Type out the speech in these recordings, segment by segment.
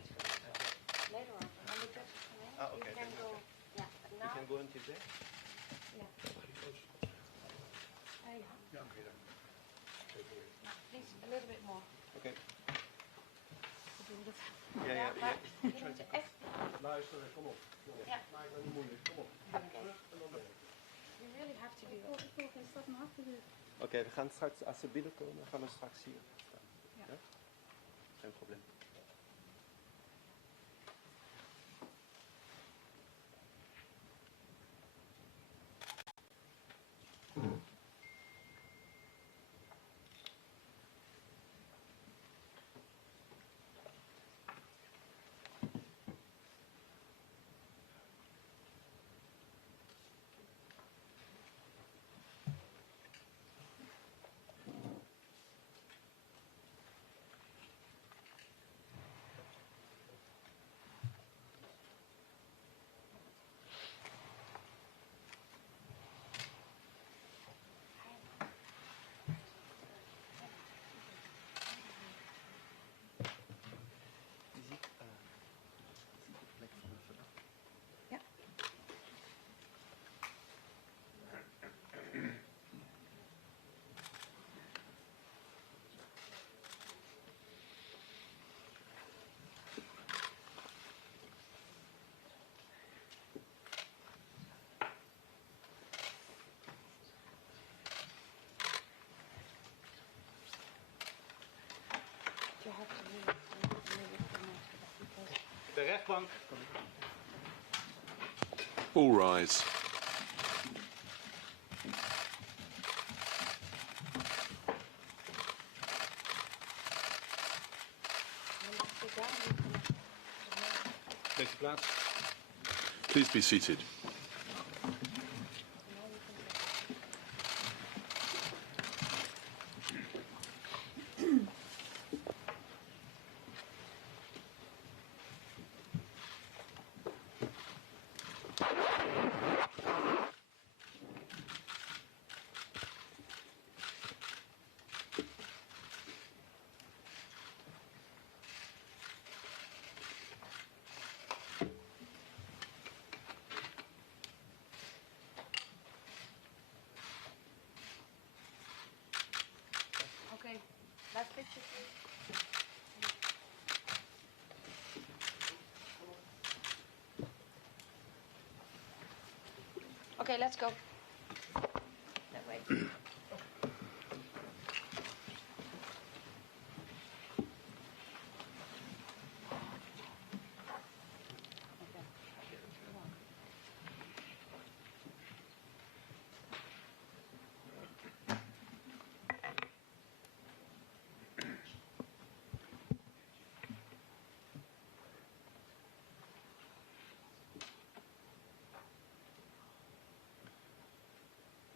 Later on, when the judges come in, Okay, you can then go. Yeah, but now. You can go until there? Yeah. Ja, oké dan. Please, a little bit more. Okay. We doen dat. Ja, ja, maar ja. je moet echt. Luister, kom op. Ja. Maak het niet moeilijk, kom op. Terug en dan weer. You really have to do it. Ik volg een stap naar achteren. Oké, we gaan straks, als ze binnenkomen, gaan we straks hier staan. Ja. Ja? Geen probleem. Je ziet de plek van de verdachte. Ja. You have to move because De rechtbank. All rise. Deze plaats. Please be seated. Okay, last picture please. Okay, let's go. That way.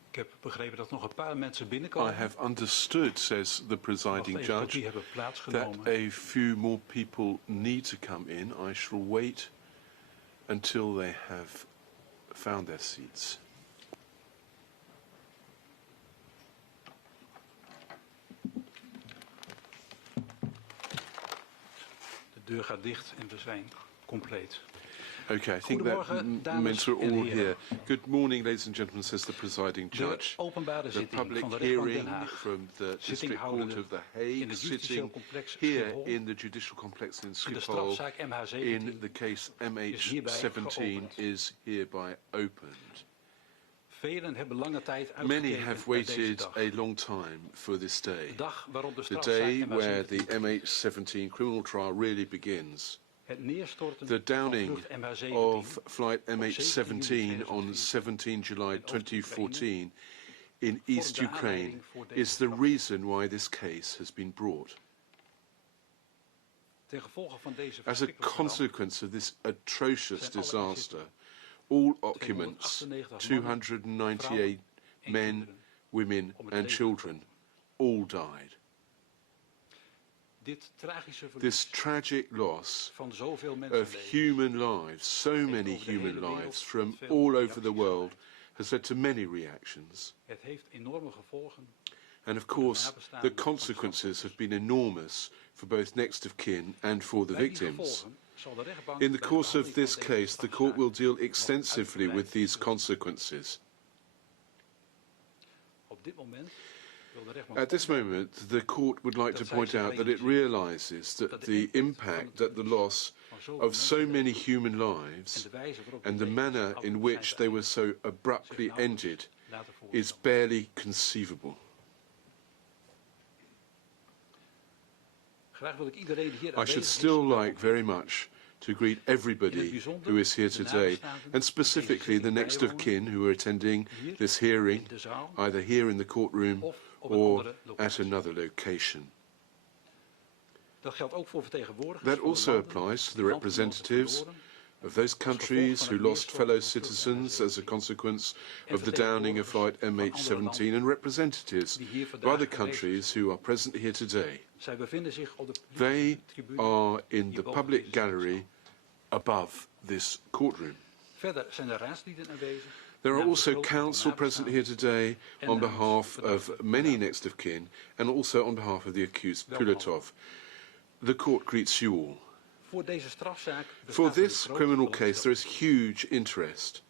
Ik heb begrepen dat nog een paar mensen I binnenkomen. have understood, says the presiding Wacht even tot die judge, hebben that plaatsgenomen. a few more people need to come in. I shall wait until they have found their seats. De deur gaat dicht en we zijn compleet. Okay, I think that Goedemorgen, dames means we're en all heren. here. Good morning, ladies and gentlemen, says the presiding De judge. openbare The zitting public van de rechtbank Den hearing Haag. from the Zitting District Court houdende of The in Hague, het justitieel sitting complex here Schiphol. in the judicial complex in In de Schiphol, strafzaak in MH17 the case is hierbij MH17 geopend. is hereby opened. Velen hebben lange tijd Many uitgekeken have naar deze waited dag. a long time for this day. De dag waarop de The strafzaak day where MH17 the MH17 criminal trial really begins. het neerstorten The downing van vlucht MH17 of flight op 17 MH17 on juli 17 July 2014 in vormt East de Ukraine aanleiding voor deze is the straf. reason why this case has been brought. Ten gevolge van deze As a verschrikkelijke ramp consequence of this atrocious zijn alle disaster, all occupants, 298 298 en men, kinderen women om het and leven children, all died. Dit tragische verlies This tragic loss van zoveel of mensenlevens human lives, so many over de human hele wereld lives from veel all over reacties the world, geleid. has led to many reactions. Het heeft enorme gevolgen And of course, the consequences have been enormous for both next of kin and for the victims. In the course of this case, the court will deal extensively with these consequences. At this moment, the court would like to point out that it realizes that the impact that the loss of so many human lives and the manner in which they were so abruptly ended is barely conceivable. I should still like very much to greet everybody who is here today, and specifically the next of kin who are attending this hearing, either here in the courtroom or at another location. That also applies to the representatives of those countries who lost fellow citizens as a consequence of the downing of flight MH17 and representatives of other countries who are present here today. They are in the public gallery above this courtroom. There are also counsel present here today on behalf of many next of kin and also on behalf of the accused Pulatov. The court greets you all. For this criminal case, there is huge interest.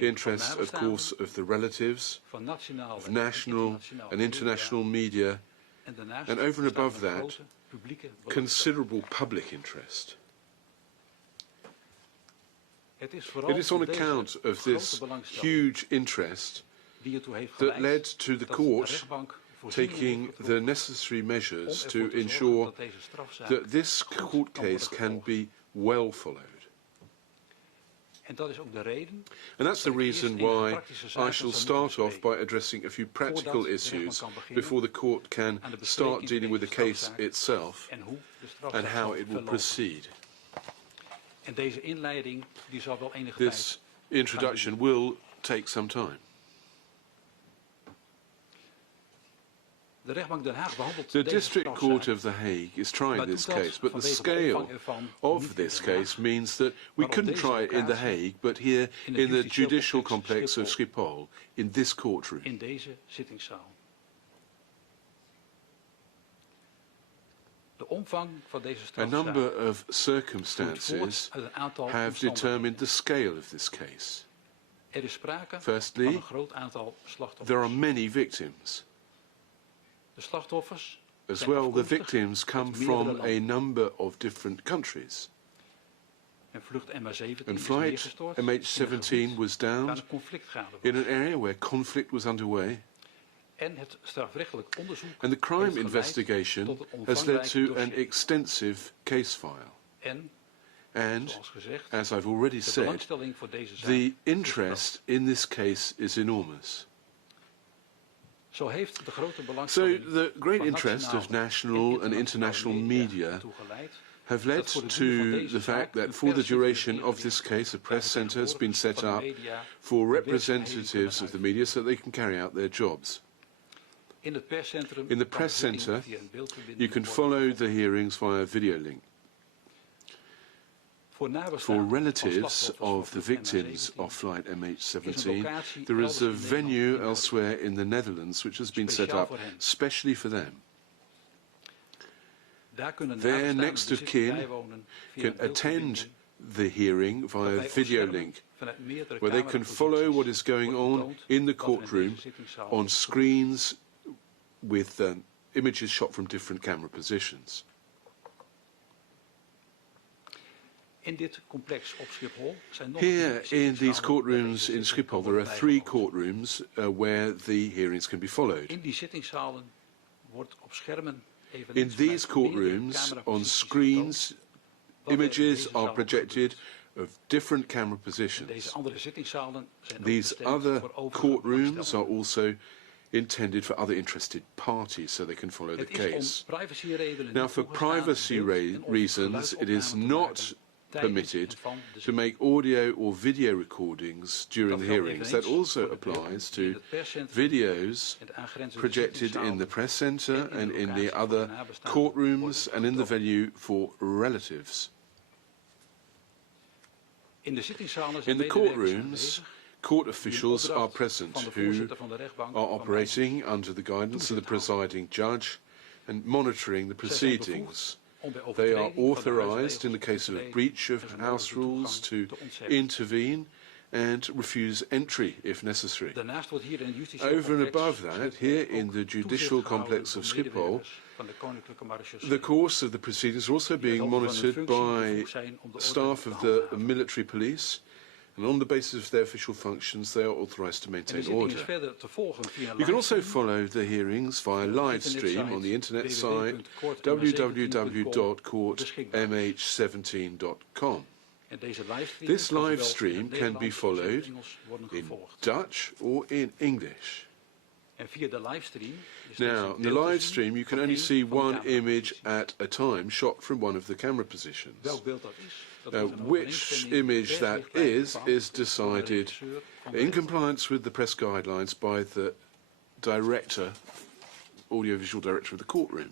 Interest, of course, of the relatives, of national and international media, and over and above that, considerable public interest. It is on account of this huge interest that led to the court taking the necessary measures to ensure that this court case can be well followed. And that's the reason why I shall start off by addressing a few practical issues before the court can start dealing with the case itself and how it will proceed. This introduction will take some time. The District Court of The Hague is trying this case, but the scale of this case means that we couldn't try it in The Hague, but here in the judicial complex of Schiphol, in this courtroom. A number of circumstances have determined the scale of this case. Firstly, there are many victims. As well, the victims come from a number of different countries. And flight MH17 was down in an area where conflict was underway. And the crime investigation has led to an extensive case file. And, as I've already said, the interest in this case is enormous. So the great interest of national and international media have led to the fact that for the duration of this case, a press centre has been set up for representatives of the media so they can carry out their jobs. In the press centre, you can follow the hearings via video link. For relatives of the victims of flight MH17, there is a venue elsewhere in the Netherlands which has been set up specially for them. Their next of kin can attend the hearing via video link, where they can follow what is going on in the courtroom on screens with images shot from different camera positions. Here in these courtrooms in Schiphol, there are 3 courtrooms where the hearings can be followed. In these courtrooms, on screens, images are projected of different camera positions. These other courtrooms are also intended for other interested parties so they can follow the case. Now, for privacy reasons, it is not permitted to make audio or video recordings during the hearings. That also applies to videos projected in the press centre and in the other courtrooms and in the venue for relatives. In the courtrooms, court officials are present van de who voorzitter van de rechtbank are van mij operating under the guidance of the presiding judge and monitoring the proceedings. om bij They are overtreding van de authorized in the huisregels case of a op te breach of treden en house zo'n mogelijke rules to toegang te ontzeggen. intervene and refuse entry if necessary. Daarnaast wordt hier in het justitieel Over and complex above that, Schiphol here in ook the judicial toezicht gehouden complex door of Schiphol, medewerkers van de Koninklijke Marechaussee. the course of the proceedings are also Die being zelf van hun monitored functie by bevoegd zijn om de orde staff te of the handhaven. military police, and on the basis of their official functions, they are authorized to En de maintain zitting is order. verder te volgen via You can also livestream follow the hearings via live stream on the internet site www.courtmh17.com. en deze livestream This kan live zowel in stream het can be Nederlands als in het followed Engels worden in gevolgd. Dutch or in English. En via de livestream is Now, deze in the beeld te live zien stream, you can van only één see van de one cameraposities. image at a time, shot from one of the camera positions. Welk beeld dat is, dat wordt in Which overeenstemming image met that persrichtlijnen is bepaald door de decided regisseur van de in rechtbank. compliance with the press guidelines by the director, audiovisual director of the courtroom.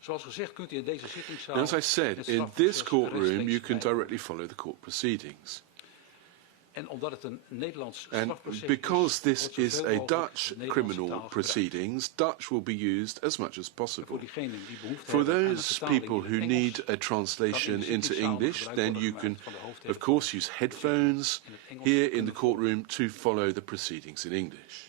Zoals gezegd kunt u in deze zittingszaal Now, as I het said, in strafproces this courtroom you rechtstreeks can bijwonen. directly follow the court proceedings. En omdat het een Nederlands And strafproces because is, this wordt is zoveel a mogelijk Dutch de Nederlandse criminal taal gebruikt. proceedings, Dutch will be used as much as En possible. voor diegenen die behoefte For hebben aan een those vertaling people in who het need Engels, a translation kan in de into zittingszaal English, gebruik then worden you can, gemaakt van de of hoofdtelefoon. course, use headphones In het Engels here in kunnen the volgen. courtroom to follow the proceedings in English.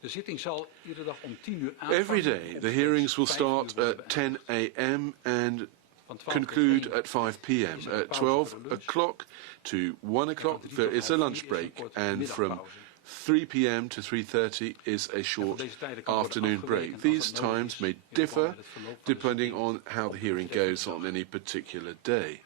De zitting zal iedere dag om 10 uur aanvangen. Every day, the hearings will start at 10 a.m. and Van 12 tot conclude 1 at 5 p.m. is er een At pauze 12 voor de lunch. o'clock to 1 o'clock, van 3 there tot is a half lunch 4 is een break, korte and from middagpauze. 3 p.m. to 3:30 is a En short van deze tijden kan worden afternoon break. afgeweken als These het nodig times is may in verband differ met het verloop van de depending zitting on how op the de hearing betreffende goes on dag. any particular day.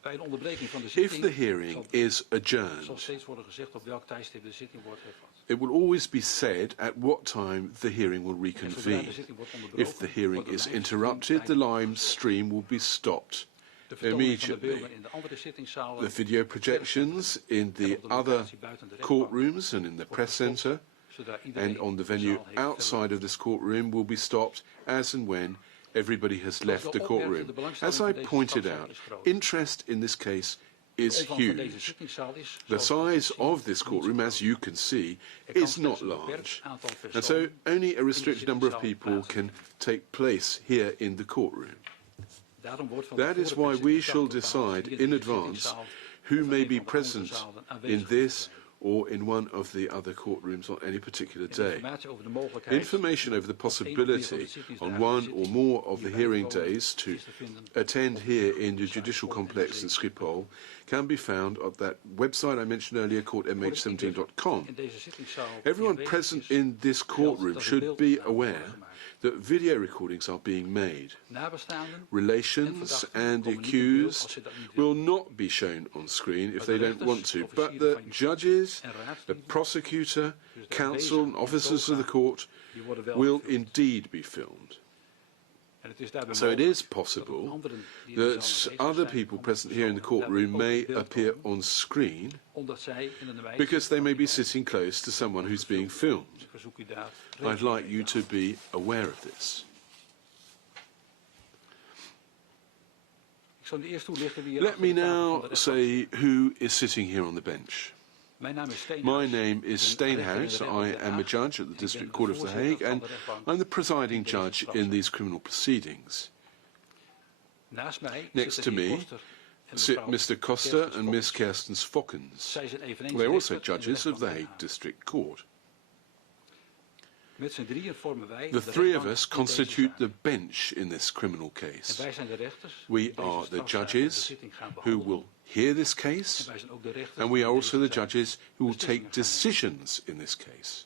Bij een onderbreking van de If zitting the hearing zal is adjourned, zal steeds worden gezegd op welk tijdstip de zitting wordt hervat. it will always be said at what time the hearing will En zodra de reconvene. zitting wordt onderbroken, If the hearing wordt de is livestream interrupted, the tijdelijk live afgezet. stream will be stopped De vertoning van de immediately. beelden in de andere zittingszalen The video projections in en the op de other locatie buiten de rechtbank courtrooms and in the wordt press gestopt, center zodra iedereen and on the in de venue zaal heeft outside of this courtroom will be stopped as and when everybody has left the opmerkte, courtroom. de belangstelling As I voor deze pointed strafzaak out, is groot. interest in this case De is omvang van deze huge. zittingszaal is, The zoals u kunt size zien, of this niet courtroom, zo as groot. you can see, Er kan is slechts not een beperkt large. aantal And so personen only a restricted number of zittingszaal people can take place here in the courtroom. Daarom wordt van That is tevoren why per we shall zittingsdag bepaald decide wie in in deze advance zittingszaal who of may een be van de andere present zalen aanwezig in moet this zijn. or in one of the other courtrooms on any particular En day. informatie over de mogelijkheid Information over the op één of meer van de possibility zittingsdagen on one zit or more of the hierbij hearing te wonen days to is te vinden attend here in the op de judicial site complex in courtmh17. Schiphol can be found at that website I mentioned earlier, courtmh17.com. In deze zittingszaal Everyone die aanwezig present is, in this geldt courtroom dat er should be beeldopnames aware worden gemaakt. that video recordings are being made. Nabestaanden Relations and the accused will not be shown on screen if they don't want to, but the judges, the prosecutor, counsel and officers of the court die worden wel will gefilmd. indeed be filmed. En het is daarbij So it mogelijk is possible dat anderen die in de that zaal aanwezig other zijn, people andere present here in the personen courtroom daarbij ook may in beeld appear komen, on screen omdat zij in een wijze because they may be van sitting close to someone who's being filmed. Ik verzoek u daar I'd rekening like mee you te to houden. be aware of this. Ik zal u eerst toelichten wie er Let achter me de tafel van now de rechtbank say who is sitting here on the bench. zit. Mijn naam is My Steenhuis. name Ik ben is rechter in de Steenhuis. rechtbank I Den am a Haag. judge at the Ik District ben de Court of The voorzitter Hague van and de rechtbank I'm the presiding in deze judge in strafzaak. these criminal proceedings. Naast mij Next zitten to de heer me Koster en sit mevrouw Mr. Costa Kerstens and Miss Fokkens. Kerstens Fokkens. Zij zijn eveneens They're also rechter in de judges of the rechtbank Den Hague Haag. District Court. Met z'n drieën vormen wij The de three of rechtbank us in deze constitute zaak. the bench in this criminal En case. wij zijn de rechters We die deze are the strafzaak en de judges zitting gaan who behandelen. will hear this En case, wij zijn ook de rechters and we are die also deze the zaak judges who will take beslissingen gaan nemen. decisions in this case.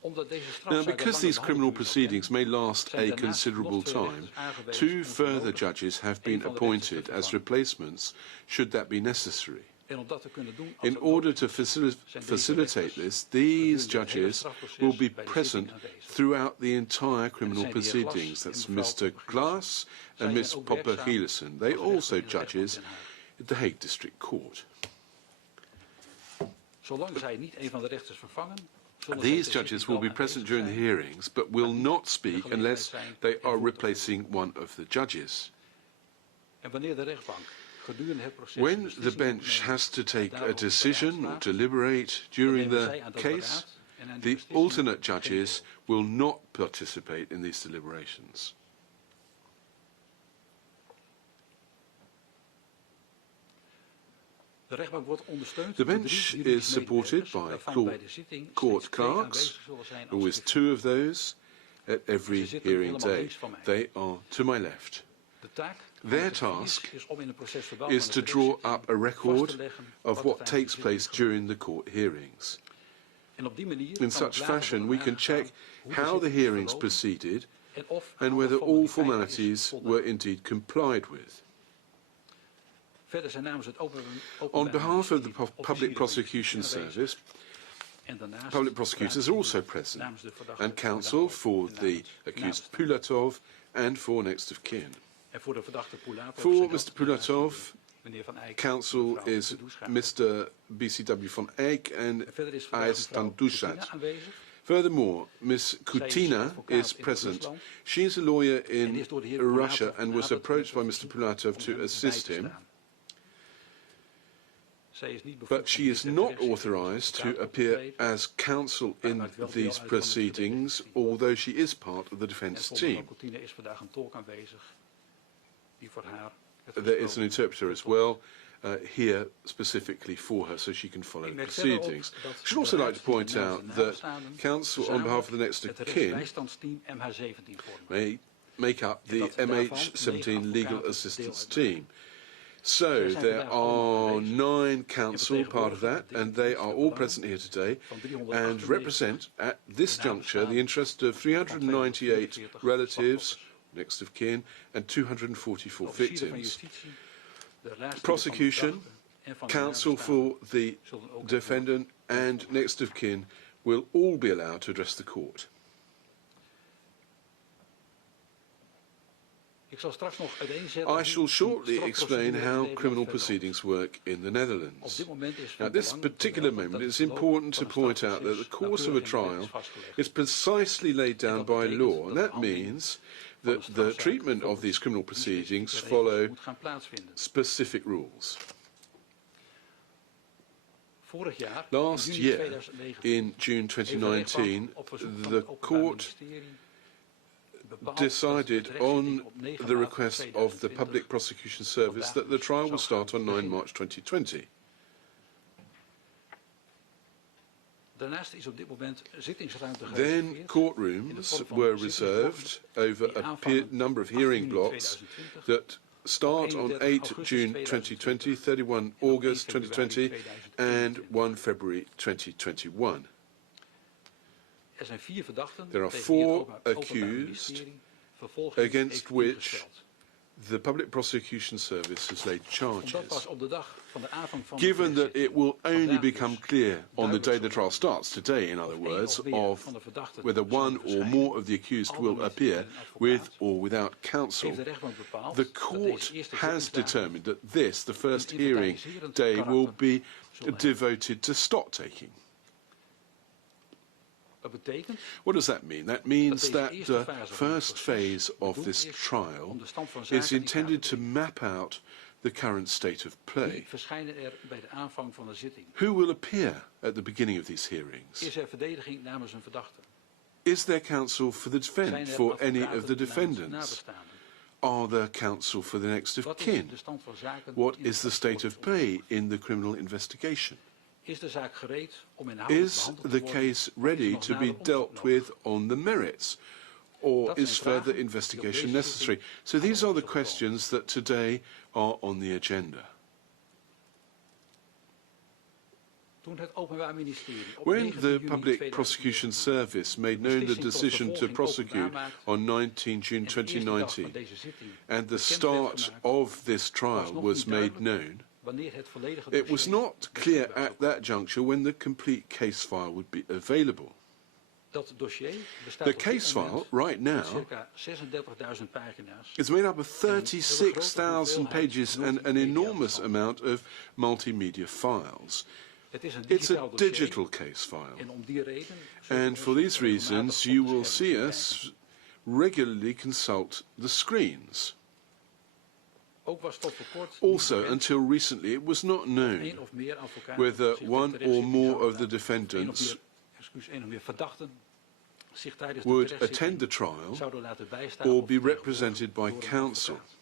Omdat deze Now, strafzaak because een these lange criminal behandeling zal proceedings may kennen, last zijn a daarnaast considerable nog twee time, rechters aangewezen two om further voorlopig judges have een been van de rechters te appointed as vervangen. replacements, should that be necessary. En om dat te kunnen doen, als In dat order nodig to is, zijn deze facilitate rechters this, these gedurende het hele judges strafproces will be bij de present zitting aanwezig. throughout the entire criminal zijn de heer Glas proceedings. en That's mevrouw Mr. Glass Zij and zijn Miss ook Popper werkzaam Gielissen. They als rechter also in de rechtbank judges Den Haag. at the Hague District Court. Zolang zij niet een van de rechters vervangen, zullen zij These de judges zitting will be wel present aanwezig during the zijn. hearings, but will not speak unless they are replacing one of the judges. En wanneer de rechtbank gedurende het proces When the beslissingen bench moet nemen has to take a daarover decision or beraadslaagt, deliberate dan during nemen the zij aan dat case, beraad en aan die the beslissingen alternate geen judges deel. will not participate in these deliberations. De rechtbank wordt ondersteund The door bench 3 juridische is supported medewerkers, by waarvan bij de zitting court steeds 2 clerks, aanwezig zullen zijn als always schriftelijk. 2 of those at every Ze zitten hearing helemaal day. links van mij. They are to my left. De taak van Their het advies task is om in een procesverbaal is van to de draw rechtszitting up a record vast te leggen of er what tijdens takes de place zitting gebeurt. during the court hearings. En op die manier In kan such het later fashion, we worden can check nagegaan hoe de how the zitting is hearings verlopen proceeded en of and aan whether alle all formaliteiten is formalities voldaan. were indeed complied with. Verder zijn namens het On Openbaar behalf of the Ministerie Public officieren Prosecution van justitie Service, en daarnaast public prosecutors are also present, namens de verdachte and counsel Pulatov for en the namens accused nabestaanden. Pulatov and for next of kin. En voor de verdachte Pulatov For zijn Mr. dat Pulatov, meneer Van Eyck, counsel mevrouw is Standushka. Mr. BCW van Eyck and En verder is vandaag Ais mevrouw Standushat. Kutina aanwezig. Furthermore, Ms. Kutina advocaat is in present. Rusland. She is a lawyer En die in is door de heer Russia Pulatov and was benaderd approached by met Mr. het Pulatov verzoek to om hem assist bij te him, staan. Zij is niet but bevoegd she om is dit not ter rechtszitting als authorized to advocaat op te appear treden. as counsel Maar in maakt wel deel these uit van de proceedings, verdedigingsteam. although she is part of the En defense voor mevrouw team. Kutina is vandaag een tolk aanwezig die voor haar het There is an gesproken interpreter as well here specifically for her so she can follow Ik the merk verder op proceedings. dat I should also de like to point raad out namens de that nabestaanden counsel on samen behalf of the next het of kin rechtsbijstandsteam MH17 vormen. may make up En the dat daarvan MH17 9 legal advocaten assistance deel uitmaken. team. So Zij zijn there vandaag allemaal are aanwezig 9 counsel part of that, and they are all present here today van and 398 represent at this juncture the interest of 398 relatives, next of kin, and 244 Officieren van victims. justitie, de raadslieden Prosecution, van de verdachte en van de Counsel nabestaanden for the zullen ook defendant and next of kin will all be allowed to address the court. Ik zal straks nog uiteenzetten I hoe shall een shortly explain strafprocedure in how Nederland criminal verloopt. proceedings work in the Op Netherlands. dit moment is Now, van at this belang te particular melden moment, dat it's het verloop important to van een point out that the strafproces course of a nauwkeurig in de wet trial is vastgelegd. is precisely laid down dat by betekent law, dat and de that behandeling means van that een the strafzaak treatment of volgens these criminal die proceedings specifieke regels follow moet gaan plaatsvinden. specific rules. Vorig jaar, Last in juni year, 2019, in June heeft de 2019, rechtbank op verzoek van the het Openbaar court Ministerie bepaald decided dat de on rechtszitting op 9 the maart request of the 2020 Public Prosecution Service that the trial will start on 9 March 2020. Daarnaast is op dit moment zittingsruimte Then gereserveerd courtrooms were reserved over a number of hearing blocks that start on 8 June 2020, 31 August 2020 and 1 February 2021. Er zijn 4 verdachten There are tegen wie het 4 Openbaar accused Ministerie vervolging against heeft which ingesteld. the Public Prosecution Service has laid Omdat charges. pas op de dag van de avond van de Given that it will only vandaag become dus clear on the day the trial starts, today in other één words, of meer of van de verdachten whether zal one or verschijnen, more of the accused al will dan niet appear met een advocaat, with or without heeft counsel, de rechtbank bepaald the dat court deze eerste has zittingsdagen determined that this, the first een hearing inventariserend day, will karakter be zullen hebben. devoted to stock taking. Dat betekent What does that mean? That means deze that eerste the fase van het first proces phase of bedoeld this is trial om de stand van zaken is die intended to gaven map out the current state of die play. verschijnen er bij de aanvang van de zitting. Who will appear at the beginning of these hearings? Is er verdediging namens een verdachte? Is there counsel for the Zijn defense, er for any advocaten of the namens defendants? nabestaanden? Are there counsel for the next of Wat is kin? de stand van zaken What in is the het state of rapport? play in the criminal investigation? Is de zaak gereed om inhoudelijk Is behandeld te the worden? case Of is er ready nog to nader be onderzoek dealt nodig? with on the merits? Or Dat is zijn vragen further die op investigation deze necessary? zitting So these are the worden onderzocht. questions that today are on the agenda. Toen het Openbaar Ministerie op When 19 the juni Public 2019 Prosecution Service made known the beslissing tot decision to vervolging prosecute openbaar maakt on 19 June en de eerste dag van 2019 deze zitting and the bekend start werd gemaakt, of this trial nog was niet made duidelijk known, wanneer het volledige it was dossier not clear beschikbaar at zou that juncture when the complete case file would be available. Dat dossier bestaat The op dit case moment file, right now, uit circa 36.000 pagina's. is made up of 36,000 pages and an enormous amount of multimedia files. Het is een It's a digitaal dossier digital case file. en om die reden zullen And we for ons these regelmatig reasons, op you de will schermen see zien us regularly consult the screens. Ook was tot voor kort niet Also, bekend until recently, it was not known één of meer advocaten whether zich one ter or rechtszitting more zouden of the laten- defendants één of meer verdachten zich tijdens de would terechtszitting attend the trial zouden laten bijstaan or of be vertegenwoordigen represented by door een counsel. advocaat.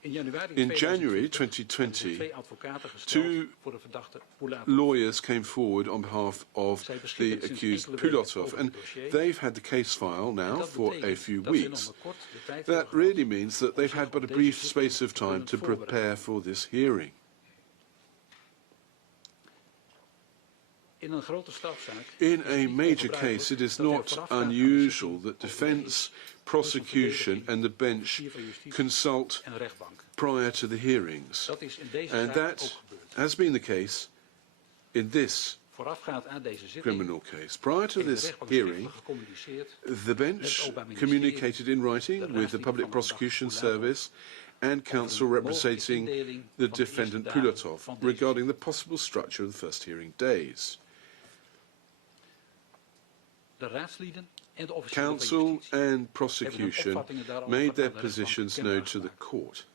In januari In January 2020 hebben 2020, twee advocaten gesteld two voor de verdachte Pulatov. lawyers came forward on behalf of Zij the beschikken sinds accused enkele weken Pulatov, over and het dossier. they've had the case file En now dat for a betekent few dat ze nog weeks. maar kort de tijd That hebben gehad really means that they've had but a brief space of time to prepare for this hearing. in een grote strafzaak. In a major case, it is not unusual that defense, prosecution and the bench consult En rechtbank. prior to the hearings. Dat is in deze And zaak ook that gebeurd. has been the case in this Voorafgaand aan deze zitting criminal case. Prior to heeft de this rechtbank hearing, schriftelijk gecommuniceerd the bench communicated in writing with the Raadslid Public van Prosecution Pulatov Service and counsel mogelijke representing indeling the van de defendant eerste dagen Pulatov van deze regarding the possible structure of the first hearing days. De raadslieden en de officieren van Counsel justitie and prosecution made their positions known to the court.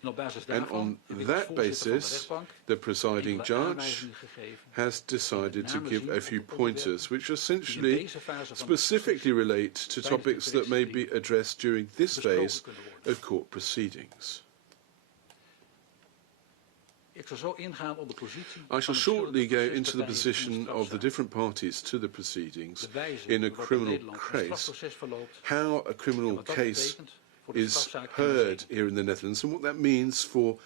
en op basis And daarvan on heb ik als that voorzitter van de basis, rechtbank the presiding enkele judge aanwijzingen gegeven has decided to give a few pointers which die in essentially deze fase van het specifically proces relate to topics that may be addressed during this phase of court proceedings. Ik zal zo ingaan op de positie I van shall de shortly go verschillende into the procespartijen in position de of the strafzaak. different parties to the proceedings De wijze in a waarop in criminal Nederland een case, strafproces verloopt how a criminal en wat dat case betekent voor de is strafzaak en de heard zitting. here in the Netherlands and what that means for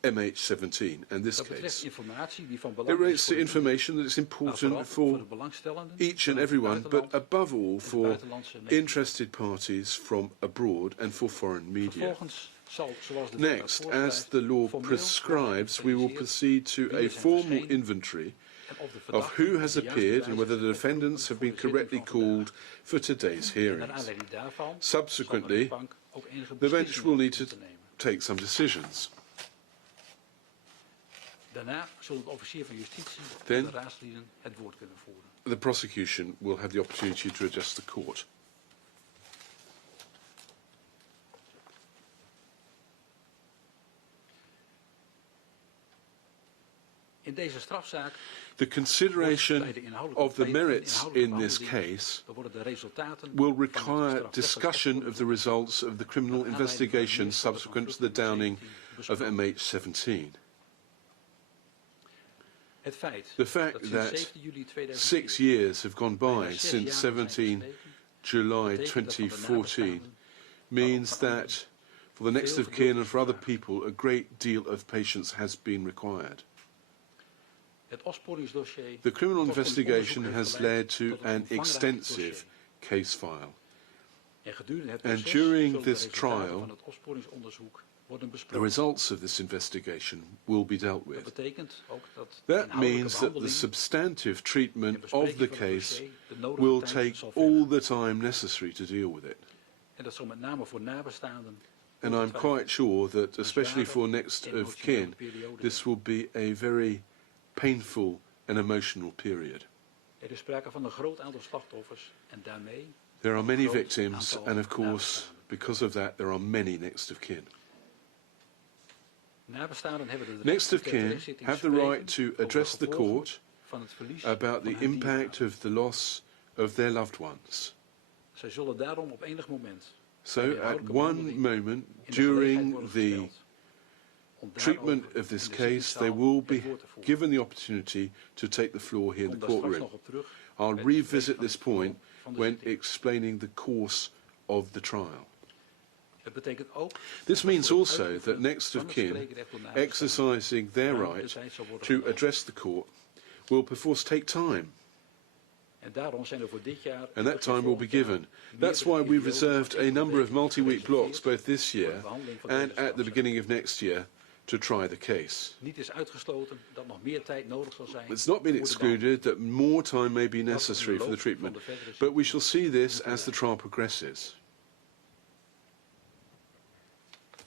MH17 and this Dat betreft case. informatie die van It belang relates is to voor ieder, information that is maar vooral important voor for de belangstellenden each and vanuit het everyone, but buitenland above all en de for buitenlandse media. interested parties from abroad and for foreign media. Vervolgens zal, zoals de Next, wet as voorschrijft, the law formeel prescribes, we will geanalyseerd proceed to wie a er zijn formal verschenen inventory en of de of verdachten who has de juiste appeared and bewijzen whether the hebben defendants have voor been de zitting correctly van vandaag. called for today's En naar hearings. aanleiding daarvan Subsequently, zal de rechtbank ook enige The bench will beslissingen need to moeten nemen. take some decisions. Daarna zullen de officier van justitie Then- en de raadslieden het woord kunnen voeren. The prosecution will have the opportunity to address the court. In deze strafzaak The consideration bij de inhoudelijke- of the bij de merits inhoudelijke in this behandeling case dan worden de resultaten will van het require strafrechtelijk discussion of the results of the criminal naar aanleiding van de investigation meervoudige subsequent to the vluchten van downing 17 of besproken. MH17. Het feit The fact dat sinds that 17 juli 2014 6 years have gone bijna by 6 since jaar zijn 17 verstreken, July betekent dat van de 2014 nabestaanden means that for the next of kin and for other people, a great deal of patience has been required. het opsporingsdossier The criminal tot een investigation onderzoek has heeft geleid led to tot een an omvangrijk extensive dossier. case file. En gedurende het And proces during zullen de this resultaten trial, van het opsporingsonderzoek worden The besproken. results of this investigation will be dealt Dat with. betekent ook dat de That inhoudelijke means that the behandeling substantive en treatment of bespreking the van het case dossier de nodige will tijd take zal all vergen. the time necessary to deal with it. En dat zal met name voor nabestaanden And I'm quite sure that, especially zware for next en of kin, emotionele periode this zijn. will be a very painful and emotional period. Er is sprake van een groot aantal slachtoffers en daarmee There are many groot victims, aantal and of course, nabestaanden. because of that, there are many next of kin. Nabestaanden hebben de Next of ter kin terechtzitting have the spreken right to over de address the gevolgen court van het verlies about van the hun impact dierbaren. of the loss of their loved ones. Zij zullen daarom op enig moment So, bij de at inhoudelijke one behandeling moment in de gelegenheid during worden the gesteld om treatment daarover of this in de case, they zittingszaal will het be woord te voeren. given the opportunity to take the floor here in Kom the daar straks courtroom. nog op terug I'll bij het revisit bespreken this van het point verloop van de when zitting. explaining the course of the trial. Het betekent ook This dat means voor het also that uitoefenen next van of het kin, spreekrecht door nabestaanden exercising their ruim de right tijd zal worden to genomen. address the court, will perforce take time, En daarom zijn er voor dit jaar and that time will be given. That's why we've reserved a number of multi-week blocks both this year and at the beginning of next year to try the case. Niet is uitgesloten dat nog meer tijd nodig zal zijn. It's not been voor de excluded that more time may be necessary for the treatment, but we shall see this as the trial progresses.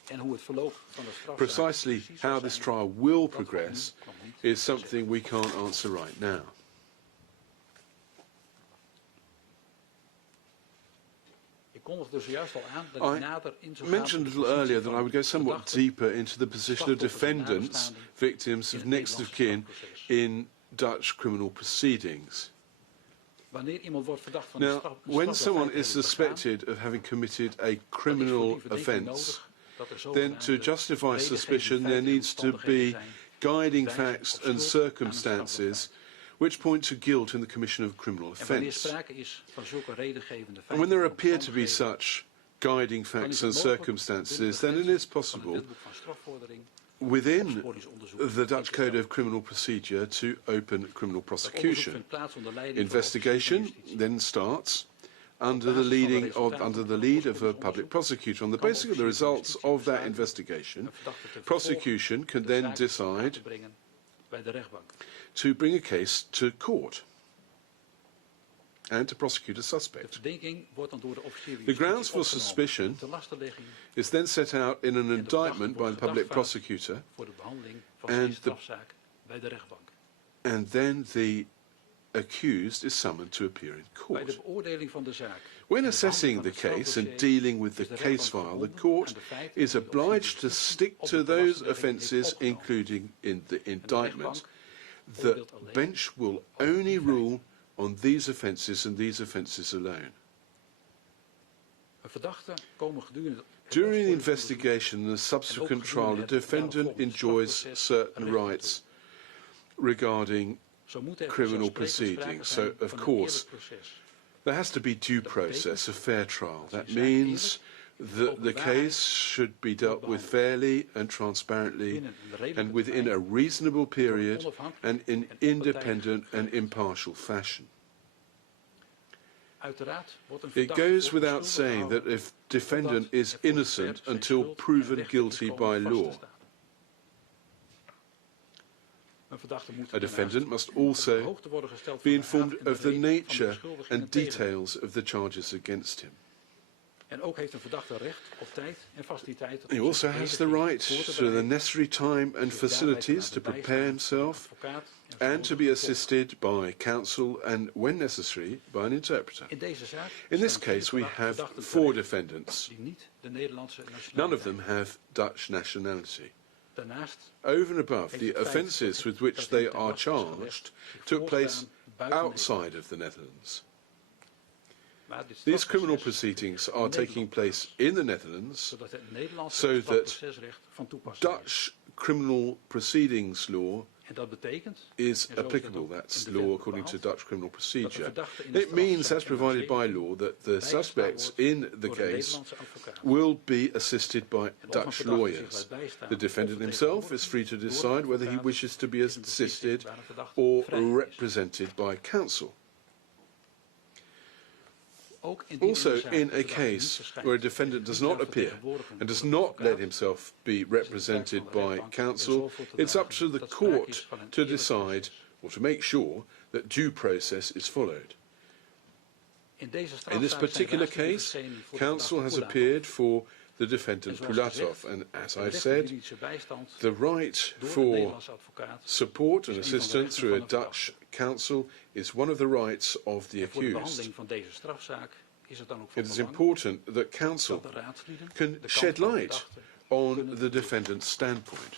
En hoe het verloop van de strafzaak Precisely precies zal how this zijn, trial will dat valt nu progress nog niet is te zeggen. something we can't answer right now. Ik kondigde zojuist al aan dat ik I nader in zou gaan mentioned a op de little earlier positie that I van would go somewhat verdachten, deeper into the position of slachtoffers en defendants, nabestaanden victims in of het next of Nederlandse kin strafproces. in Dutch criminal proceedings. Wanneer iemand wordt verdacht van een Now, strafbaar when feit someone te is hebben begaan, suspected of having committed a dan is voor criminal die verdenking offence, nodig dat er then to zogenaamde justify redengevende suspicion there feiten en needs to omstandigheden be zijn guiding die wijzen facts op and schuld aan een strafbaar circumstances feit. which point to guilt in the commission of a criminal En wanneer offence. sprake is van zulke redengevende And feiten when there en appear to be omstandigheden, such guiding dan facts is and het mogelijk circumstances, binnen de then it is grenzen van het possible wetboek van strafvordering within opsporingsonderzoek the in Dutch te Code stellen. of Criminal Procedure to open criminal Dat onderzoek prosecution. vindt plaats onder leiding van Investigation officieren van justitie. then starts under basis the van de lead resultaten of van het a opsporingsonderzoek public prosecutor. On the kan de basis of the officier van results justitie of that besluiten investigation, een verdachte te vervolgen, prosecution can de then zaak aan decide te brengen bij de rechtbank. to bring a case to court and to prosecute a De suspect. verdenking wordt dan door de officier van The justitie grounds for opgenomen suspicion ter lastenlegging is then set out in an de indictment by a verdachte public wordt prosecutor, voor de behandeling van And zijn the- strafzaak bij de rechtbank. and then the accused is summoned to appear in Bij de court. beoordeling van de zaak When en de assessing behandeling the van het case and strafdossier dealing with the is de case rechtbank file, the verbonden court aan de feiten is die de officier obliged to van justitie stick op to de those belastingwetgeving offences, heeft opgenomen. including in the En de indictment. rechtbank The oordeelt alleen bench will over die only feiten. rule on these offences and these offences alone. Een verdachte komen gedurende het During the opsporingsonderzoek investigation and the subsequent trial, the het defendant daaropvolgende enjoys strafproces certain recht rights regarding Zo moet er criminal vanzelfsprekend proceedings. sprake So, zijn of van een course, eerlijk proces. there has to be due process, a fair trial. That zaak means eerlijk, that open the waarheid case should be dealt with behandeld. fairly and transparently Binnen een redelijke and within a termijn, reasonable door een period onafhankelijk and in en onpartijdig independent and gerecht. impartial fashion. Uiteraard wordt een It verdachte goes voor without onschuldig saying that gehouden, if defendant totdat is er voor innocent zover zijn until schuld en proven recht guilty by komen vast te law. staan. Een verdachte moet A defendant daarnaast must op de also hoogte worden gesteld be van de informed aard en de of the reden van de nature beschuldigingen and tegen hem. details of the charges against him. En ook heeft een verdachte recht op tijd en faciliteit. om He zich also has the verdediging right voor te to the bereiden, necessary time and zich daarbij te facilities to laten prepare bijstaan door een himself advocaat en and to be vernodigd gevolg. assisted by counsel and, when necessary, by an interpreter. In deze zaak In this staan case, we vier have verdachten 4 terecht defendants. die niet de Nederlandse nationaliteit None of them have Dutch nationality. Daarnaast Over and above, heeft the het feit offences dat- with dat which hem they ten are last is gelegd charged zich took place voorgedaan buiten outside of the Netherlands. Maar dit These criminal strafproces proceedings are in taking Nederland place in the Netherlands, zodat het Nederlandse so that strafprocesrecht van toepassing is. Dutch criminal proceedings law En dat betekent, is en zo applicable. ook That's in de law wet according to bepaald, Dutch criminal dat de procedure. verdachte in de It means, strafzaak as provided by law, that the bijgestaan suspects wordt in the door een case Nederlandse advocaat. will be assisted by En of een Dutch verdachte zich lawyers. laat bijstaan The of defendant himself is vertegenwoordigd free to door een decide whether he advocaat wishes to be is een beslissing assisted waar een verdachte or vrij is. represented by counsel. Ook indien Also, de zaak in de a verdachte niet case verschijnt, where a defendant does not appear and does not let himself be represented by counsel, it's up to the court to decide or to make sure that due process is followed. In deze In this strafzaak particular zijn raadsleden case, verschenen voor de counsel has verdachte appeared for the defendant En zoals Pulatov, gezegd, and as de I've recht op said, juridische bijstand the right door een for Nederlandse advocaat support and is een van de assistance rechten through a van een Dutch counsel is one of the rights of the en voor de accused. behandeling van deze strafzaak is het dan ook van It is belang important that counsel dat de raadslieden de can kant shed van de light verdachte on kunnen the defendant's standpoint.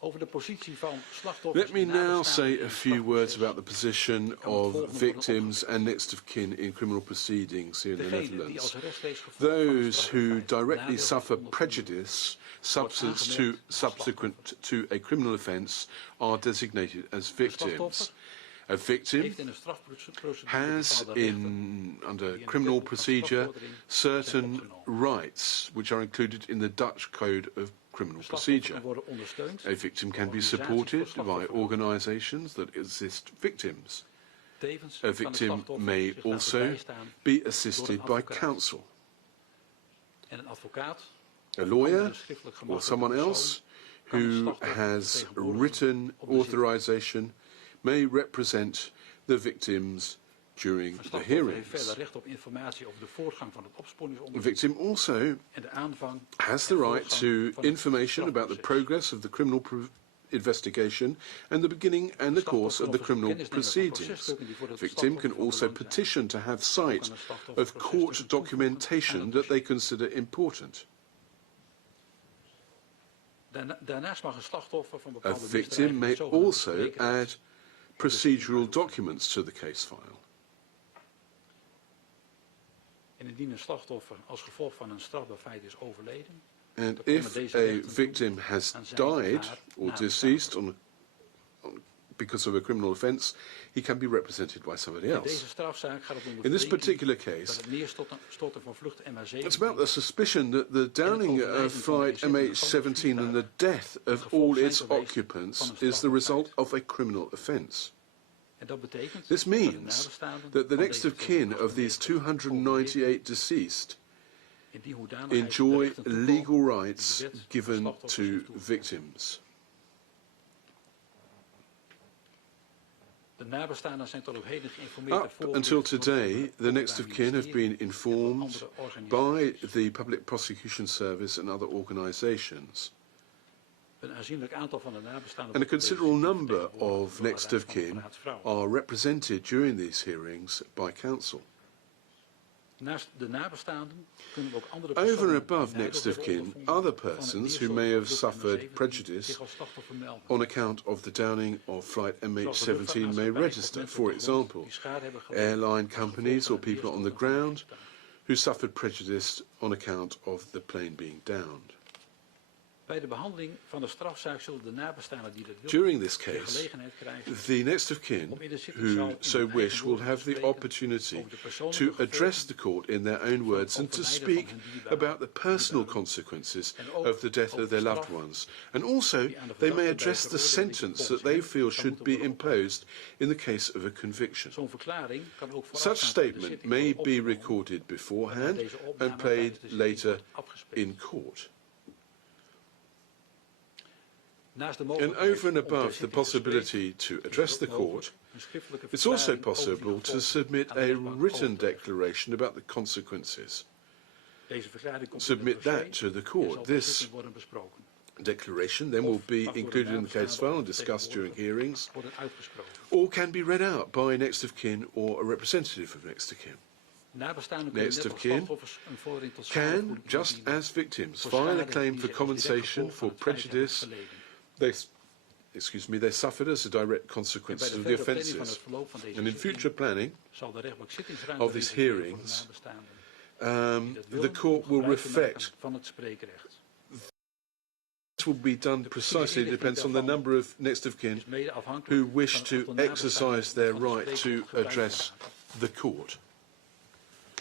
over de positie van slachtoffers. Let me en now nabestaanden say in a het few strafproces. words about the position of victims and next of kin in criminal proceedings here in the Degenen die Netherlands. als rechtstreeks gevolg van een Those who strafbaar feit directly nadeel suffer ondervonden, prejudice subsequent to a criminal offence are designated as victims. A victim heeft in een strafprocedure has bepaalde rechten under die in criminal het wetboek van procedure strafvordering zijn certain opgenomen. rights which are included in the Dutch Code of Criminal Slachtoffers Procedure. kan worden ondersteund A victim can be door organisaties supported voor by slachtofferhulp. organisations that assist victims. Tevens A kan de victim slachtoffer may zich laten also bijstaan be assisted by advocaat. counsel. en een advocaat A of lawyer andere schriftelijk or gemachtigde someone persoon else kan het who slachtoffer has vertegenwoordigen written op de zitting. authorization may represent the victims during Een the slachtoffer heeft verder hearings. recht op informatie over de voortgang van het The opsporingsonderzoek victim also en de aanvang has en the right voortgang to van het information about the strafproces. progress of the criminal investigation and the beginning and the course of the criminal proceedings. Victim can also petition to have sight of court documentation that they consider important. Daarnaast mag een slachtoffer van A bepaalde victim may misdrijven het also zogenaamde add procedural documents to the case file. En indien een slachtoffer als gevolg van een strafbaar feit is overleden, And dan komen if deze a rechten toe victim has aan zijn of died haar or nabestaanden. deceased because of a criminal offence, he can be represented by somebody In else. deze strafzaak gaat het om de In this verdenking particular dat case, het neerstorten van vlucht MH17 it's about the suspicion that the downing of flight MH17 and the death of all its occupants is the result of a criminal offence. en dat betekent This dat de means nabestaanden that the van next deze of kin of 298 these 298 deceased in die hoedanigheid de enjoy rechten toekomen legal die rights de wet aan given slachtoffers to heeft toegestaan. victims. De nabestaanden zijn tot op heden geïnformeerd en Up voorgelicht until door het today, the Openbaar next of kin have been Ministerie en informed door andere by organisaties. the Public Prosecution Service and other organisations. Een aanzienlijk aantal van de nabestaanden And a wordt op deze considerable zitting number vertegenwoordigd of door de next Raad of van de kin Raadsvrouwen. are represented during these hearings by counsel. Naast de nabestaanden kunnen we ook andere Over and personen above die next nadeel of hebben kin, ondervonden other van het persons who neerstorten may van have vlucht suffered MH17 prejudice zich als slachtoffer melden. on account of the downing of flight MH17 may Luchtvaartmaatschappijen of register. mensen For op de grond example, die schade hebben geleden airline als gevolg companies van or het people on the neerstorten van een ground vliegtuig. who suffered prejudice on account of the plane being downed. Bij de behandeling van de strafzaak zullen de nabestaanden die dat willen During this de case, gelegenheid krijgen the next of kin om in de zittingszaal who in so hun wish eigen will woorden have te the spreken opportunity over de persoonlijke to address gevolgen the court in their own words and to overlijden speak van hun dierbaren, about the personal consequences en ook of the death over of their de loved straf ones. And also, die aan de they verdachte may bij address the veroordeling sentence volgens that they hen feel zou should moeten be worden imposed in the case of a conviction. Zo'n verklaring kan ook Such voorafgaand aan de statement zitting may worden be opgenomen, recorded waarna beforehand deze opname and played tijdens de zitting later wordt afgespeeld. in court. Naast de And mogelijkheid over and om ter above the zitting te possibility to spreken, address is the het ook mogelijk court, een schriftelijke it's also verklaring over die possible to gevolgen submit aan de a rechtbank written over te leggen. declaration about the consequences. Deze verklaring komt Submit in het dossier that to the en court. zal ter This zitting worden besproken. declaration then will be included in the case file and discussed during hearings, Worden uitgesproken. or can be read out by next of kin or a representative of next of kin. Nabestaanden kunnen Next net of als kin slachtoffers een vordering tot Can, schadevergoeding just indienen as victims, voor file a schade claim die for ze als direct compensation gevolg van for het feit hebben prejudice geleden. they suffered as a direct En bij consequence de of the verdere planning van het offences. verloop van deze And in zitting future planning zal de rechtbank zittingsruimte of these reserveren voor de hearings, nabestaanden die dat the willen court om will gebruik te maken reflect. van het spreekrecht. This will be done precisely, it depends on the number of next of kin Is mede afhankelijk who wish van to of de nabestaanden exercise their van het right to spreekrecht gebruik address maken. the court.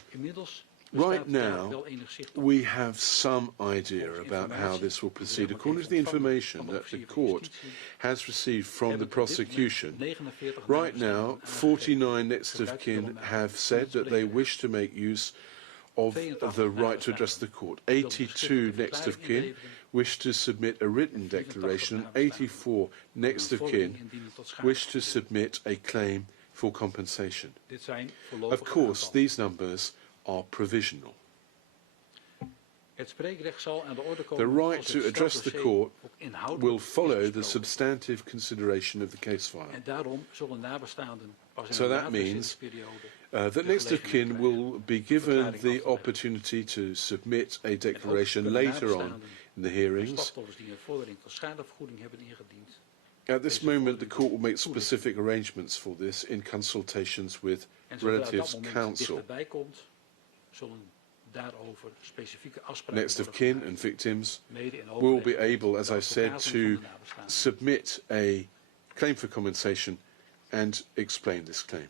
Inmiddels Right bestaat daar now, wel enig zicht op. we have some idea about how this will proceed. According to the information that the court has received from the prosecution, right now, 49 next of kin have said that they wish to make use of the right to address the court. 82 next of kin wish to submit a written declaration, and 84 next of kin wish to submit a claim for compensation. Dit zijn Of voorlopige course, aantallen. these numbers are provisional. Het spreekrecht zal aan de orde The komen right als to het address the strafdossier court ook inhoudelijk will is follow the besproken. substantive consideration of the case file. En daarom zullen nabestaanden pas in So een that latere means zittingsperiode that next of kin will be given the opportunity to submit a declaration later on in the hearings. slachtoffers die een vordering tot schadevergoeding hebben ingediend. At this moment, the court will make specific arrangements for this in consultations with En zodra dat relatives moment counsel. dichterbij komt, zullen daarover specifieke afspraken Next of worden kin gemaakt, and victims mede in will overleg be met able, as de I said, advocaten to van de nabestaanden. submit a claim for compensation and explain this claim.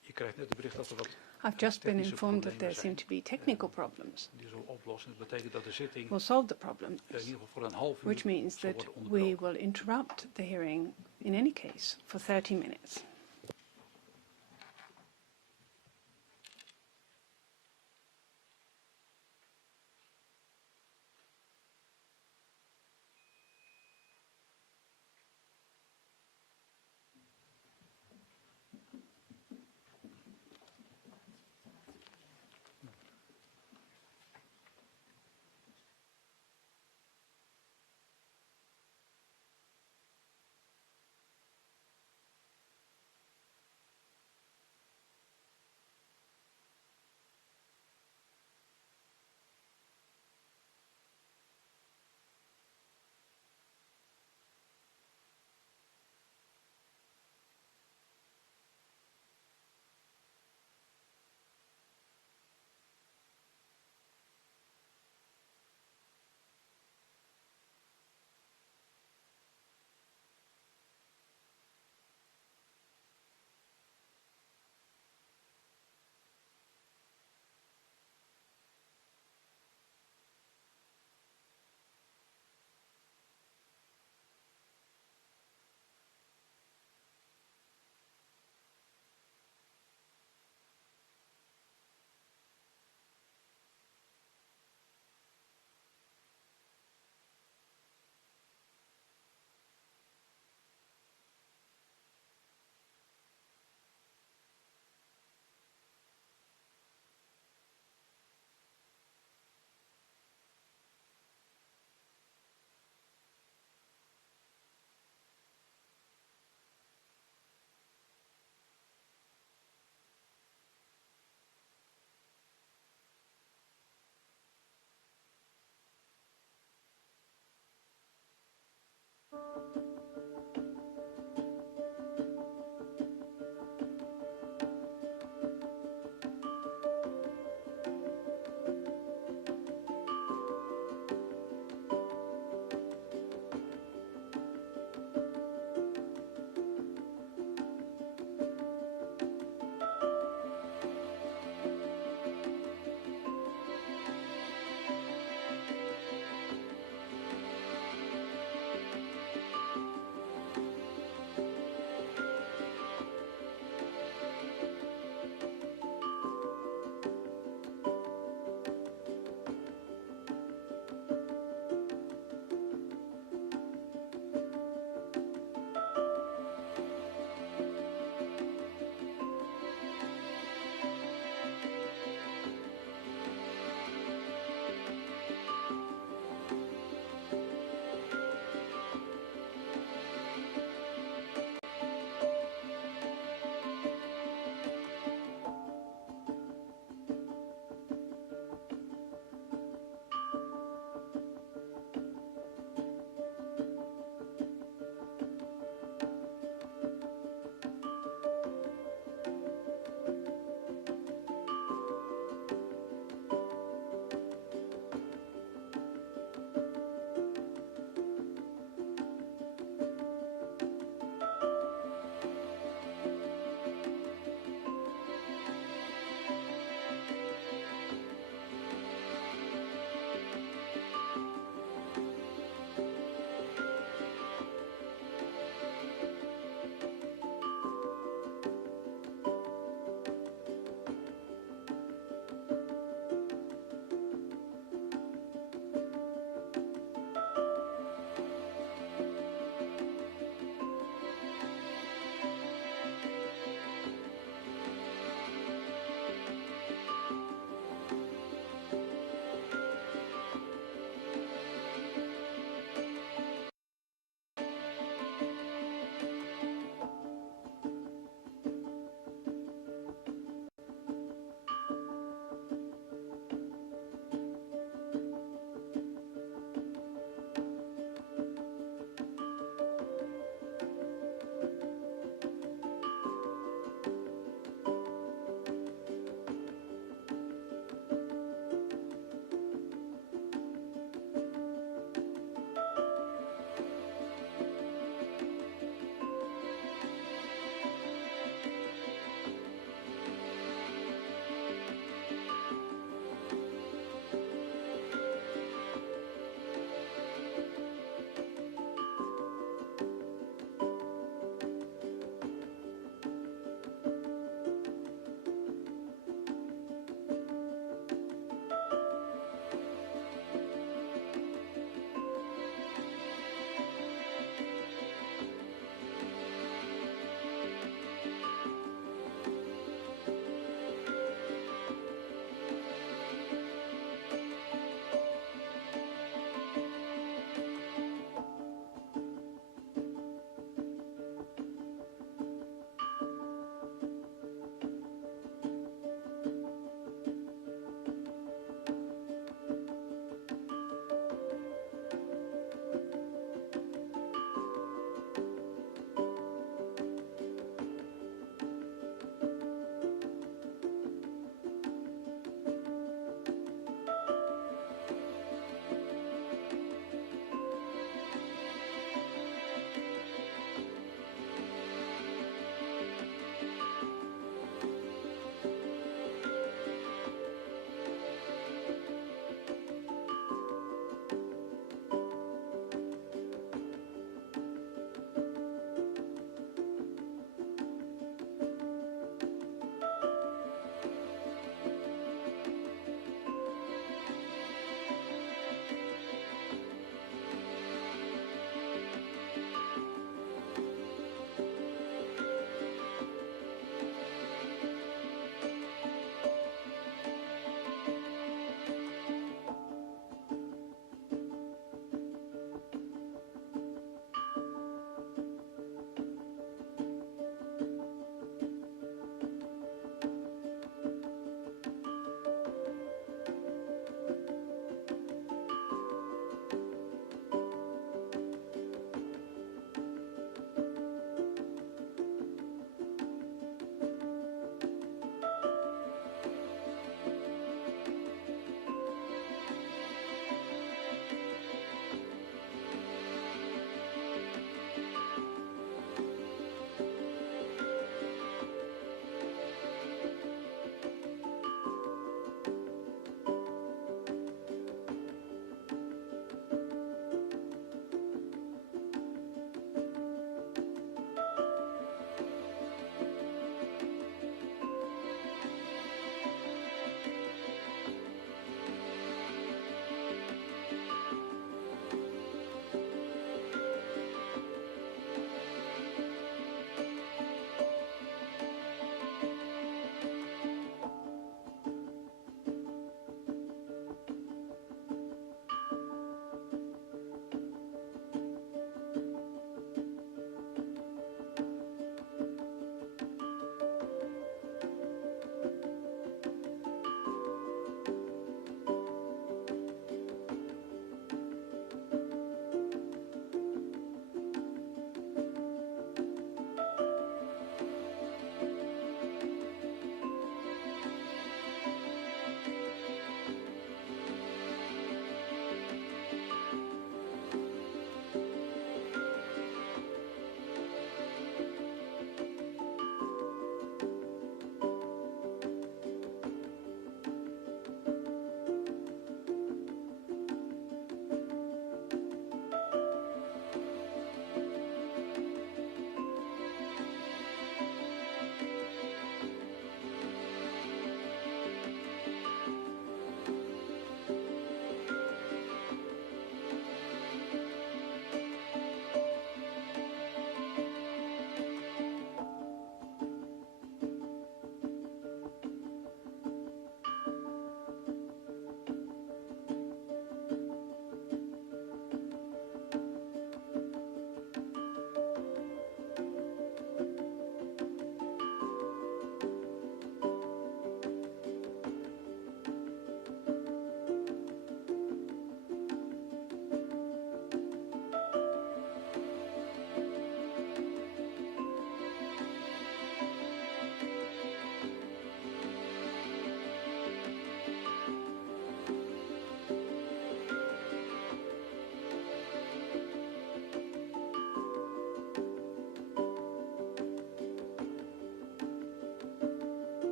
Je krijgt net het bericht dat er wat I've just been technische informed that there problemen seem to be technical problems. die zullen oplossen. Dat betekent dat de zitting We'll solve the problems, in ieder geval voor een half uur which means zal that worden we onderbroken. will interrupt the hearing in any case for 30 minutes.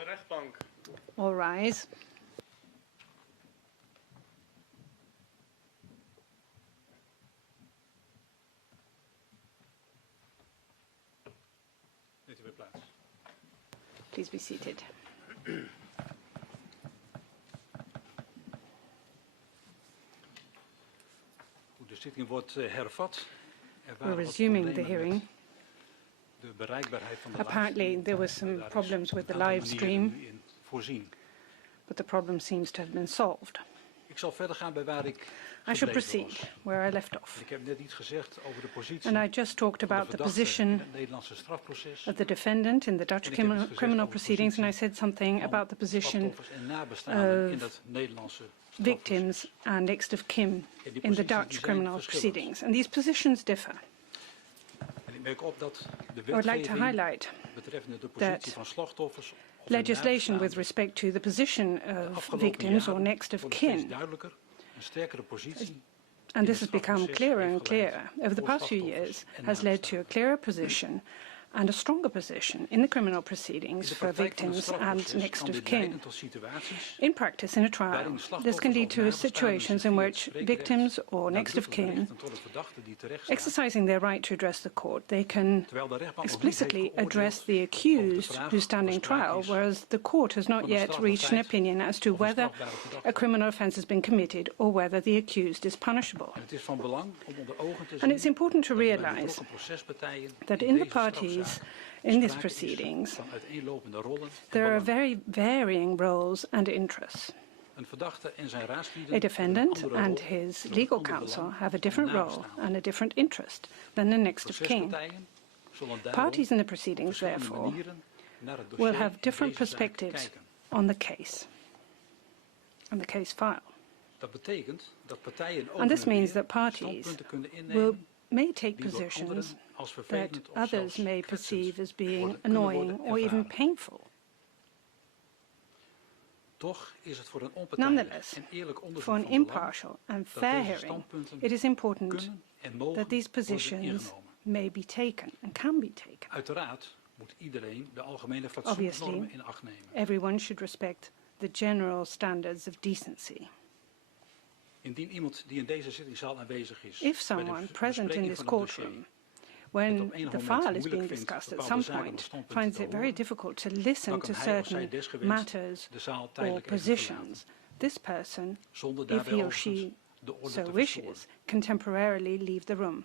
De rechtbank. All rise. Neemt u weer plaats. Please be seated. Goed, de zitting wordt hervat. Er We're waren wat resuming the problemen hearing. met de bereikbaarheid van de Apparently, livestream. there were some Daar is problems with the een aantal live manieren stream, nu in voorzien. but the problem seems to have been solved. Ik zal verder gaan bij waar ik I shall gebleven proceed was. where I left off. Ik heb net iets gezegd over de positie And I just talked van de about the verdachte in position het Nederlandse strafproces. of the defendant in the Dutch En ik heb iets gezegd criminal over de proceedings, and I positie said something van about the position slachtoffers en nabestaanden of in het Nederlandse victims strafproces. and next of kin En die in the posities Dutch die zijn criminal verschillend. proceedings. And these positions differ. En ik merk op dat de I would like to wetgeving highlight betreffende de that positie van slachtoffers of legislation with nabestaanden respect to the position de of afgelopen victims or jaren next of voor een steeds kin, duidelijker, een sterkere positie and in this het has become strafproces clearer heeft and geleid clearer over the voor past few slachtoffers years, en has led to a nabestaanden. clearer position and a stronger position in the criminal In proceedings de for praktijk van het victims and strafproces next kan of dit kin. leiden tot situaties In practice, in a waarin trial, de slachtoffers this can lead of to nabestaanden situations in zich via het which spreekrecht victims or next of nadrukkelijk kin, richten tot de verdachte die terecht staat, exercising their right to address the court, they can terwijl de rechtbank nog niet heeft explicitly address geoordeeld the over de accused vraag who's standing of er sprake trial, is whereas the court has not van een yet strafbaar reached an feit opinion as to of een whether strafbare a verdachte. criminal offence has been committed or whether the accused is punishable. En het is van belang om onder ogen te And zien it's important to dat bij de realize betrokken procespartijen that in in the deze parties strafzaak in these sprake is proceedings, van uiteenlopende rollen en there are belangen. very varying roles and interests. Een verdachte en zijn raadsleden A hebben een defendant andere and rol his en een legal ander counsel belang have a dan different de role nabestaanden. and a different interest than the next of kin. Procespartijen zullen daarom Parties in the op proceedings, verschillende therefore, manieren naar het will dossier have in different deze zaak perspectives kijken. on the case, on the case file. Dat betekent dat partijen And this over en means weer that parties standpunten kunnen will innemen may take die door anderen positions als that vervelend of others zelfs may kwetsend perceive as being kunnen annoying worden or even ervaren. painful. Toch is het voor een onpartijdig Nonetheless, en eerlijk onderzoek For an van belang impartial and dat fair deze hearing, standpunten it is important kunnen en mogen that these worden positions ingenomen. may be taken and can be taken. Uiteraard moet iedereen de algemene Obviously, fatsoensnormen in acht nemen. everyone should respect the general standards of decency. Indien iemand die in deze zittingszaal aanwezig is, If bij de someone present in bespreking this van een dossier courtroom, when het op enig the moment file is moeilijk being vindt discussed at bepaalde some zaken point, of standpunten finds te it very horen, difficult to listen dan to kan hij of zij certain desgewenst matters de zaal or tijdelijk even positions, this person, zonder if daarbij he or overigens she de orde so te wishes, verstoren. can temporarily leave the room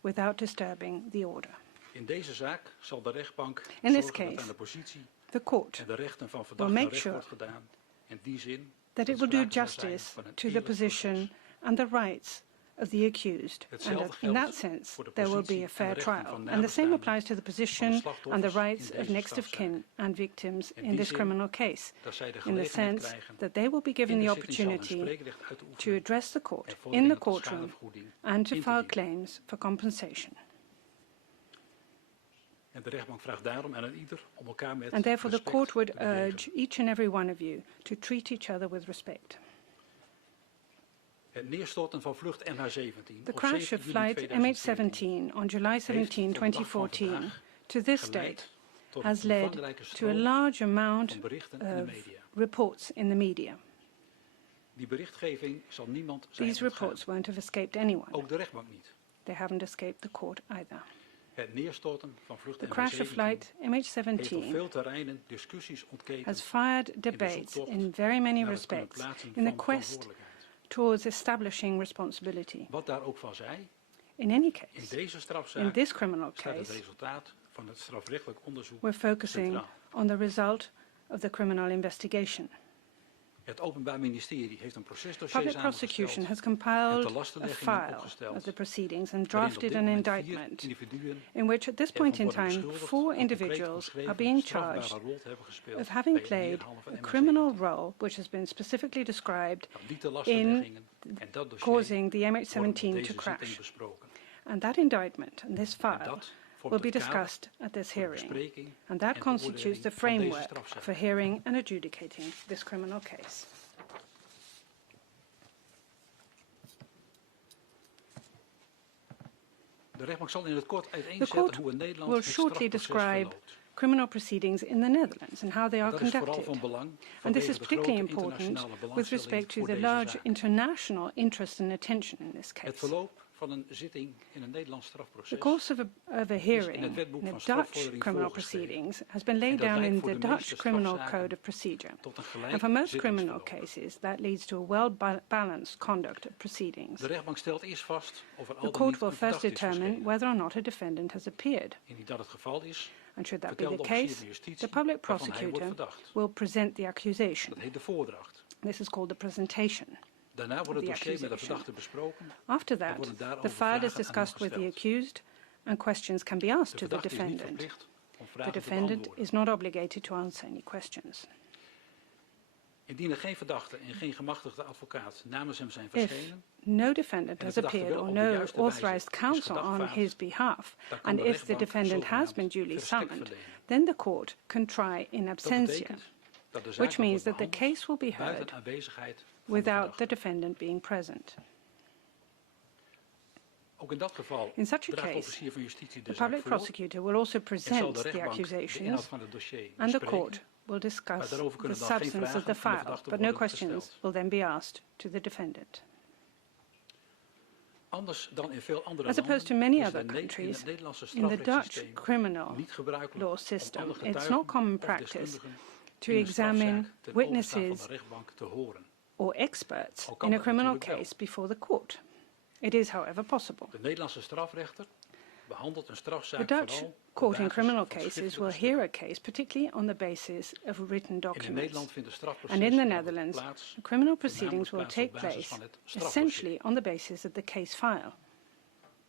without disturbing the order. In deze zaak zal de rechtbank In this zorgen dat case, aan de positie The court en de rechten van will verdachten make recht sure wordt gedaan. In die zin that it dat will do sprake zal zijn justice van een to the eerlijk position proces. and the rights of the accused, and Hetzelfde that in that geldt sense voor de there will positie be a en de fair rechten trial. van And the same nabestaanden applies to the van de position and the slachtoffers rights in of deze next of strafzaak. kin and victims In in die this zin criminal case, dat zij de in the gelegenheid sense krijgen that they will be given in the de zittingszaal hun opportunity spreekrecht uit te to oefenen address the court en in the vorderingen tot courtroom schadevergoeding and to in te file dienen. claims for compensation. En de rechtbank vraagt daarom aan een ieder om elkaar met And therefore the respect court would te bejegenen. urge each and every one of you to treat each other with respect. Het neerstorten van vlucht MH17 The op crash 7 of juli flight 2014 MH17 on July 17, heeft tot de dag van 2014, vandaag to this date, geleid tot has een led omvangrijke to a stroom large amount van berichten in de of media. reports in the media. Die berichtgeving zal niemand zijn These ontgaan. reports won't have escaped anyone. Ook de rechtbank niet. They haven't escaped the court either. Het neerstorten van vlucht The crash of MH17 flight heeft op MH17 veel terreinen discussies ontketend has fired debates in very many naar het kunnen respects plaatsen in the van quest verantwoordelijkheid. towards establishing responsibility. Wat daar ook van zij, In any in case, deze in strafzaak this criminal staat het case, resultaat van het strafrechtelijk onderzoek we're focusing centraal. on the result of the criminal investigation. Het Openbaar Ministerie heeft een procesdossier Public prosecution samengesteld has en compiled ter a lastenlegging file opgesteld, of the proceedings and waarin op drafted dit an moment 4 indictment individuen in which at this ervan point in worden time beschuldigd 4 een concreet individuals omschreven are being strafbare charged rol te hebben gespeeld of having bij het played neerhalen van a MH17. criminal role which has been specifically described Nou, die ter lastenleggingen en dat dossier causing the worden op MH17 deze to zitting crash. besproken. And that indictment and this En file dat will vormt be het kader discussed at this voor de hearing. bespreking And that en constitutes beoordeling the van deze framework strafzaak. for hearing and adjudicating this criminal case. De rechtbank zal in het kort The uiteenzetten court hoe in Nederland will het shortly strafproces describe verloopt. criminal proceedings in the Netherlands and how they are Dat is vooral conducted. van belang And this vanwege is de particularly grote important internationale with belangstelling respect to voor the deze large zaak. international interest and attention in this Het case. verloop van een zitting in een Nederlands The strafproces course of a hearing het wetboek in van a Dutch strafvordering criminal voorgeschreven. proceedings has been laid En dat down leidt in voor the de Dutch meeste Criminal strafzaken Code of Procedure. tot een And for most criminal zittingsverloop. cases, that leads to a well-balanced conduct of proceedings. De rechtbank stelt eerst vast of er al The dan court niet will een first verdachte is determine verschenen. whether or not a defendant has appeared. Indien dat het geval is, And should that be vertelt the de officier case, van justitie the public waarvan hij wordt prosecutor verdacht. will present the accusation. Dat heet de voordracht. This is called the presentation. Daarna wordt het The dossier met de accusation. verdachte besproken. After Dan that, worden daarover the file is vragen aan hem discussed with the gesteld. accused and questions can be asked De to the verdachte is niet defendant. verplicht om The vragen te defendant beantwoorden. is not obligated to answer any questions. Indien er geen verdachte en geen gemachtigde advocaat namens hem zijn If verschenen, no defendant de has verdachte appeared wel or op de no juiste wijze authorized is counsel on gedagvaard, his behalf, dan kan and de if the rechtbank defendant has zogenaamd been duly verstek summoned, verlenen. then the court can try in Dat absentia, betekent dat de zaak which dan means wordt that the behandeld case will be buiten heard aanwezigheid van de without the verdachte. defendant being present. Ook in dat geval In such a draagt de case, officier van justitie de The zaak public voor prosecutor will also en zal present de the rechtbank de inhoud accusations, van het dossier and the bespreken. court will discuss Maar daarover the kunnen dan geen substance of vragen the aan de file, verdachte but no worden questions gesteld. will then be asked to the defendant. Anders dan in veel andere As opposed to landen many is other in countries, het Nederlandse in the Dutch strafrechtssysteem criminal niet gebruikelijk law om system, alle it's getuigen not common of practice deskundigen to in een examine strafzaak ten overstaan van witnesses de rechtbank te horen. or experts Al kan in a dat criminal natuurlijk wel. case before the court. It is, however, possible. De Nederlandse strafrechter behandelt een The strafzaak Dutch vooral op court in basis criminal van cases schriftelijke will stukken. hear a case particularly on the basis of written En in documents. Nederland vindt de strafproces And in the altijd Netherlands, plaats, the criminal proceedings voornamelijk will plaats take op basis place van het strafdossier. essentially on the basis of the case file.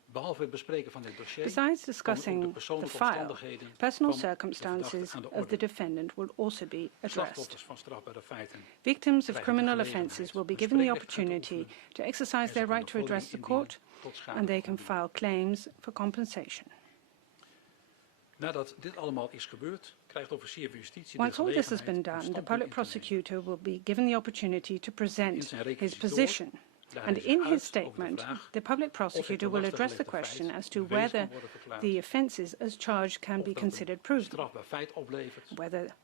Behalve het bespreken van dit dossier Besides komen ook de discussing the persoonlijke file, omstandigheden personal van de circumstances verdachte aan de of the orde. defendant will also be addressed. Slachtoffers van strafbare feiten Victims of krijgen criminal de gelegenheid offences will be hun given the spreekrecht uit te opportunity oefenen to exercise en ze their right kunnen to address the vorderingen court, indienen tot and they can schadevergoeding. file claims for compensation. Nadat dit allemaal is gebeurd, krijgt de officier van justitie de Once all this has been gelegenheid om done, the standpunt public in te nemen. prosecutor will be given the opportunity to In present zijn his requisitoor position. daagt And hij zich in uit his over de statement, vraag the public of het prosecutor ten will laste address the gelegde question feit as to bewezen whether kan worden verklaard, the offences as charged can of be dat considered een proven, strafbaar feit oplevert, whether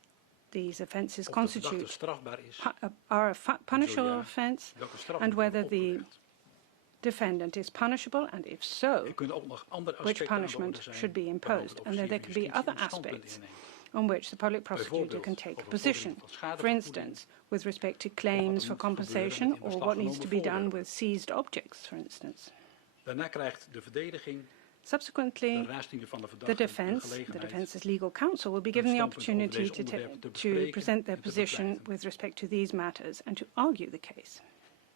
these offences of de verdachte constitute strafbaar is, are a punishable ja, offence, welke straf and moet worden whether the opgelegd. defendant is punishable, and if so, Er kunnen ook nog andere which aspecten aan de orde punishment zijn should be waarover imposed, de and that there officier could van be other justitie een standpunt aspects inneemt. on which the public prosecutor can Bijvoorbeeld take a over position. vordering van For schadevergoeding, instance, with respect to claims for moet gebeuren compensation met in or beslag what needs to be genomen done voorwerpen. with seized objects, for instance. Daarna krijgt de verdediging, de Subsequently, raadsliding van de the verdachte, defense, de the gelegenheid defense's legal counsel will be een given the standpunt over opportunity deze to, onderwerpen te to bespreken present their en te position bepleiten. with respect to these matters and to argue the case.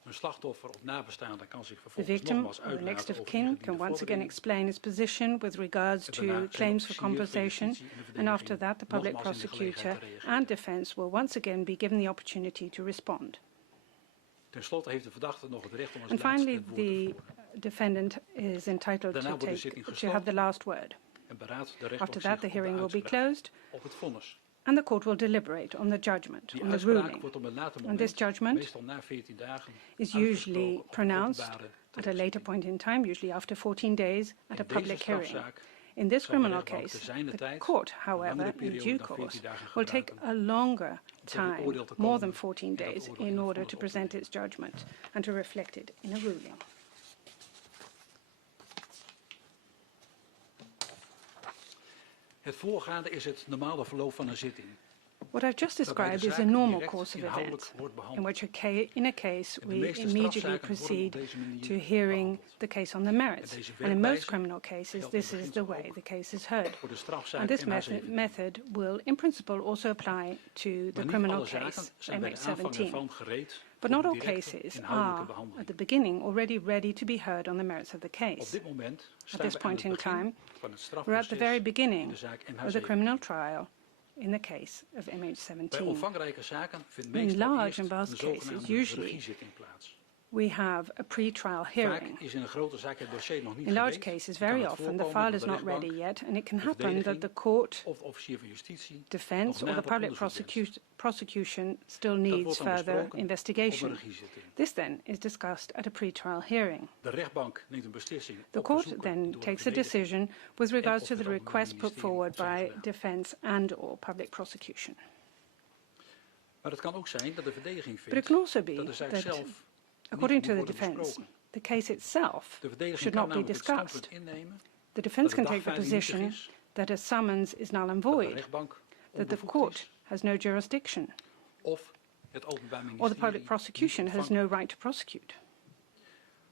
Een slachtoffer of nabestaande kan zich The vervolgens victim nogmaals or the next uitlaten of over kin ingediende can once again vorderingen. explain his position with regards En daarna to zijn claims for officier van compensation, justitie en de and after verdediging that the public nogmaals in de prosecutor gelegenheid te reageren. and defense will once again be given the opportunity to respond. Ten slotte heeft de verdachte nog het recht om als And laatste finally, het woord te the voeren. defendant is entitled Daarna to, wordt de zitting to have the last word. En beraadt de rechtbank After that, the zich op de hearing will be uitspraak, closed, op het vonnis. and the court will deliberate on the judgment, Die on the uitspraak ruling. wordt op een later And this moment, judgment meestal na 14 dagen, is uitgesproken usually op een pronounced openbare at a later televisiezitting. point in time, usually after 14 days, at a In deze public hearing. strafzaak In this zal de criminal rechtbank te case, zijner the tijd court, een however, langere in periode due dan course, 14 dagen will take gebruiken a longer tot een time, oordeel te more komen than 14 en dat days, oordeel in in order vonnis to op te present nemen. its judgment and to reflect it in a ruling. Het voorgaande is het normale verloop van een zitting. What I've just Waarbij de described is zaak a normal direct course of inhoudelijk events, wordt in behandeld. which in a case En de we meeste immediately strafzaken worden op proceed deze manier to hearing behandeld. the case on the merits. En deze And in most werkwijze criminal cases, geldt this in is the beginsel way ook the case is heard. Voor de strafzaak And this MH17. method will, in principle, also apply to the Maar niet criminal alle zaken case zijn bij de aanvang MH17. ervan gereed But voor not all de directe cases inhoudelijke are, behandeling. at the beginning, already ready to be heard on the merits of the Op case. dit moment At staan this we aan point het in begin time, van het we're at the very strafproces in beginning de zaak of the MH17. criminal trial in the case of Bij MH17. omvangrijke zaken vindt In meestal large eerst and een vast cases, zogenaamde usually regiezitting plaats. we have a pre-trial hearing. Vaak is in een grote zaak het dossier nog niet In large gereed. cases, Dan kan very het often, the voorkomen file dat is de not ready rechtbank yet, and it can de happen that verdediging the court, of de officier van justitie defense, or the nader public onderzoek wenst. prosecution still Dat needs wordt dan further besproken op een investigation. regiezitting. This then is discussed at a pre-trial hearing. De rechtbank neemt een beslissing The op court verzoeken then door de takes a verdediger decision with regards of to the het Openbaar request put Ministerie forward op zijn by gelegd. defense and/or public prosecution. Maar het kan ook zijn dat de verdediging But it vindt can also be dat de zaak that, zelf according niet to moet the worden defense, besproken. the case itself De verdediging should kan not be namelijk het discussed. standpunt innemen The defense dat can de take the dagvaarding nietig position is, that a summons is null and dat de void, rechtbank that the onbevoegd court is, has no jurisdiction, of het Openbaar or the Ministerie public prosecution niet has ontvangt. no right to prosecute.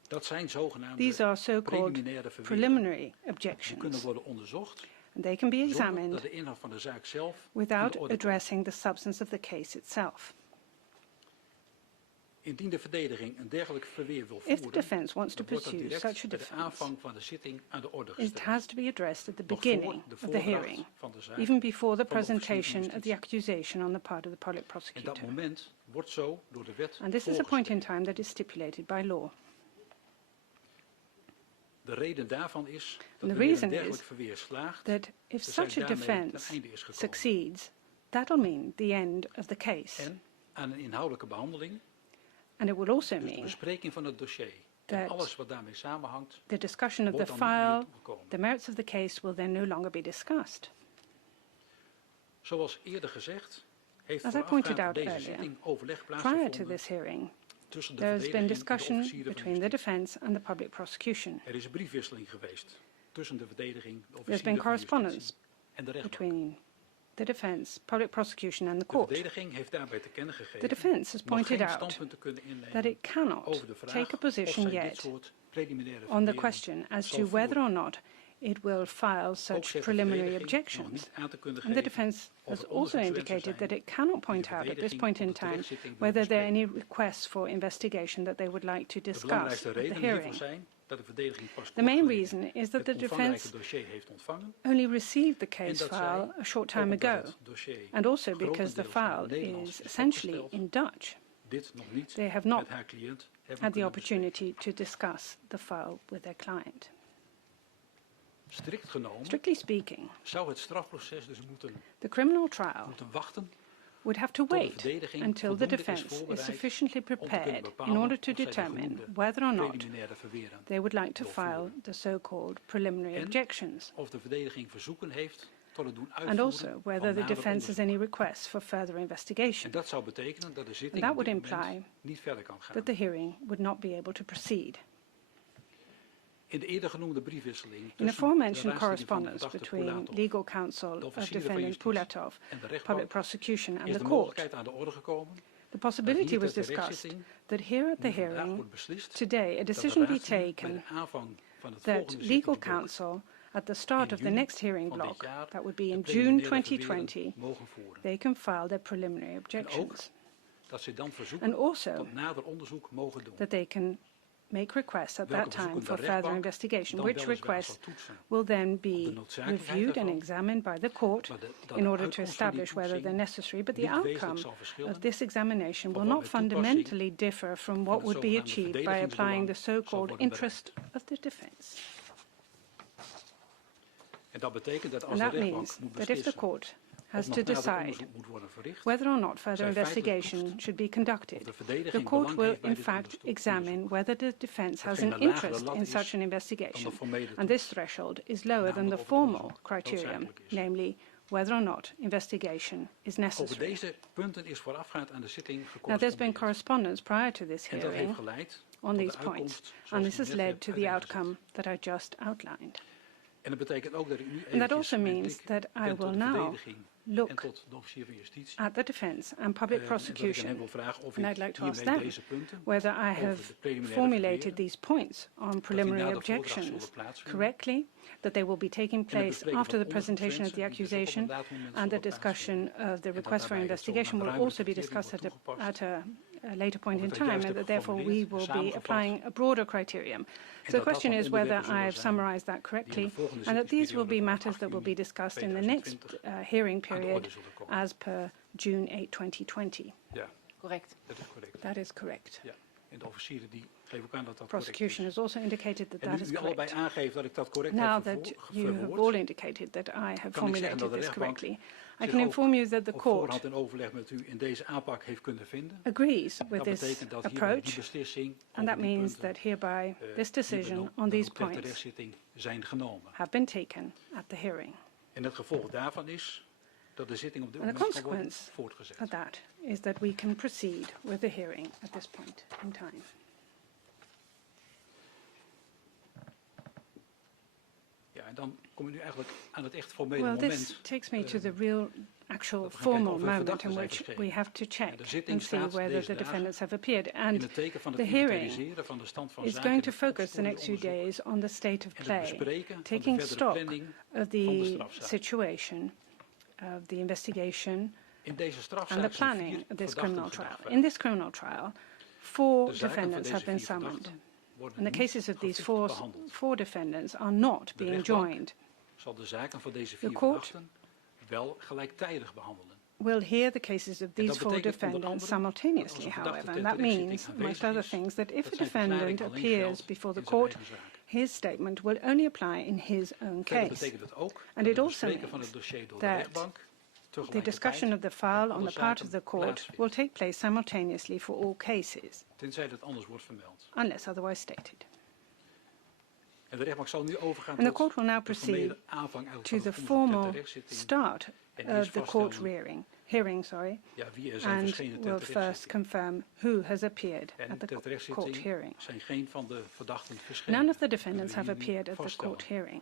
Dat zijn zogenaamde These are so-called preliminaire verweren. preliminary Die kunnen objections, worden onderzocht and they can be zonder dat examined de inhoud van de zaak zelf aan de without orde komt. addressing the substance of the case itself. Indien de verdediging een dergelijk verweer wil If the voeren, defense wants to dan wordt dat pursue direct such a bij de defense, aanvang van de zitting aan de orde it gesteld. has to be addressed at the Nog beginning voor de of the voordracht hearing, van de zaak even before the van de officier van presentation of the justitie. accusation on the part of the public En dat prosecutor. moment wordt zo door de wet And this is a point in voorgeschreven. time that is stipulated by law. De reden daarvan is dat And the wanneer een reason dergelijk is verweer slaagt, That if de zaak such a daarmee ten defense einde is gekomen. succeeds, that'll mean the end of the case. En aan een inhoudelijke behandeling, And it will also dus de mean bespreking van het dossier en that alles wat daarmee samenhangt, the discussion of the wordt dan niet meer file, toegekomen. the merits of the case will then no longer be discussed. Zoals eerder gezegd, heeft As I pointed voorafgaand out aan deze earlier, zitting overleg Prior to plaatsgevonden this hearing, tussen de there has been verdediging en de discussion officieren van between the justitie. defense and the public prosecution. Er is een briefwisseling geweest tussen de verdediging, de There's officieren been van correspondence justitie en de rechtbank. between the defense, public prosecution and the De court. verdediging heeft daarbij te kennen The gegeven defense has nog pointed geen out standpunt te kunnen innemen that it cannot over de vraag take a of position zij dit yet soort preliminaire on the verweren question as zal to whether voeren. or not it will file Ook such zegt de preliminary verdediging nog objections. niet aan te kunnen And the geven defense of has er also onderzoekswensen indicated that zijn it cannot die point de out at this verdediging point in op de time terechtzitting wil whether there are any bespreken. requests for investigation that they would like to De discuss belangrijkste at the redenen hiervoor hearing. zijn dat de verdediging pas The main kort geleden reason is that het the omvangrijke defense dossier heeft ontvangen only received the en case dat file zij, a short ook time omdat ago, het dossier and also because the grotendeels in het file Nederlands is is essentially opgesteld, in Dutch, dit nog niet they have met not haar cliënt hebben had the kunnen bespreken. opportunity to discuss the file with their client. Strikt genomen Strictly speaking, zou het strafproces dus moeten the criminal trial wachten would have to tot de wait verdediging until the voldoende is defense is voorbereid sufficiently om te kunnen prepared in bepalen order to of zij de determine genoemde whether or not preliminaire verweren they would like to wil file voeren. the so-called preliminary En objections, of de verdediging verzoeken heeft tot het doen and uitvoeren also van whether the nader defense has onderzoek. any requests for further En investigation. dat zou betekenen dat de zitting And that op would dit moment imply niet verder kan gaan. That the hearing would not be able to proceed. In de eerder genoemde briefwisseling In tussen de aforementioned raadslieden van de correspondence verdachte between Poulatov legal counsel de of officieren van defendant justitie Poulatov, en de public rechtbank prosecution and is the de court, mogelijkheid aan de orde gekomen the dat possibility hier was ter discussed rechtszitting that here at the nu vandaag hearing wordt beslist today a dat de decision be raadsleden bij taken de aanvang van het that volgende legal zittingsblok counsel at the start in of the juni next hearing van dit block, jaar that would be de in June preliminaire 2020, verweren mogen voeren. they can file their preliminary objections. Dat ze dan verzoeken And also tot nader onderzoek mogen doen. that they can make requests at Welke that time verzoeken for de further rechtbank investigation, dan which weliswaar requests zal toetsen. will then Op de be noodzakelijkheid reviewed and daarvan, examined by the court maar dat in de order to uitkomst van die establish whether they're toetsing necessary, but the niet wezenlijk outcome zal verschillen of this examination van will wat not met toepassing fundamentally differ from what het would be zogenaamde achieved by verdedigingsbelang applying the zal so-called worden interest of the defense. En dat betekent dat als And de that rechtbank means moet that if the beslissen court has of to nog nader decide onderzoek moet worden verricht, whether or not further zij feitelijk investigation toetst should be of conducted, de the verdediging court belang will heeft bij in dit fact examine onderzoek, whether the defense has hetgeen an een lagere interest lat in is such an dan de investigation. formele And toets. this threshold is lower than Namelijk the of het formal onderzoek criterium, noodzakelijk is. namely whether or not investigation is Over necessary. deze punten is voorafgaand aan de zitting Now, there's been gecorrespondeerd. correspondence prior to this En dat heeft hearing geleid on tot de these points, uitkomst and zoals this u has net led hebt to the uiteengezet. outcome that I just outlined. En dat betekent ook dat ik nu And that eventjes also mijn means blik that I wend tot will de now verdediging en look tot de officier van justitie. at the defense and public En dat ik aan hem prosecution, wil vragen of and ik I'd like to ask hiermee them deze punten whether I over have de preliminaire formulated verweren, these points on dat die preliminary na de voordracht objections zullen plaatsvinden. correctly, that they will be taking En het place bespreken after van the presentation of the onderzoekswensen die dus op een accusation, later moment and the zullen discussion plaatsvinden. of the En dat request for daarbij het investigation will zogenaamde also be ruimtecriterium discussed wordt toegepast. at a later point Of in ik dat time, juist and heb that therefore we geformuleerd, will be samengevat. applying a broader criterium. So the dat question dan is whether onderwerpen zullen I've zijn summarized that die in correctly, de volgende and that these will be zittingsperiode van matters 8 that will be juni discussed in the next 2020 hearing aan de period orde zullen komen. as per June 8, 2020. Ja, Correct. dat is correct. That is correct. Ja. En de officieren die geven ook aan dat dat Prosecution correct is. has also indicated that En that nu is u allebei correct. aangeeft dat ik dat correct Now heb that you have all verwoord, indicated that I have zeggen formulated dat de this rechtbank correctly, I zich can ook inform you that the op court voorhand in overleg met u in deze aanpak heeft kunnen vinden. agrees with Dat this betekent dat hierbij approach, die beslissing and that over die means punten that hereby this decision on die these ook ter points terechtzitting zijn genomen. have been taken at the hearing. En het gevolg daarvan is dat de zitting op dit And the moment kan worden consequence voortgezet. of that is that we can proceed with the hearing at this point in time. Ja, en dan kom je nu eigenlijk aan het echt formele Well, moment. this takes me to the real, actual dat we gaan kijken formal of er moment verdachten in zijn which verschenen. we have to check de zitting and see staat whether deze the dagen defendants have appeared. in And het teken van het the hearing inventariseren van de stand van is zaken going en to het focus the next few opsporingsonderzoek days on the state of en het play, bespreken van de taking verdere stock planning of van de the strafzaak. situation, of the investigation, In deze and strafzaak the zijn planning 4 of this verdachten criminal trial. verdacht. In this criminal trial, 4 De zaken van defendants have deze been 4 summoned. verdachten worden In the niet cases of these gefixt behandeld. 4 defendants are not De being rechtbank joined. zal de zaken van deze 4 court verdachten wel gelijktijdig behandelen. Will hear the cases of En these dat 4 betekent onder defendants andere dat simultaneously, als een however, verdachte and ter that terechtzitting means, amongst aanwezig other is, things, that if dat a zijn verklaring defendant alleen appears geldt before the in zijn court, eigen zaak. his statement will only apply in his own Verder case. betekent het ook And dat it het also bespreken van means het dossier door de that rechtbank The discussion tegelijkertijd of the file on alle the part of zaken the court plaatsvindt, will take place simultaneously for all cases, tenzij dat anders wordt vermeld. unless otherwise stated. En de rechtbank zal nu overgaan And the tot court will now de formele proceed aanvang eigenlijk to van the het onderzoek ter formal terechtzitting. start En eerst of the court vaststellen hearing, ja, wie er zijn and verschenen ter will first terechtzitting. confirm who has appeared En at the ter court terechtzitting hearing. zijn geen van de verdachten verschenen. None of the Dat defendants kunnen have we hier appeared nu at the court vaststellen. hearing.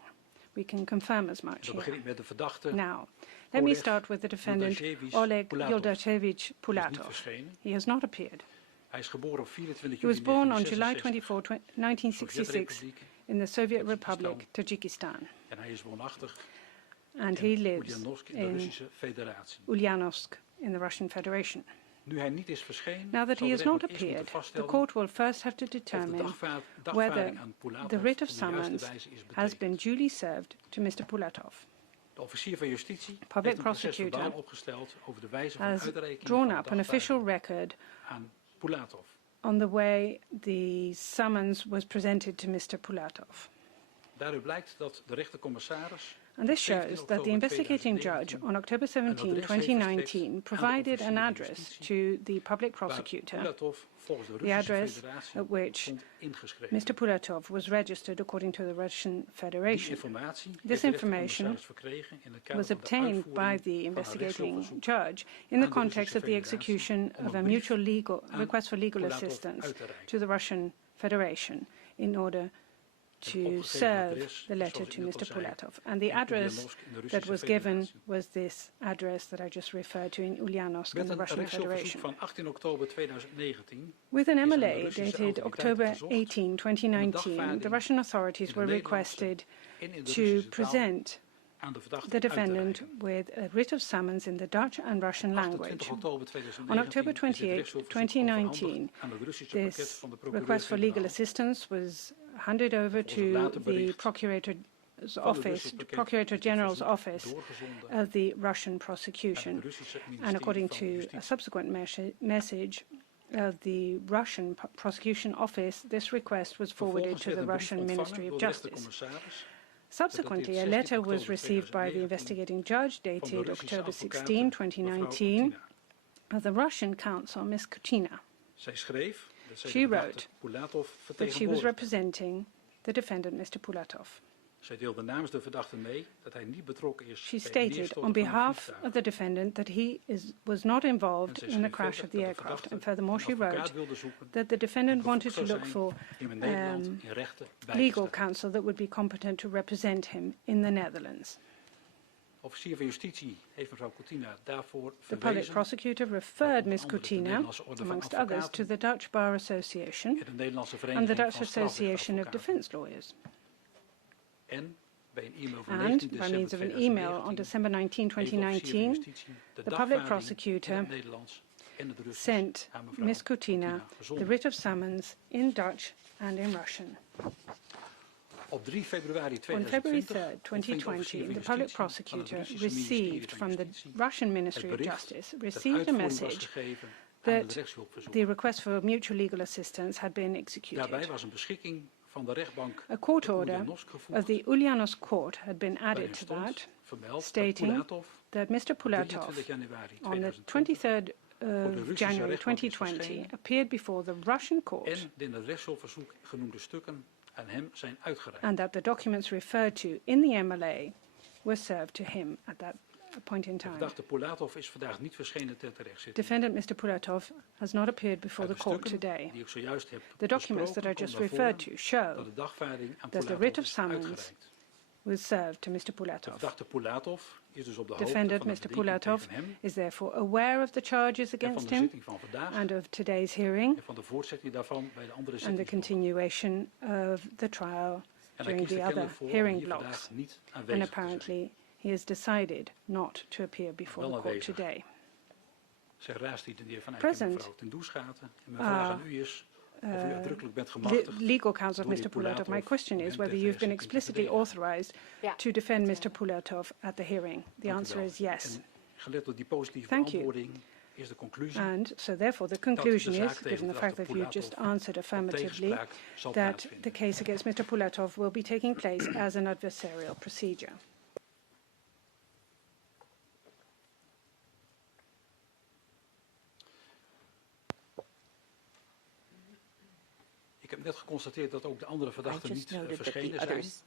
We can confirm as much Dan begin here. ik met de verdachte Now, let me Oleg start with the defendant Yildashevich Oleg Pulatov. Yildashevich Die is niet Pulatov. verschenen. He has not appeared. Hij is geboren op 24 He juli was born on July 1966 24, 1966 Sovjet-Republiek. in the Soviet Tajikistan. Republic, Tajikistan. En hij is woonachtig And in he lives Ulyanovsk in de in Russische Federatie. Ulyanovsk in the Russian Federation. Nu hij niet is verschenen, Now that zal he de has not rechtbank eerst moeten appeared, the vaststellen court will first have to of de determine dagvaarding whether aan Pulatov the writ of op de juiste summons wijze is has betekend. been duly served to Mr. Pulatov. De officier van justitie Public heeft een prosecutor procesverbaal opgesteld over de wijze van Has uitreiking drawn van up de an official dagvaarding record aan Pulatov. on the way the summons was presented to Mr. Pulatov. Daaruit blijkt dat de rechtercommissaris And this 17 shows that the oktober investigating 2019 judge on October 17, adres heeft 2019 gegeven provided aan de an officier van address justitie to the public waar prosecutor, Pulatov volgens de the Russische address Federatie at which stond ingeschreven. Mr. Pulatov was registered according to the Russian Die Federation. informatie heeft This de information rechtercommissaris verkregen in het kader Was van de obtained by uitvoering the van een investigating rechtsverzoek judge in aan the de context Russische of the Federatie execution om of een a brief mutual legal aan request for legal Pulatov assistance uit te reiken. to the Russian Federation in order to opgegeven serve adres, the letter zoals ik to net al Mr. zei, Pulatov. And the in address Ulyanovsk in de that Russische was given Federatie. was this address that I just referred to in Ulyanovsk in Met the een Russian rechtshulpverzoek Federation. van 18 oktober 2019 With an aan de MLA Russische dated autoriteiten October verzocht 18, 2019, the dagvaarding Russian authorities in de were Nederlandse requested en in de to Russische taal present aan de verdachte the uit te defendant reiken. with a writ of summons in the Dutch and Russian 28 language. oktober 2019 On October is dit 28, rechtshulpverzoek 2019, overhandigd aan het Russische pakket This van de request for legal procureur-generaal. assistance was handed over Volgens het to later the bericht Procurator's van het office, Russische pakket Procurator is dit General's verzoek office doorgezonden of the Russian aan het prosecution. Russische And ministerie according van to a Justitie. subsequent message of the Russian prosecution office, this request was forwarded Vervolgens to werd the een brief Russian ontvangen Ministry of door de Justice. rechtercommissaris Subsequently, a letter was received by the investigating judge van de dated Russische October advocaat 16, mevrouw 2019, Kutina. of the Russian counsel, Ms. Kutina, Zij schreef dat zij She de verdachte wrote Pulatov that she was vertegenwoordigde. representing the defendant, Mr. Pulatov. Zij deelde namens de verdachte mee dat hij niet betrokken is She bij het stated neerstorten on van een behalf vliegtuig. of the defendant that he was not involved En zij in the schreef crash verder of the dat de aircraft. verdachte And furthermore, she een advocaat wrote wilde zoeken that the defendant die wanted to bevoegd look zou for zijn in Nederland in rechten bij te legal staan. counsel that would be competent to represent him in the Netherlands. Officier van Justitie heeft mevrouw Kutina daarvoor The public verwezen prosecutor referred onder Ms. andere de Kutina, Nederlandse Orde van amongst others, to Advocaten the Dutch Bar Association en de Nederlandse and Vereniging the Dutch van Association of Strafrechtadvocaten. Defense Lawyers. En bij een e-mail van And 19 by december means of an email on 2019 December 19, heeft de officier van 2019, Justitie de the public dagvaarding in prosecutor het Nederlands en het Russisch sent aan mevrouw Ms. Kutina Kutina the gezonden. writ of summons in Dutch and in Russian. Op 3 februari On February 2020 3rd, 2020, the public prosecutor received from the Russian Ministry of Justice, received a message het that rechtshulpverzoek. the request for mutual legal assistance had been executed. Daarbij was een beschikking van de rechtbank A court de order Ulyanovsk of gevoegd, the Ulyanovsk court had been waarin added to stond that, vermeld dat stating Pulatov that Mr. Pulatov, 23 januari on the 2020 23rd voor de of Russische January rechtbank is 2020, verschenen appeared before the Russian court, en de in het rechtshulpverzoek genoemde stukken aan hem zijn uitgereikt. and that the documents referred to in the MLA were served to him at that point in De time. verdachte Pulatov is vandaag niet verschenen ter terechtzitting. Defendant Mr. Pulatov has not appeared before Uit the de court stukken today. die ik zojuist heb The documents that I besproken, just komt naar referred voren to show dat de dagvaarding aan that the Pulatov writ of is summons uitgereikt. was served to Mr. De Pulatov. verdachte Pulatov is dus op de hoogte Defendant van de Mr. verdenking Pulatov tegen hem is therefore aware of the charges en van against de him zitting van vandaag and of today's hearing en van de voortzetting daarvan bij de andere and the zittingsblokken. continuation of the trial En hij during kiest er the other kennelijk voor om hearing hier blocks. vandaag niet And aanwezig te zijn. apparently he has decided not to appear before Wel the court aanwezig. today. Zij raast die de heer Van Eyck en Present. mevrouw ten Doesgaten. En mijn vraag aan u is of u uitdrukkelijk bent gemachtigd Legal counsel of door die Mr. Pulatov, my Pulatov question om is hem whether ter you've been terechtzitting te explicitly verdedigen. authorized Ja. to defend Mr. Pulatov at the hearing. The Dank u answer wel. is yes. En gelet op die positieve Thank you. beantwoording is de conclusie And so therefore the conclusion zaak is, tegen given the de fact that you verdachte just Pulatov answered op affirmatively, tegenspraak zal that plaatsvinden. the case against Mr. Pulatov will be taking place as an adversarial procedure. Ik heb net geconstateerd dat ook de andere I verdachten just niet noted that verschenen the zijn. others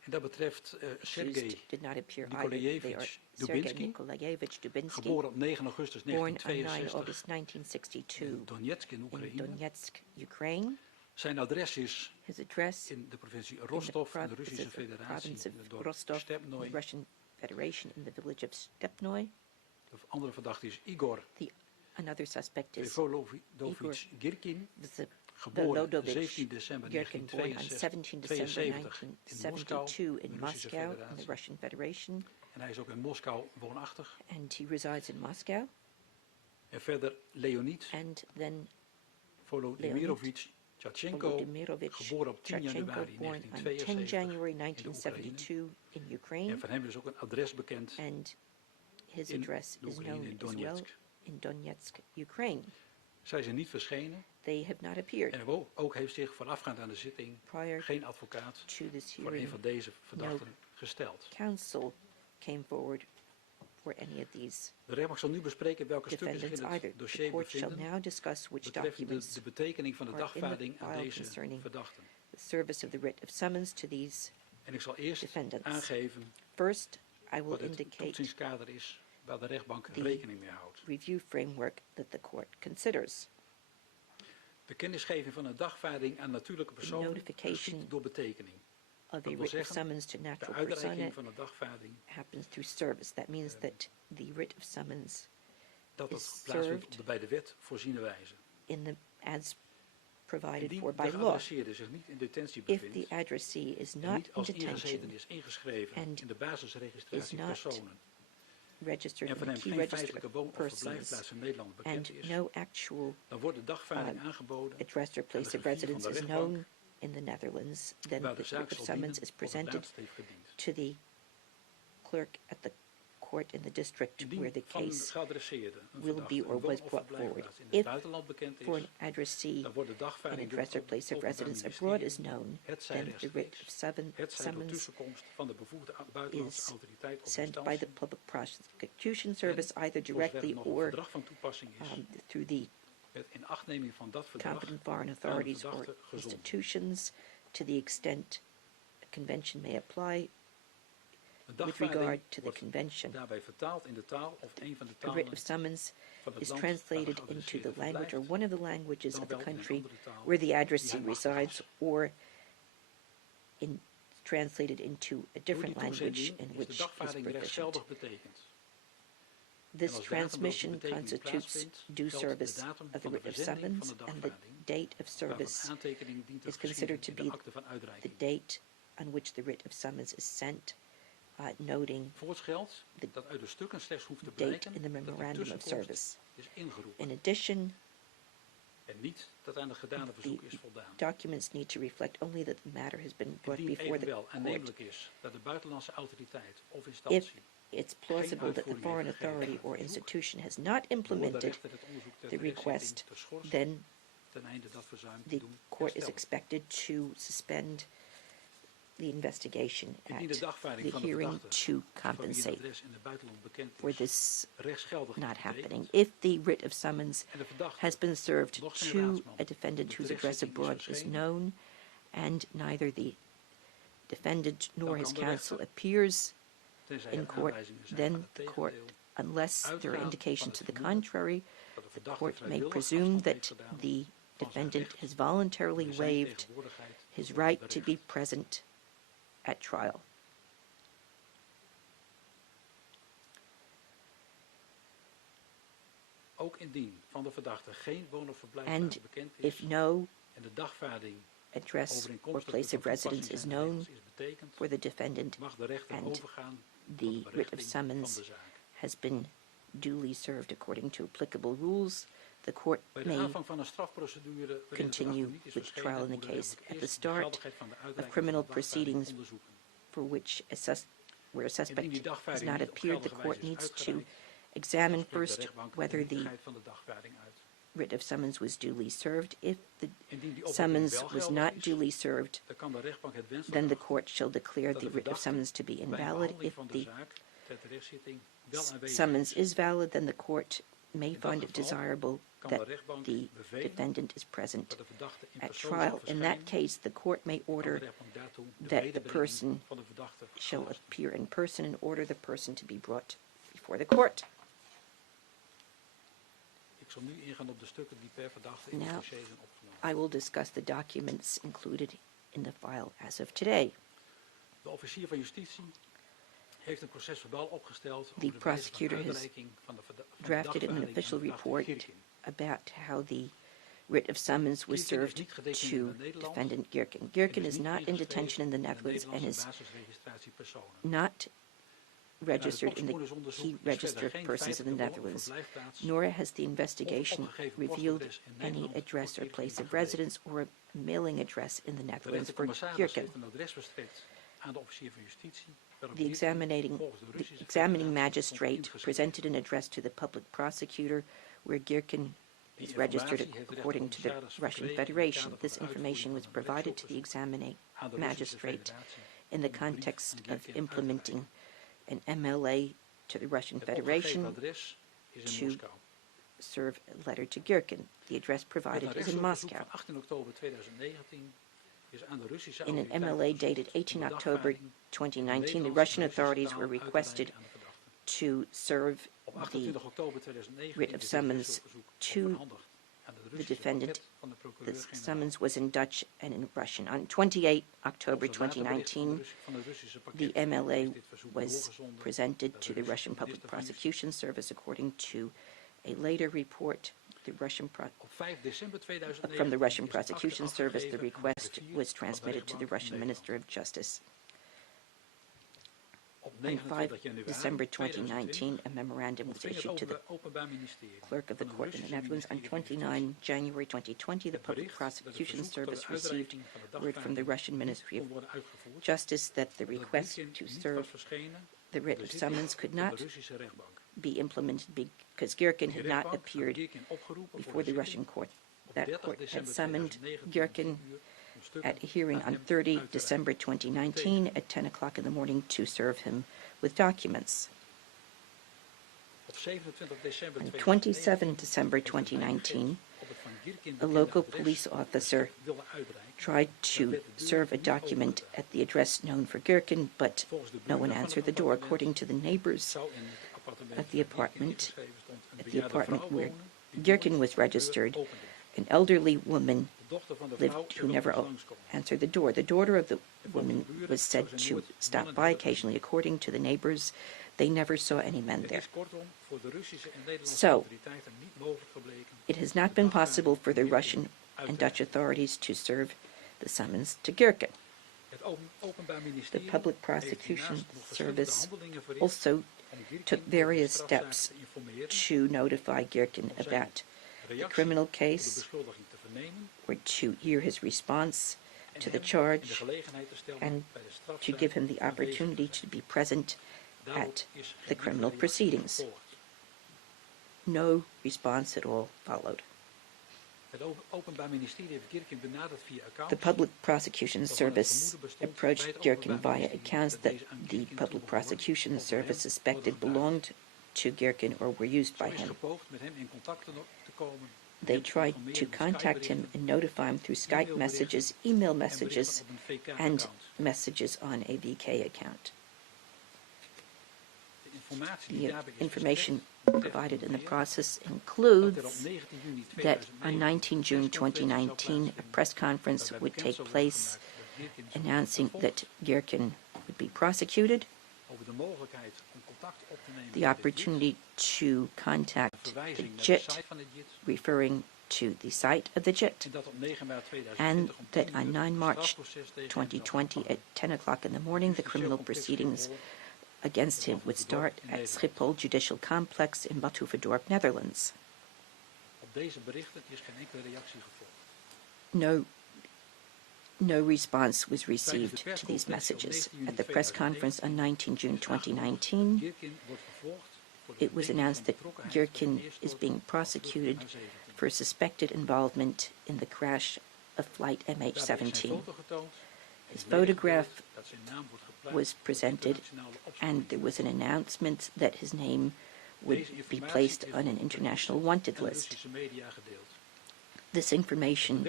En dat betreft Sergei accused did not appear either. They are Nikolajevich Sergei Dubinsky, Nikolaevich Dubinsky, geboren op 9 augustus born on 9 1962 August 1962 in Donetsk in in Oekraïne. Donetsk, Ukraine. Zijn adres is His address in de provincie in the Rostov in de Russische province Federatie, of in het dorp Rostov, in Stepnoy. the Russian Federation, in the village of Stepnoy. De andere verdachte is Igor Another suspect is Volodovich Girkin, the geboren Volodovich 17 december Girkin, born on 17 December 1972 in Moskou, 1972 in de Russische Moscow, in the Federatie. Russian Federation, En hij is ook in Moskou woonachtig. and he resides in Moscow. En verder Leonid And then Volodimirovich Tjatchenko, Volodimirovich geboren op 10 Tjatchenko, januari born on 10 1972 January in de Oekraïne. 1972 in Ukraine. En van hem is ook een adres bekend And his in address de is Oekraïne, known in as well Donetsk. in Donetsk, Ukraine. Zij zijn niet verschenen They have not appeared en ook heeft zich voorafgaand aan de zitting prior geen advocaat to this voor een hearing. van deze verdachten gesteld. Counsel came forward for any of these De rechtbank zal nu bespreken welke stukken zich defendants in either. het The dossier court shall bevinden now discuss which betreffende documents de betekening van de are in the dagvaarding aan file deze concerning verdachten. the service of the writ of summons to these En ik zal eerst defendants. aangeven First, I will wat het indicate toetsingskader is waar de rechtbank the rekening mee houdt. review framework that the court considers. De kennisgeving van een dagvaarding aan natuurlijke personen notification geschiet door betekening. Of a wil writ of zeggen, summons to De natural uitreiking persona van een dagvaarding happens through service. That means that the writ of summons dat het is plaatsvindt served op de bij de wet voorziene wijze. in the as provided Indien for de by law. geadresseerde zich niet in detentie If bevindt the addressee is en not niet in als ingezeten detention, is ingeschreven and in de basisregistratie is not personen registered en van in hem the key geen register feitelijke of woon- of persons, verblijfplaats in Nederland bekend and is, no actual dan wordt de dagvaarding aangeboden address or place of griffier van residence de is rechtbank known in the Netherlands, then waar de the zaak writ of zal summons dienen is of het presented laatst heeft gediend. to the clerk at the court in the district where Indien the van een case geadresseerde een will verdachte be een or woon- was of brought forward. verblijfplaats in het If buitenland bekend for is, an addressee dan wordt de an dagvaarding door address or het place of Openbaar residence Ministerie, abroad is known, hetzij then the writ rechtstreeks, of hetzij door summons tussenkomst van de bevoegde buitenlandse is autoriteit of sent by the instantie, public prosecution service either voor zover directly er nog een or verdrag van toepassing is, through the met inachtneming van dat verdrag competent foreign aan de authorities or verdachte gezonden. institutions to the extent a convention may apply Een with dagvaarding regard to the wordt convention. daarbij vertaald in de taal of een van de A writ talen of summons van het is land waar de translated into geadresseerde the language or verblijft, one of the languages dan of the wel in een country andere taal where the die addressee hij machtig resides, is. or translated into a Door different die language toezending in is which de is dagvaarding proficient. rechtsgeldig betekend. This En als datum waarop de transmission betekening constitutes plaatsvindt, due geldt de service datum of the van de writ of verzending summons, van de and the dagvaarding, date of waarvan service aantekening dient te is considered to geschieden in be de akte van the uitreiking. date on which the writ of summons is sent, noting Voorts geldt the dat uit de stukken slechts hoeft te date blijken in the dat de memorandum of tussenkomst service. is ingeroepen In addition, en niet dat aan de gedane verzoek is voldaan. documents need to reflect only that the matter has been brought Indien before the evenwel court. aannemelijk is dat de buitenlandse autoriteit of instantie it's plausible that the foreign authority or institution has not implemented the request, then the court is expected to suspend the investigation at the hearing to compensate for this not happening. If the writ of summons has been served to a defendant whose address abroad is known, and neither the defendant nor his counsel appears in court, then the court, unless there are indications to the contrary, the court may presume that the defendant has voluntarily waived his right to be present at trial. And if no address or place of residence is known for the defendant and the writ of summons has been duly served according to applicable rules, the court may continue with trial in the case. At the start of criminal proceedings for which where a suspect has not appeared, the court needs to examine first whether the writ of summons was duly served. If the summons was not duly served, then the court shall declare the writ of summons to be invalid. If the summons is valid, then the court may find it desirable that the defendant is present at trial. In that case, the court may order that the person shall appear in person and order the person to be brought before the court. Now, I will discuss the documents included in the file as of today. The prosecutor has drafted an official report about how the writ of summons was served to defendant Gierken. Gierken is not in detention in the Netherlands and is not registered in the key register of persons in the Netherlands, nor has the investigation revealed any address or place of residence or a mailing address in the Netherlands for Gierken. The examining magistrate presented an address to the public prosecutor where Gierken is registered according to the Russian Federation. This information was provided to the examining magistrate in the context of implementing an MLA to the Russian Federation to serve a letter to Gierken. The address provided is in Moscow. In an MLA dated 18 October 2019, the Russian authorities were requested to serve the writ of summons to the defendant. The summons was in Dutch and in Russian. On 28 October 2019, the MLA was presented to the Russian Public Prosecution Service. According to a later report from the Russian Prosecution Service, the request was transmitted to the Russian Minister of Justice. On 5 December 2019, a memorandum was issued to the clerk of the court in the Netherlands. On 29 January 2020, the Public Prosecution Service received word from the Russian Ministry of Justice that the request to serve the writ of summons could not be implemented because Gierken had not appeared before the Russian court. That court had summoned Gierken at a hearing on 30 December 2019 at 10 o'clock in the morning to serve him with documents. On 27 December 2019, a local police officer tried to serve a document at the address known for Gierken, but no one answered the door. According to the neighbors at the apartment where Gierken was registered, an elderly woman lived who never answered the door. The daughter of the woman was said to stop by occasionally. According to the neighbors, they never saw any men there. So, it has not been possible for the Russian and Dutch authorities to serve the summons to Gierken. The Public Prosecution Service also took various steps to notify Gierken about the criminal case, or to hear his response to the charge, and to give him the opportunity to be present at the criminal proceedings. No response at all followed. The Public Prosecution Service approached Gherkin via accounts that the Public Prosecution Service suspected belonged to Gherkin or were used by him. They tried to contact him and notify him through Skype messages, email messages, and messages on a VK account. The information provided in the process includes that on 19 June 2019, a press conference would take place announcing that Gherkin would be prosecuted, the opportunity to contact the JIT, referring to the site of the JIT, and that on 9 March 2020 at 10 o'clock in the morning, the criminal proceedings against him would start at Schiphol Judicial Complex in Badhoevedorp, Netherlands. No response was received to these messages. At the press conference on 19 June 2019, it was announced that Gherkin is being prosecuted for suspected involvement in the crash of flight MH17. His photograph was presented, and there was an announcement that his name would be placed on an international wanted list. This information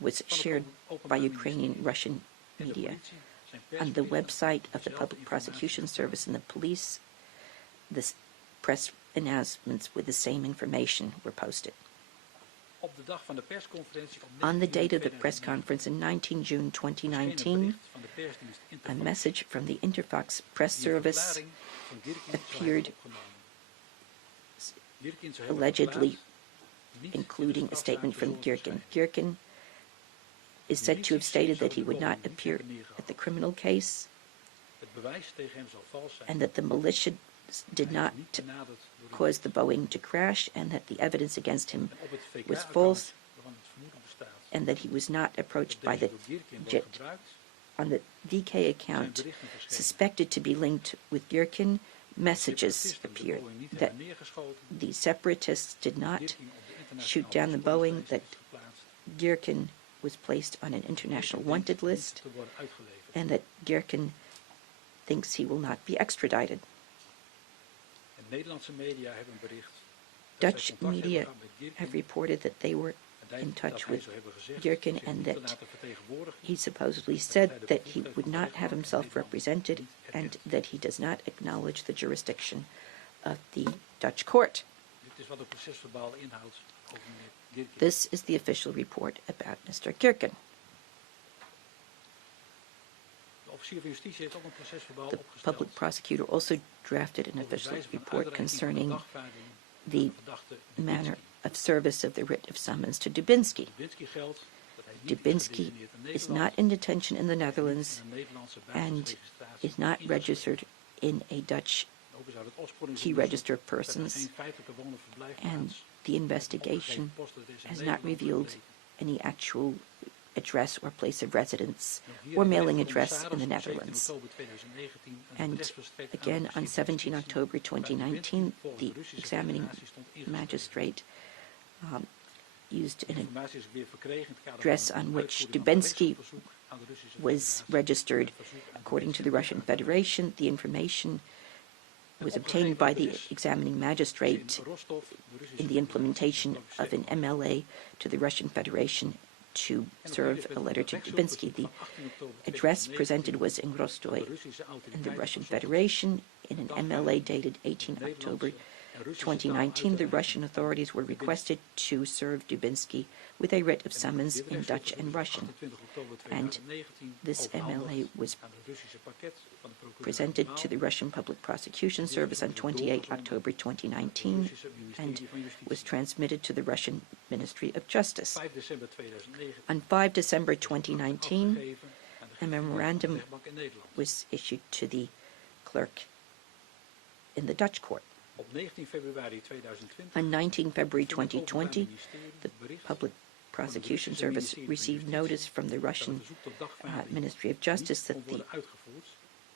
was shared by Ukrainian Russian media. On the website of the Public Prosecution Service and the police, the press announcements with the same information were posted. On the date of the press conference in 19 June 2019, a message from the Interfax press service appeared, allegedly including a statement from Gherkin. Gherkin is said to have stated that he would not appear at the criminal case and that the militia did not cause the Boeing to crash, and that the evidence against him was false, and that he was not approached by the JIT. On the VK account suspected to be linked with Gherkin, messages appeared that the separatists did not shoot down the Boeing, that Gherkin was placed on an international wanted list, and that Gherkin thinks he will not be extradited. Dutch media have reported that they were in touch with Gherkin and that he supposedly said that he would not have himself represented and that he does not acknowledge the jurisdiction of the Dutch court. This is the official report about Mr. Gherkin. The public prosecutor also drafted an official report concerning the manner of service of the writ of summons to Dubinsky. Dubinsky is not in detention in the Netherlands and is not registered in a Dutch key register of persons, and the investigation has not revealed any actual address or place of residence or mailing address in the Netherlands. And again, on 17 October 2019, the examining magistrate used an address on which Dubinsky was registered. According to the Russian Federation, the information was obtained by the examining magistrate in the implementation of an MLA to the Russian Federation to serve a letter to Dubinsky. The address presented was in Rostoy in the Russian Federation. In an MLA dated 18 October 2019, the Russian authorities were requested to serve Dubinsky with a writ of summons in Dutch and Russian, and this MLA was presented to the Russian Public Prosecution Service on 28 October 2019 and was transmitted to the Russian Ministry of Justice. On 5 December 2019, a memorandum was issued to the clerk in the Dutch court. On 19 February 2020, the Public Prosecution Service received notice from the Russian Ministry of Justice that the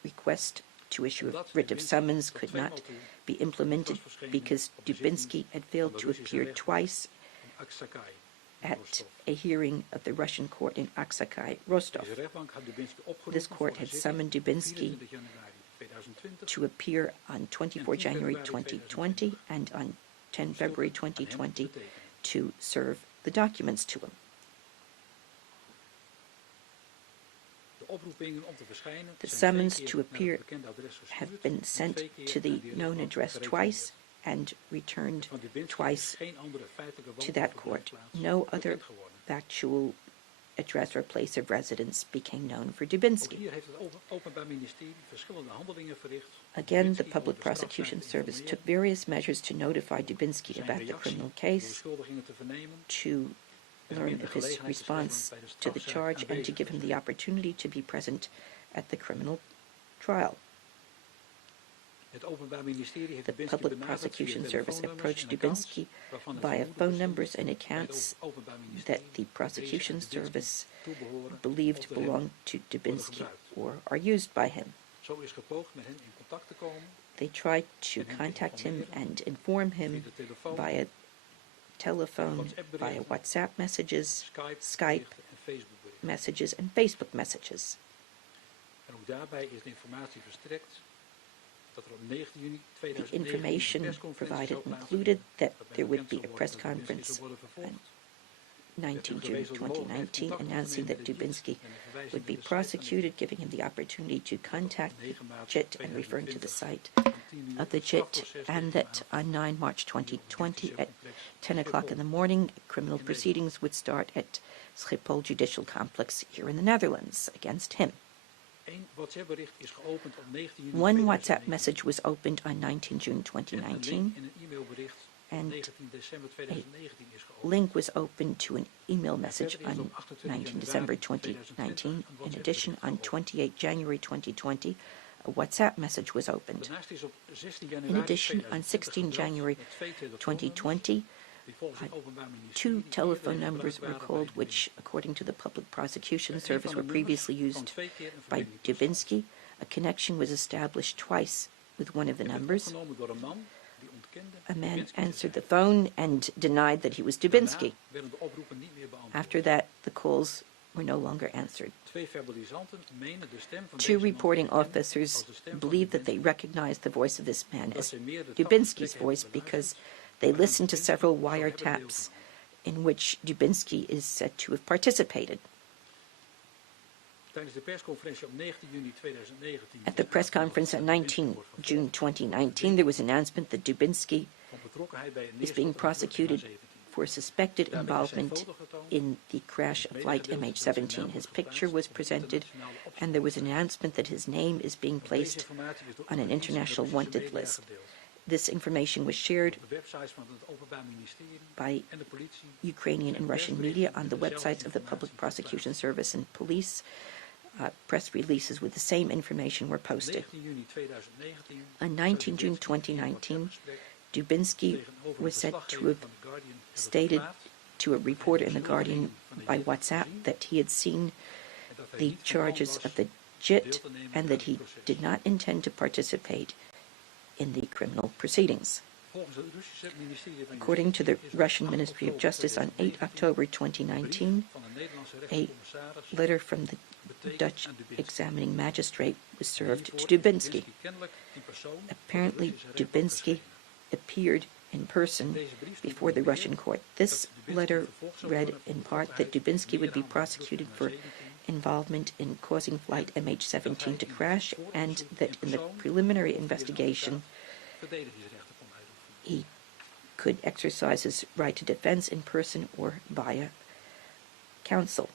request to issue a writ of summons could not be implemented because Dubinsky had failed to appear twice at a hearing of the Russian court in Aksakay, Rostov. This court had summoned Dubinsky to appear on 24 January 2020 and on 10 February 2020 to serve the documents to him. The summons to appear have been sent to the known address twice and returned twice to that court. No other factual address or place of residence became known for Dubinsky. Again, the Public Prosecution Service took various measures to notify Dubinsky about the criminal case, to learn of his response to the charge, and to give him the opportunity to be present at the criminal trial. The Public Prosecution Service approached Dubinsky via phone numbers and accounts that the Prosecution Service believed belonged to Dubinsky or are used by him. They tried to contact him and inform him via telephone, via WhatsApp messages, Skype messages, and Facebook messages. The information provided included that there would be a press conference on 19 June 2019 announcing that Dubinsky would be prosecuted, giving him the opportunity to contact the JIT and referring to the site of the JIT, and that on 9 March 2020 at 10 o'clock in the morning, criminal proceedings would start at Schiphol Judicial Complex here in the Netherlands against him. One WhatsApp message was opened on 19 June 2019, and a link was opened to an email message on 19 December 2019. In addition, on 28 January 2020, a WhatsApp message was opened. In addition, on 16 January 2020, two telephone numbers were called, which, according to the Public Prosecution Service, were previously used by Dubinsky. A connection was established twice with one of the numbers. A man answered the phone and denied that he was Dubinsky. After that, the calls were no longer answered. Two reporting officers believed that they recognized the voice of this man as Dubinsky's voice because they listened to several wiretaps in which Dubinsky is said to have participated. At the press conference on 19 June 2019, there was an announcement that Dubinsky is being prosecuted for suspected involvement in the crash of flight MH17. His picture was presented, and there was an announcement that his name is being placed on an international wanted list. This information was shared by Ukrainian and Russian media on the websites of the Public Prosecution Service and police. Press releases with the same information were posted. On 19 June 2019, Dubinsky was said to have stated to a reporter in The Guardian by WhatsApp that he had seen the charges of the JIT and that he did not intend to participate in the criminal proceedings. According to the Russian Ministry of Justice, on 8 October 2019, a letter from the Dutch examining magistrate was served to Dubinsky. Apparently, Dubinsky appeared in person before the Russian court. This letter read in part that Dubinsky would be prosecuted for involvement in causing flight MH17 to crash, and that in the preliminary investigation he could exercise his right to defense in person or via counsel.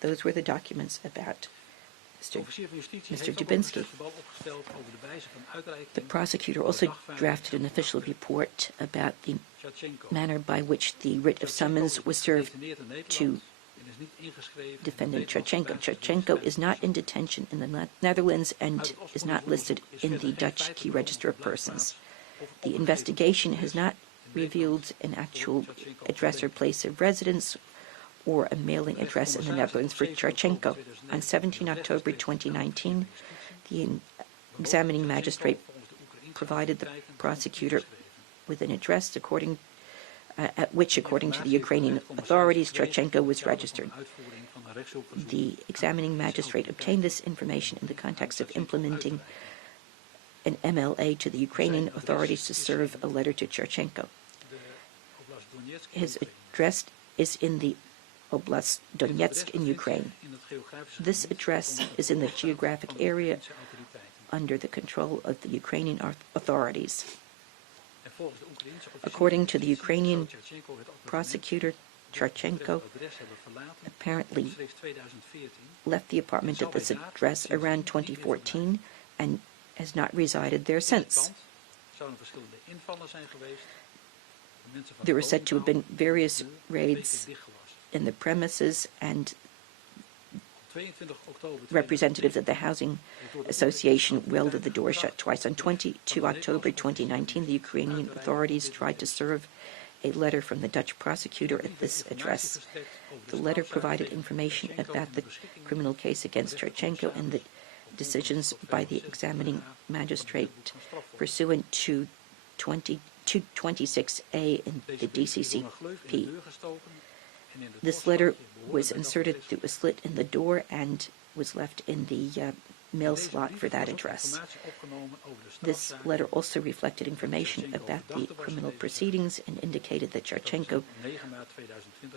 Those were the documents about Mr. Dubinsky. The prosecutor also drafted an official report about the manner by which the writ of summons was served to defendant Churchenko. Churchenko is not in detention in the Netherlands and is not listed in the Dutch Key Register of Persons. The investigation has not revealed an actual address or place of residence or a mailing address in the Netherlands for Charchenko. On 17 October 2019, the examining magistrate provided the prosecutor with an address at which, according to the Ukrainian authorities, Charchenko was registered. The examining magistrate obtained this information in the context of implementing an MLA to the Ukrainian authorities to serve a letter to Charchenko. His address is in the Oblast Donetsk in Ukraine. This address is in the geographic area under the control of the Ukrainian authorities. According to the Ukrainian prosecutor, Charchenko apparently left the apartment at this address around 2014 and has not resided there since. There were said to have been various raids in the premises, and representatives of the Housing Association welded the door shut twice. On 22 October 2019, the Ukrainian authorities tried to serve a letter from the Dutch prosecutor at this address. The letter provided information about the criminal case against Charchenko and the decisions by the examining magistrate pursuant to 26A in the DCCP. This letter was inserted through a slit in the door and was left in the mail slot for that address. This letter also reflected information about the criminal proceedings and indicated that Charchenko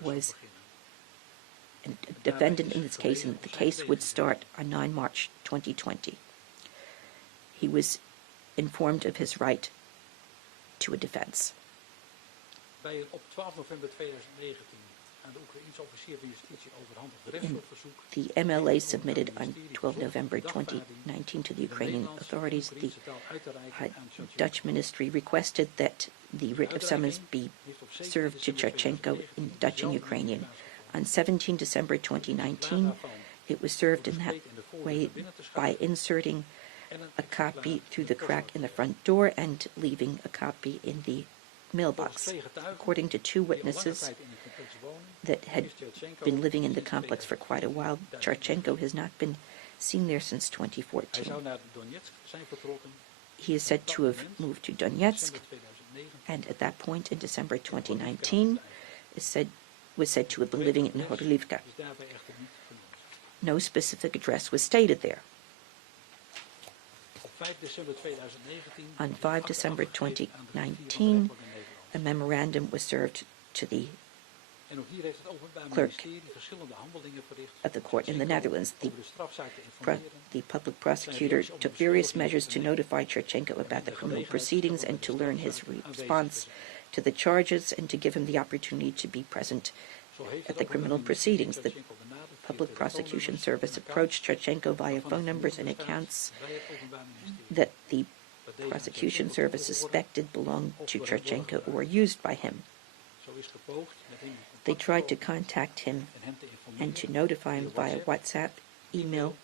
was a defendant in this case and that the case would start on 9 March 2020. He was informed of his right to a defense. The MLA submitted on 12 November 2019 to the Ukrainian authorities. The Dutch ministry requested that the writ of summons be served to Charchenko in Dutch and Ukrainian. On 17 December 2019, it was served in that way by inserting a copy through the crack in the front door and leaving a copy in the mailbox. According to two witnesses that had been living in the complex for quite a while, Charchenko has not been seen there since 2014. He is said to have moved to Donetsk, and at that point in December 2019 was said to have been living in Horlivka. No specific address was stated there. On 5 December 2019, a memorandum was served to the clerk of the court in the Netherlands. The public prosecutor took various measures to notify Charchenko about the criminal proceedings and to learn his response to the charges and to give him the opportunity to be present at the criminal proceedings. The Public Prosecution Service approached Charchenko via phone numbers and accounts that the Prosecution Service suspected belonged to Charchenko or were used by him. They tried to contact him and to notify him via WhatsApp, email,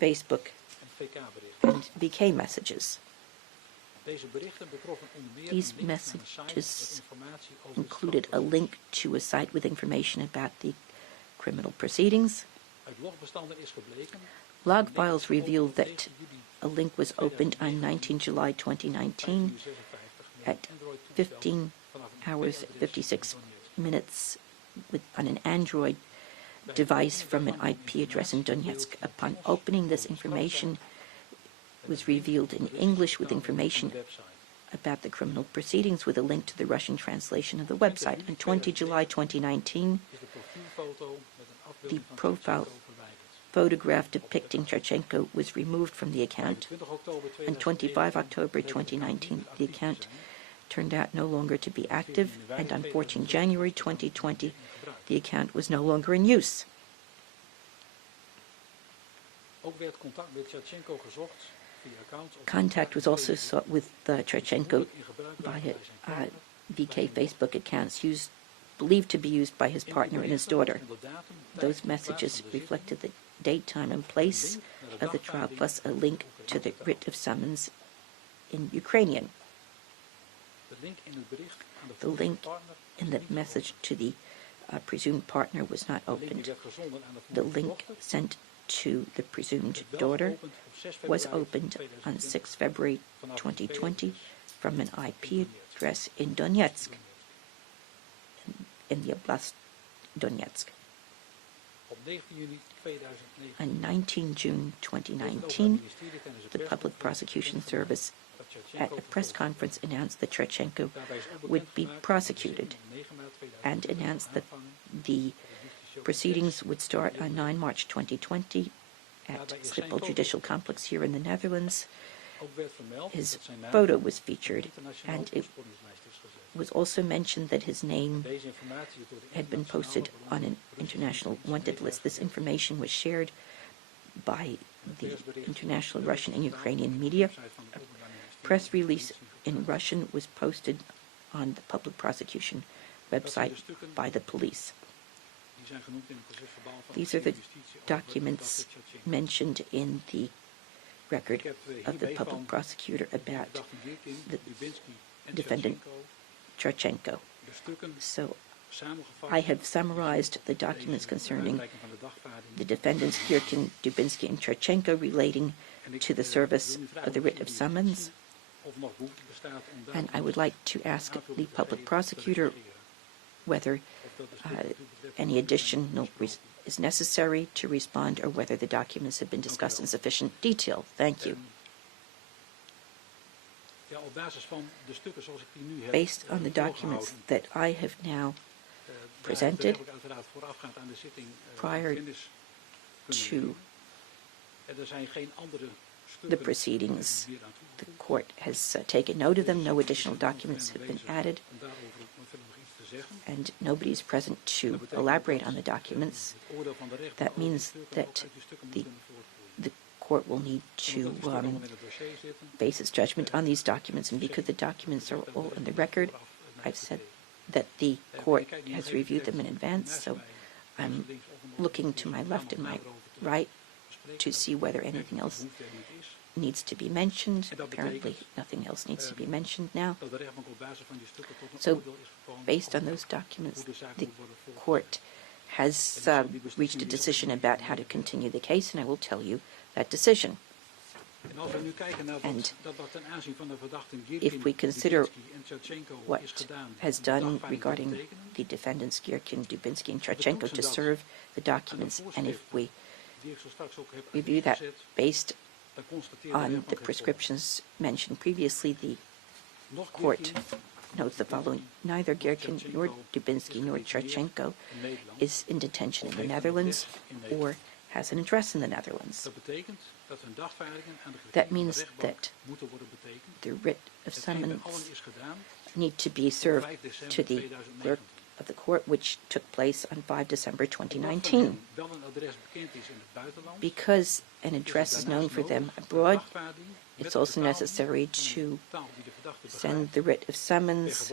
Facebook, and VK messages. These messages included a link to a site with information about the criminal proceedings. Log files revealed that a link was opened on 19 July 2019 at 15 hours 56 minutes on an Android device from an IP address in Donetsk. Upon opening, this information was revealed in English with information about the criminal proceedings with a link to the Russian translation of the website. On 20 July 2019, the profile photograph depicting Charchenko was removed from the account. On 25 October 2019, the account turned out no longer to be active, and on 14 January 2020, the account was no longer in use. Contact was also sought with Charchenko via VK Facebook accounts believed to be used by his partner and his daughter. Those messages reflected the date, time, and place of the trial, plus a link to the writ of summons in Ukrainian. The link in the message to the presumed partner was not De link die opened. werd gezonden aan de The vermoedene link dochter sent to the presumed werd wel daughter geopend op 6 was februari opened on 2020 6 February vanaf een 2020 IP-adres from an IP address in Donetsk, in the Oblast Donetsk. Op 19 juni 2019 On 19 June heeft het Openbaar 2019, Ministerie tijdens de the Public Prosecution Service dat at Tjatjenko a press vervolgd. conference announced that Tretchenko Daarbij is ook would be bekendgemaakt prosecuted dat de zitting 9 maart 2020 and announced that aanvangen the op het justitie proceedings would start on 9 March 2020 at Schiphol Judicial Complex here in the Netherlands. Ook werd vermeld His dat zijn naam photo was op de featured, internationale and it opsporingslijst is gezet. was also mentioned that his name Deze informatie is door de had been posted internationale on an international wanted list. This information was shared by the international Russian and Ukrainian media. A press release in Russian was posted on the public prosecution website by the police. Die zijn genoemd in het procesverbaal van These are the justitie over de documents verdachte Tjatjenko. mentioned in the record Ik heb of the hierbij public van prosecutor de about verdachten Girkin, the Dubinsky en defendant Tjatjenko Tretchenko. de stukken So samengevat. I have summarized the documents concerning uitreiking van de dagvaarding. the defendants Girkin, Dubinsky, and Tretchenko relating En ik, to the service wil nu vragen of the of writ de of summons, of nog behoefte bestaat om daar and I would like to ask the public prosecutor whether any additional is necessary to respond or whether the documents have been discussed in sufficient detail. Thank you. Ja, op basis van de stukken zoals ik die nu heb Based on the documents voorgehouden, that I have now daar presented heb ik uiteraard voorafgaand aan de zitting prior kennis kunnen to nemen. En er zijn geen andere the stukken proceedings, die hier aan the toegevoegd. court has taken note of them. No additional documents have been added, Om daarover verder nog iets te zeggen. and nobody is present to elaborate on the documents. Het oordeel van de rechter That over die means stukken that ook uit die stukken moet the- kunnen voortvloeien. The court will need Omdat to die stukken ook in het dossier zitten, base its judgment on these documents, and because the documents are all in the record, I've said that the court has reviewed them in advance, so I'm looking to my left and my right to see whether anything else needs to be mentioned. Apparently, nothing else needs to be mentioned now. dat de rechtbank op basis van die stukken tot een So, oordeel is gekomen Based on over those documents, hoe de zaak the moet worden voortgezet. court has reached a decision about how to continue the case, and I will tell you that decision. En als we nu kijken naar And wat ten aanzien van de verdachten if Girkin, we consider Dubinsky en Tjatjenko is what gedaan, has om de done dagvaarding te regarding betekenen, the defendants Girkin, Dubinsky, and Tretchenko to serve the documents, and if we die ik zo straks ook heb review that gezet, based dan constateert de on rechtbank the het prescriptions mentioned previously, the nog court Girkin notes the following: neither Girkin nor Dubinsky nor Tretchenko in Nederland. is in detention in the Netherlands or has an address in the Netherlands. Dat betekent dat hun dagvaardingen aan de That gerechtelijke means rechtbank that moeten worden betekend. The writ of Hetgeen bij summons allen is gedaan need to be op served 5 december to the 2019. clerk of the court, which took place on 5 December Omdat van 2019. hen wel een adres bekend is in het buitenland, Because an address is known for them abroad, it's also necessary to send the writ of summons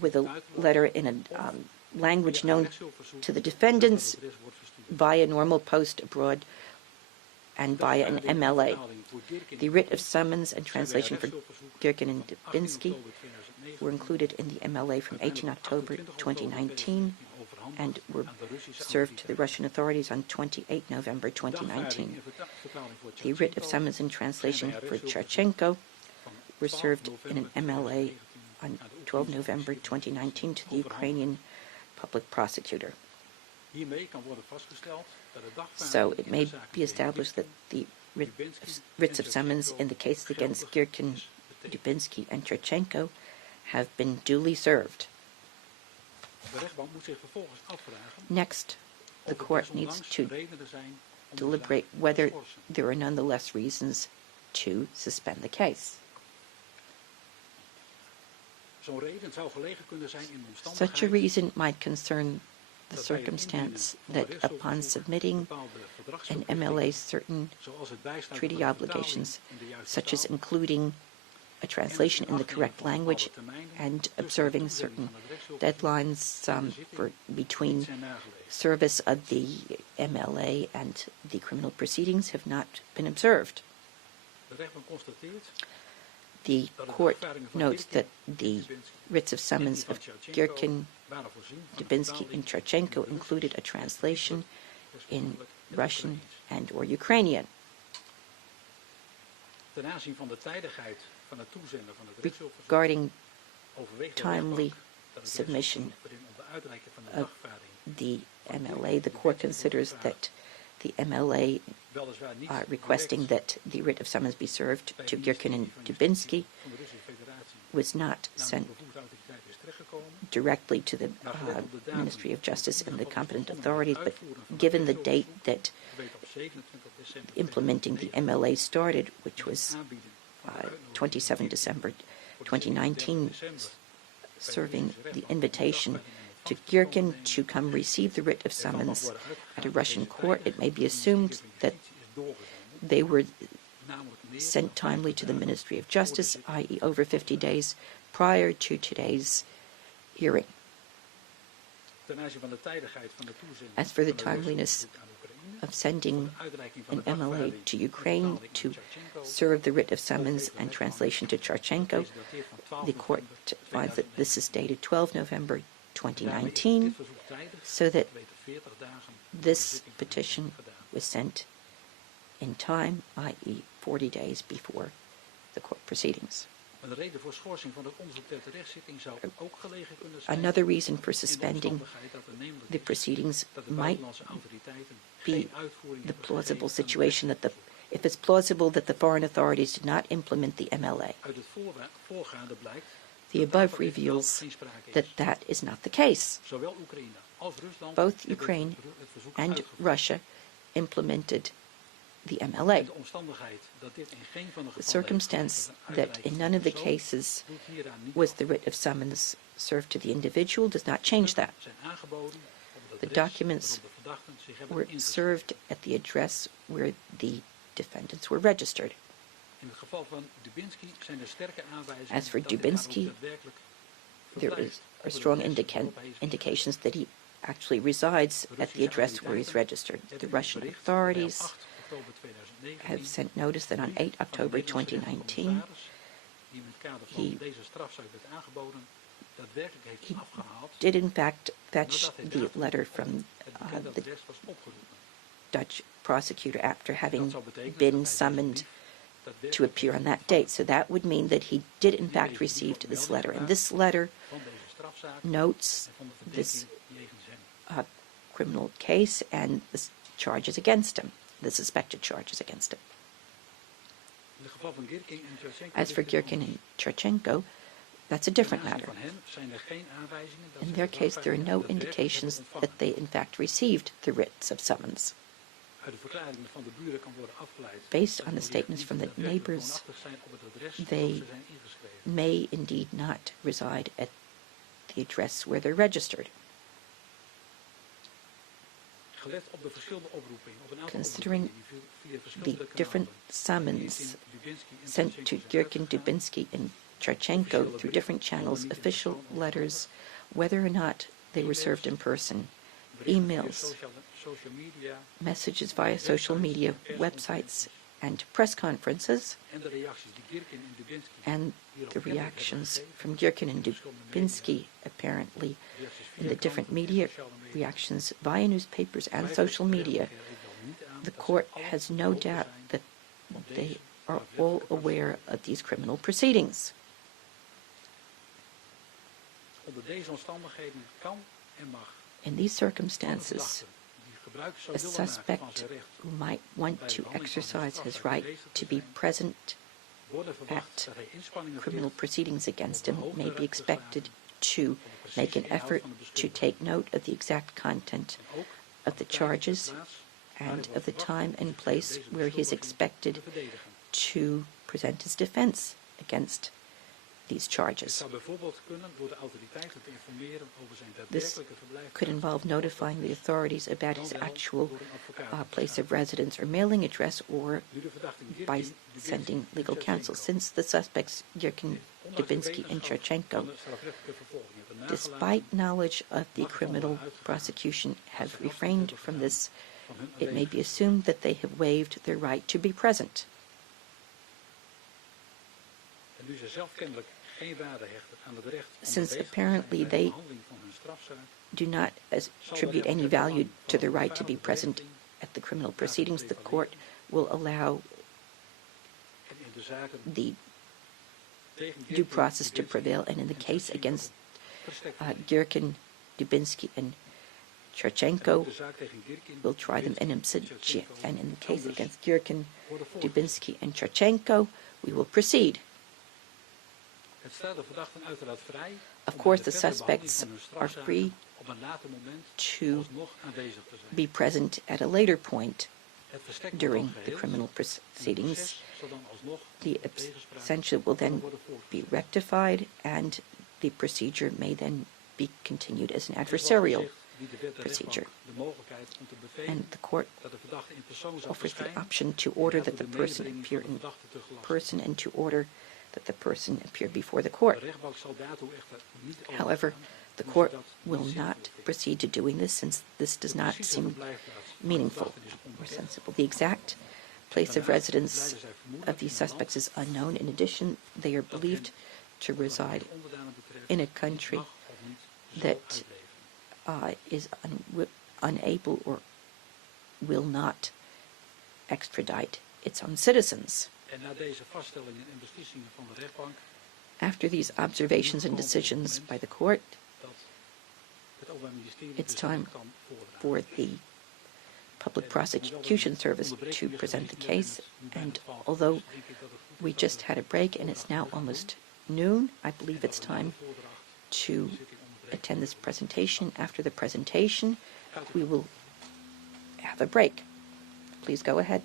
with a letter in a language known to the defendants via normal post abroad and via an MLA. The writ of summons and translation for Girkin and Dubinsky were included in the MLA from 18 October 2019 and were served to the Russian authorities on 28 November 2019. The writ of summons and translation for Tjatjenko were served in an MLA on 12 November 2019 to the Ukrainian public prosecutor. So it may be established that the writs of summons in the cases against Girkin, Dubinsky, and Tjatjenko have been duly served. Next, the court needs to deliberate whether there are nonetheless reasons to suspend the case. Such a reason might concern the circumstance that upon submitting an MLA certain treaty obligations, such as including a translation in the correct language and observing certain deadlines for between service of the MLA and the criminal proceedings have not been observed. The court notes that the writs of summons of Girkin, Dubinsky, and Charchenko included a translation in Russian and/or Ukrainian. Ten aanzien van de tijdigheid van het toezenden van het ritsel Regarding overweegt de timely rechtbank dat het submission rechtsverzoek waarin om de uitreiking van de of dagvaarding the MLA, the court considers that the MLA weliswaar niet requesting that the writ of summons be served to Girkin and Dubinsky van de Russische Federatie was not naar de sent bevoegde autoriteit is terechtgekomen. directly to the Ministry of Justice and the competent authorities, but given the date that Weet op 27 december implementing the MLA started, which was 27 December 2019, serving the invitation to Girkin to come receive the writ of summons at a Russian court, it may be assumed that they were sent timely to the Ministry of Justice, i.e. over 50 days prior to today's hearing. ten aanzien van de tijdigheid van de toezending As for the van de timeliness rechtsverzoek aan Oekraïne, of sending de uitreiking van an de MLA dagvaarding to en Ukraine vertaling to aan Charchenko, serve the writ of summons and translation to Charchenko, deze dateert van 12 the court november finds that this is dated 12 November Daarmee is 2019, dit verzoek tijdig, so that weten 40 dagen this voor de zitting petition gedaan. was sent in time, i.e. 40 days before the court proceedings. Een reden voor schorsing van het onderzoek ter terechtzitting zou ook gelegen kunnen zijn Another reason for in de suspending omstandigheid dat er namelijk the is proceedings dat de might buitenlandse autoriteiten be geen uitvoering the hebben plausible gegeven aan de situation that rechtsverzoek. if it's plausible that the foreign authorities did not implement the MLA, Uit het voorgaande blijkt the dat above daarvan evenwel reveals geen sprake is. that that is not the case. Zowel Oekraïne als Rusland Both hebben Ukraine het verzoek and uitgevoerd. Russia implemented the En MLA. de omstandigheid dat dit in geen van de The gevallen circumstance heeft geleid that tot in een none of the persoon cases doet hieraan niet was af. the writ of summons served to the individual does not change that. Zijn aangeboden op het The adres documents waarop de verdachten zich hebben were ingeschreven. served at the address where the defendants were registered. In het geval van Dubinsky zijn er sterke aanwijzingen As for dat hij Dubinsky, daar ook daadwerkelijk There verblijft are op het strong adres waarop hij is indications that he actually resides at the address where he's registered. The Russian authorities have sent notice that on 8 October 2019, he did in fact fetch the letter from the Dutch prosecutor after having been summoned to appear on that date. So that would mean that he did in fact receive this letter. And this letter notes this criminal case and the charges against him, the suspected charges against him. As for Girkin and Charchenko, that's a different matter. In their case, there are no indications that they in fact received the writs of summons. Based on the statements from the neighbors, they may indeed not reside at the address where they're registered. Considering the different summons sent to Girkin, Dubinsky, and Charchenko through different channels, official letters, whether or not they were served in person, emails, messages via social media, websites, and press conferences, and the reactions from Girkin and Dubinsky, apparently, in the different media reactions via newspapers and social media, the court has no doubt that they are all aware of these criminal proceedings. In these circumstances, a suspect who might want to exercise his right to be present at criminal proceedings against him may be expected to make an effort to take note of the exact content of the charges and of the time and place where he is expected to present his defense against these charges. This could involve notifying the authorities about his actual place of residence or mailing address, or by sending legal counsel, since the suspects Girkin, Dubinsky, and Charchenko, despite knowledge of the criminal prosecution, have refrained from this, it may be assumed that they have waived their right to be present. Since apparently they do not attribute any value to the right to be present at the criminal proceedings, the court will allow the due process to prevail, and in the case against Girkin, Dubinsky, and Churchenko, will try them in absentia, and in the case against Girkin, Dubinsky, and Churchenko, we will proceed. Of course, the suspects are free to be present at a later point during the criminal proceedings. The absentia will then be rectified, and the procedure may then be continued as an adversarial procedure. And the court offers the option to order that the person appear in person and to order that the person appear before the court. However, the court will not proceed to doing this, since this does not seem meaningful or sensible. The exact place of residence of these suspects is unknown. In addition, they are believed to reside in a country that is unable or will not extradite its own citizens. After these observations and decisions by the court, it's time for the Public Prosecution Service to present the case, and although we just had a break and it's now almost noon, I believe it's time to attend this presentation. After the presentation, we will have a break. Please go ahead.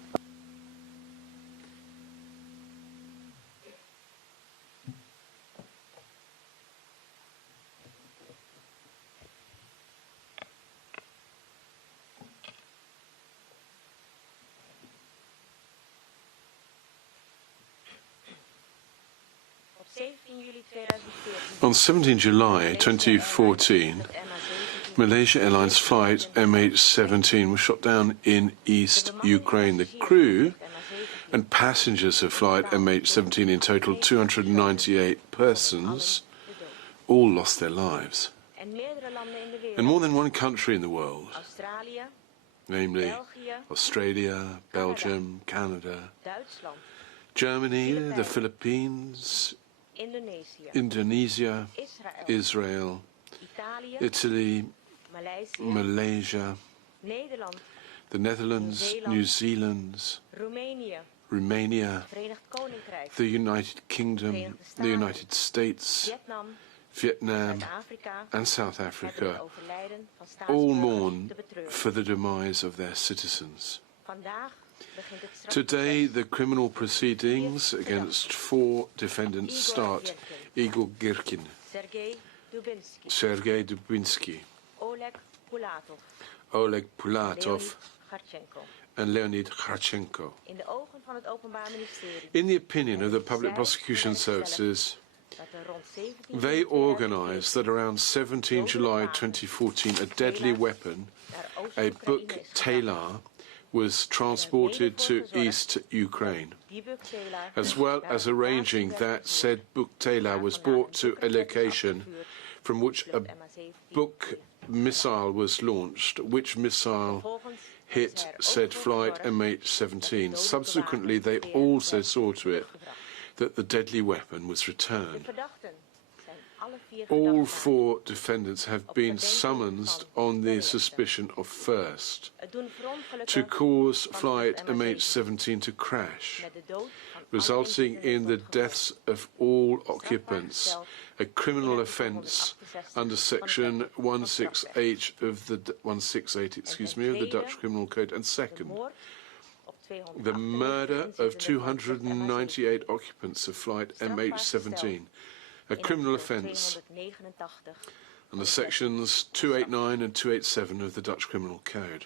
On 17 July 2014, Malaysia Airlines flight MH17 was shot down in East Ukraine. The crew and passengers of flight MH17, in total 298 persons, all lost their lives. And more than one country in the world, namely Australia, Belgium, Canada, Germany, the Philippines, Indonesia, Israel, Italy, Malaysia, the Netherlands, New Zealand, Romania, the United Kingdom, the United States, Vietnam, and South Africa all mourn for the demise of their citizens. Today, the criminal proceedings against 4 defendants start: Igor Girkin, Sergei Dubinsky, Oleg Pulatov, and Leonid Kharchenko. In the opinion of the Public Prosecution Services, they organized that around 17 July 2014, a deadly weapon, a Buk Taylor, was transported to East Ukraine, as well as arranging that said Buk Taylor was brought to a location from which a Buk missile was launched, which missile hit said flight MH17. Subsequently, they also saw to it that the deadly weapon was returned. All 4 defendants have been summoned on the suspicion of, first, to cause flight MH17 to crash, resulting in the deaths of all occupants, a criminal offence under section 168 of the Dutch Criminal Code, and second, the murder of 298 occupants of flight MH17, a criminal offence under sections 289 and 287 of the Dutch Criminal Code.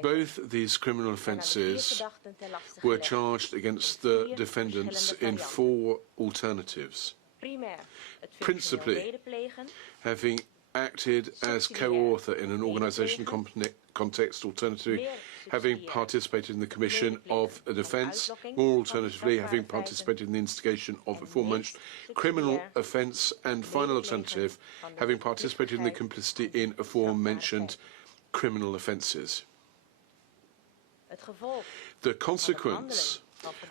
Both these criminal offences were charged against the defendants in 4 alternatives. Principally, having acted as co-author in an organisation context, alternatively having participated in the commission of a defence, or alternatively, having participated in the instigation of aforementioned criminal offence, and final alternative, having participated in the complicity in aforementioned criminal offences. The consequence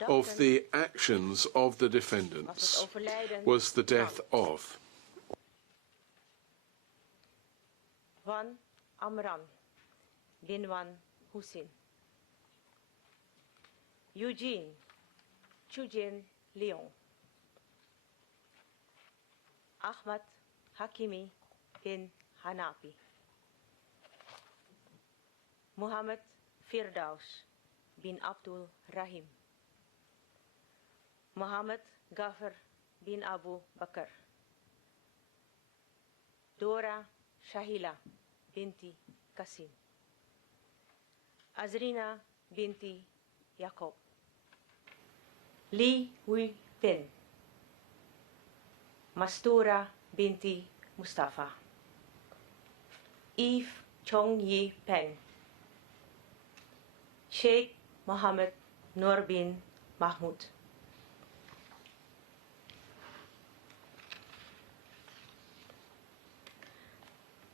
of the actions of the defendants was the death of Van Amran Binwan Hussein, Eugene Chujin Leong, Ahmad Hakimi bin Hanapi, Muhammad Firdaus bin Abdul Rahim, Muhammad Ghaffar bin Abu Bakr, Dora Shahila binti Qasim, Azrina binti Jacob, Li Hui Pin, Mastura binti Mustafa, Eve Chong Yi Peng, Sheikh Mohammed Nur bin Mahmud,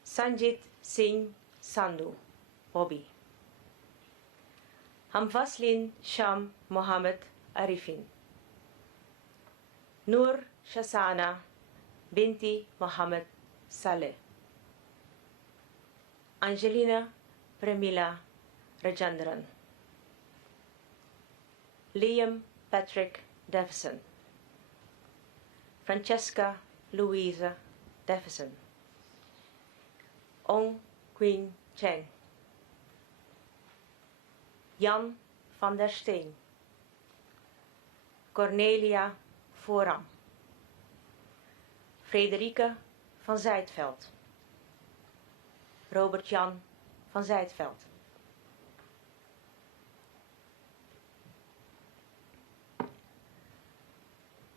Sanjit Singh Sandhu, Bobby, Hamvaslin Sham Mohammed Arifin, Nur Shasana binti Mohammed Saleh, Angelina Premila Rajandran, Liam Patrick Davison, Francesca Louisa Davison, Ong Queen Cheng, Jan van der Steen, Cornelia Vooram, Frederike van Zijtveld, Robert Jan van Zijtveld,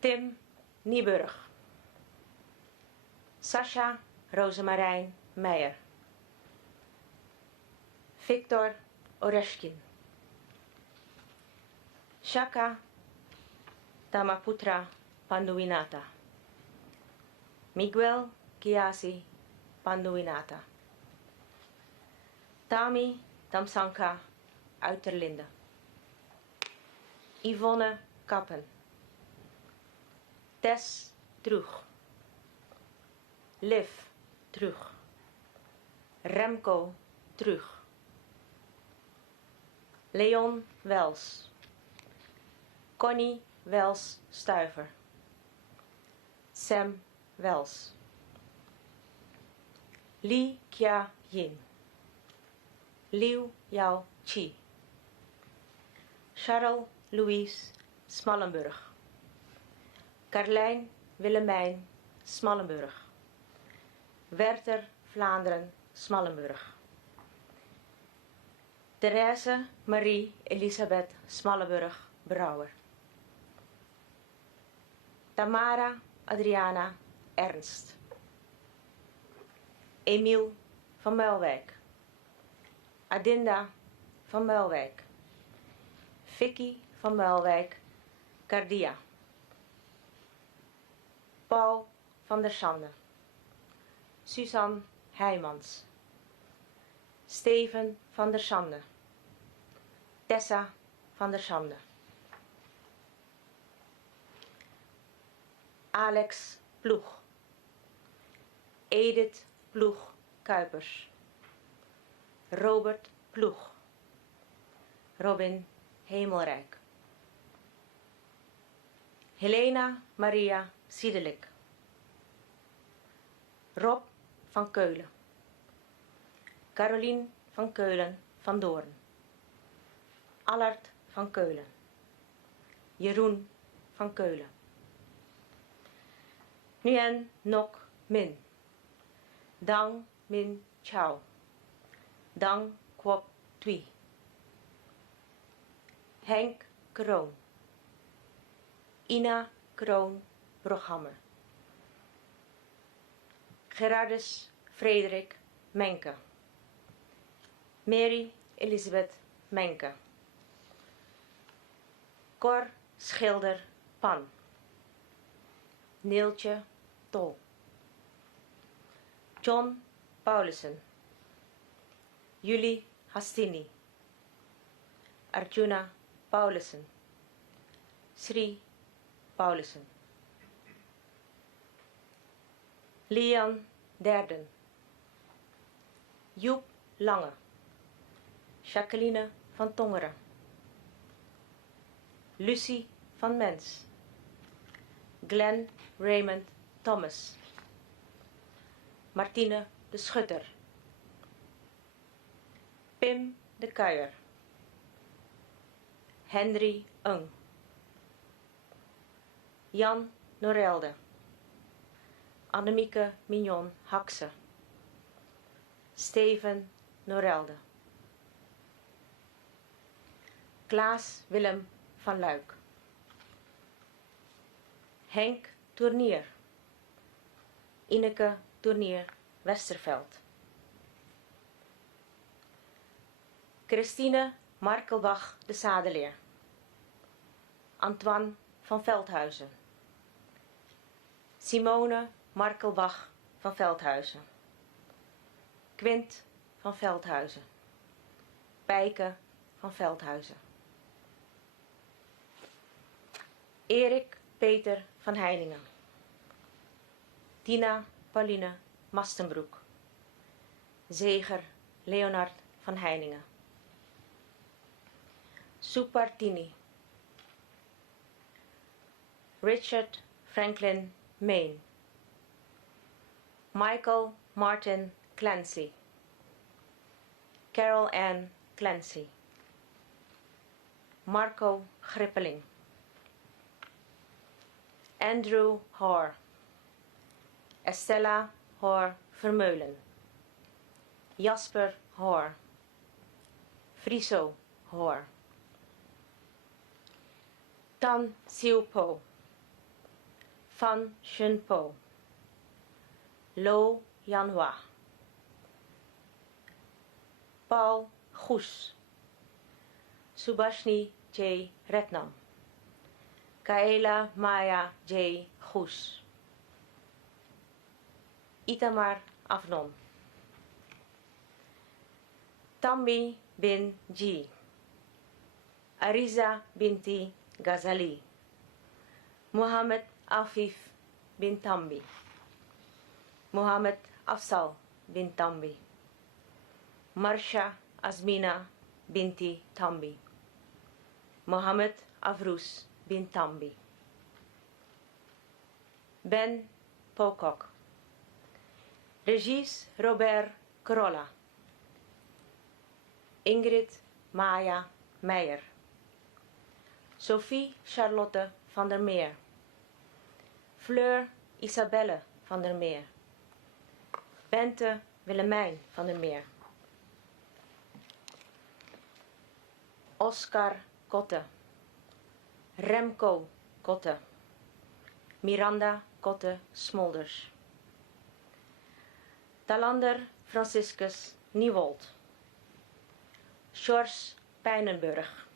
Tim Nieburg, Sascha Rosemarijn Meijer, Victor Oreshkin, Shaka Tamaputra Panduwinata, Miguel Kiasi Panduwinata, Tami Tamsanka Uiterlinde, Yvonne Kappen, Tess Droeg, Liv Droeg, Remco Droeg, Leon Wels, Connie Wels Stuiver, Sam Wels, Li Kya Yin, Liu Yao Chi, Charles Louise Smallenburg, Carlijn Willemijn Smallenburg, Werther Vlaanderen Smallenburg, Therese Marie Elisabeth Smallenburg Brouwer, Tamara Adriana Ernst, Emiel van Muilwijk, Adinda van Muilwijk, Vicky van Muilwijk Cardia, Paul van der Sande, Suzanne Heijmans, Steven van der Sande, Tessa van der Sande, Alex Ploeg, Edith Ploeg Kuipers, Robert Ploeg, Robin Hemelrijk, Helena Maria Siedelik, Rob van Keulen, Carolien van Keulen van Doorn, Allard van Keulen, Jeroen van Keulen, Nguyen Ngoc Min, Dang Min Chao, Dang Quoc Thuy, Henk Kroon, Ina Kroon Broghammer, Gerardus Frederik Menke, Mary Elisabeth Menke. Cor Schilder Pan. Neeltje Tol. John Paulussen. Julie Hastini. Arjuna Paulussen. Sri Paulussen. Lian Derden. Joep Lange. Jacqueline van Tongeren. Lucie van Mens. Glenn Raymond Thomas. Martine de Schutter. Pim de Kuijer. Henry Ung. Jan Norelde. Annemieke Mignon Hakse. Steven Norelde. Klaas Willem van Luik. Henk Tournier. Ineke Tournier Westerveld. Christine Markelbach de Sadeleer. Antoine van Veldhuizen. Simone Markelbach van Veldhuizen. Quint van Veldhuizen. Pijke van Veldhuizen. Erik Peter van Heiningen. Tina Pauline Mastenbroek. Zeger Leonard van Heiningen. Supartini. Richard Franklin Main. Michael Martin Clancy. Carol Ann Clancy. Marco Grippeling. Andrew Hoare. Estella Hoare Vermeulen. Jasper Hoare. Friso Hoare. Tan Siu Po. Van Shun Po. Lo Yanhua. Paul Goes. Subhashni J. Retnam. Kaela Maya J. Goes. Itamar Afnon. Tambi bin G. Ariza binti Ghazali. Mohammed Afif bin Tambi. Mohammed Afsal bin Tambi. Marsha Azmina binti Tambi. Mohammed Afrous bin Tambi. Ben Pocock. Regis Robert Corolla. Ingrid Maya Meijer. Sophie Charlotte van der Meer. Fleur Isabelle van der Meer. Bente Willemijn van der Meer. Oscar Kotte. Remco Kotte. Miranda Kotte Smolders. Talander Franciscus Niewold. Sjors Pijnenburg.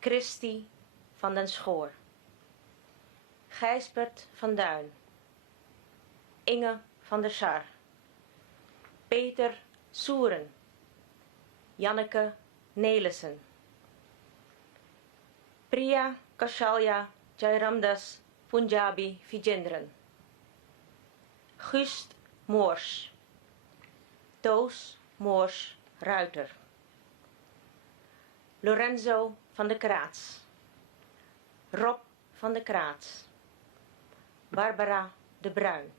Christy van den Schoor. Gijsbert van Duin. Inge van der Sar. Peter Soeren. Janneke Nelissen. Priya Kaushalya Jairamdas Punjabi Vijendran. Gust Moors. Toos Moors Ruiter. Lorenzo van de Kraats. Rob van de Kraats. Barbara de Bruin.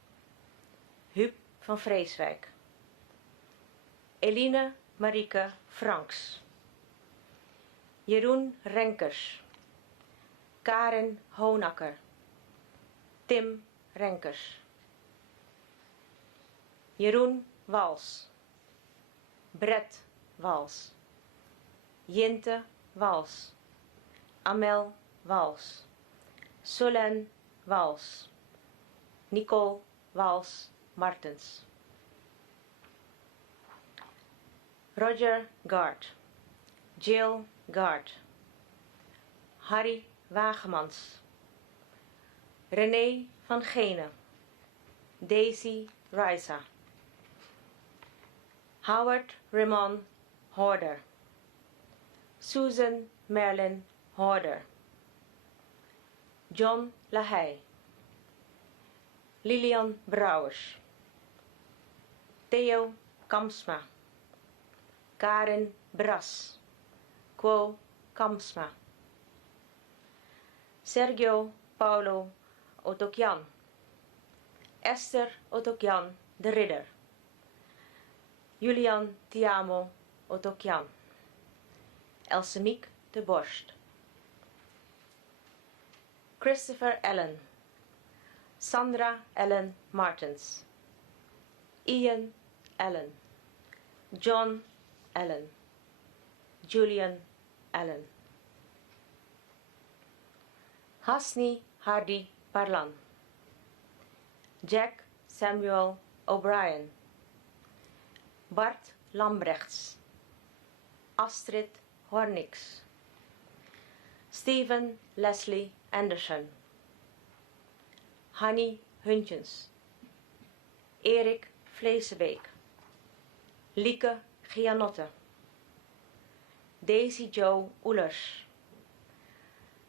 Huub van Vreeswijk. Eline Marieke Franks. Jeroen Renkers. Karen Honakker. Tim Renkers. Jeroen Wals. Brett Wals. Jinte Wals. Amel Wals. Solen Wals. Nicole Wals Martens. Roger Gard. Jill Gard, Harry Wagemans, René van Gene, Daisy Reisa, Howard Raymond Horder, Susan Merlin Horder, John Lahey, Lilian Brouwers, Theo Kamsma, Karen Bras, Quo Kamsma, Sergio Paulo Otokjan, Esther Otokjan de Ridder, Julian Tiamo Otokjan, Elsemiek de Borst, Christopher Allen, Sandra Ellen Martens, Ian Allen, John Allen, Julian Allen, Hasni Hardy Parlan, Jack Samuel O'Brien, Bart Lambrechts, Astrid Hornix, Stephen Leslie Anderson, Hanny Huntjens, Erik Vleesebeek, Lieke Gianotte, Daisy Jo Oelers,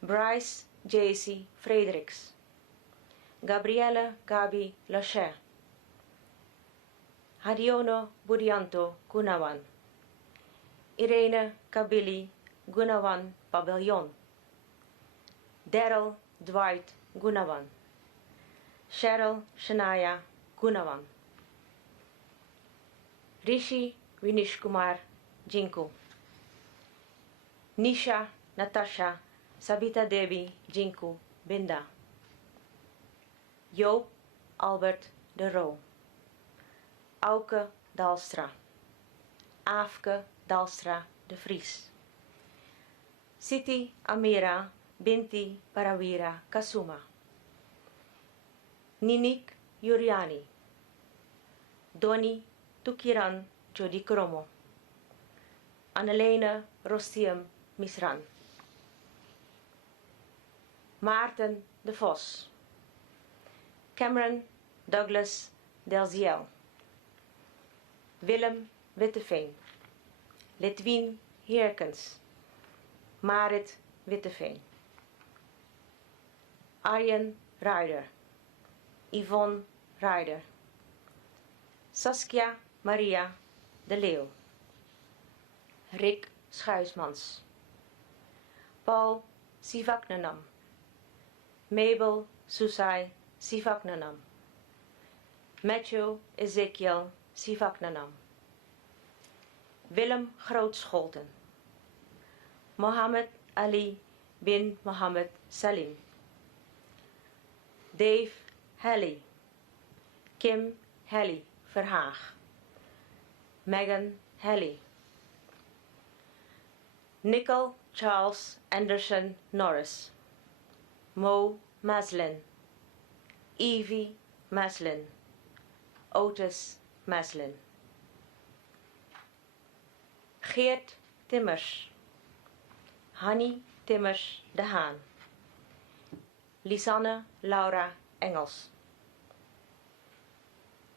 Bryce J.C. Frederiks, Gabrielle Gabi Lachet, Hadiono Budianto Gunawan, Irene Kabili Gunawan Pavilion, Daryl Dwight Gunawan, Cheryl Shania Gunawan, Rishi Vinishkumar Jinku, Nisha Natasha Sabita Devi Jinku Binda, Joop Albert de Roo, Auke Dalstra, Aafke Dalstra de Vries, Siti Amira Binti Parawira Kasuma, Ninik Yuriani, Doni Tukiran Jodi Kromo, Annelene Rostium Misran, Maarten de Vos, Cameron Douglas Delziel, Willem Witteveen, Litwien Heerkens, Marit Witteveen, Arjen Ryder, Yvonne Ryder, Saskia Maria de Leeuw, Rick Schuismans, Paul Sivaknenam, Mabel Susai Sivaknenam, Matthew Ezekiel Sivaknenam, Willem Grootscholten, Mohammed Ali bin Mohammed Salim, Dave Helly, Kim Helly Verhaag, Megan Helly, Nicole Charles Anderson Norris, Mo Maslin, Evie Maslin, Otis Maslin, Geert Timmers, Hanny Timmers de Haan, Lisanne Laura Engels,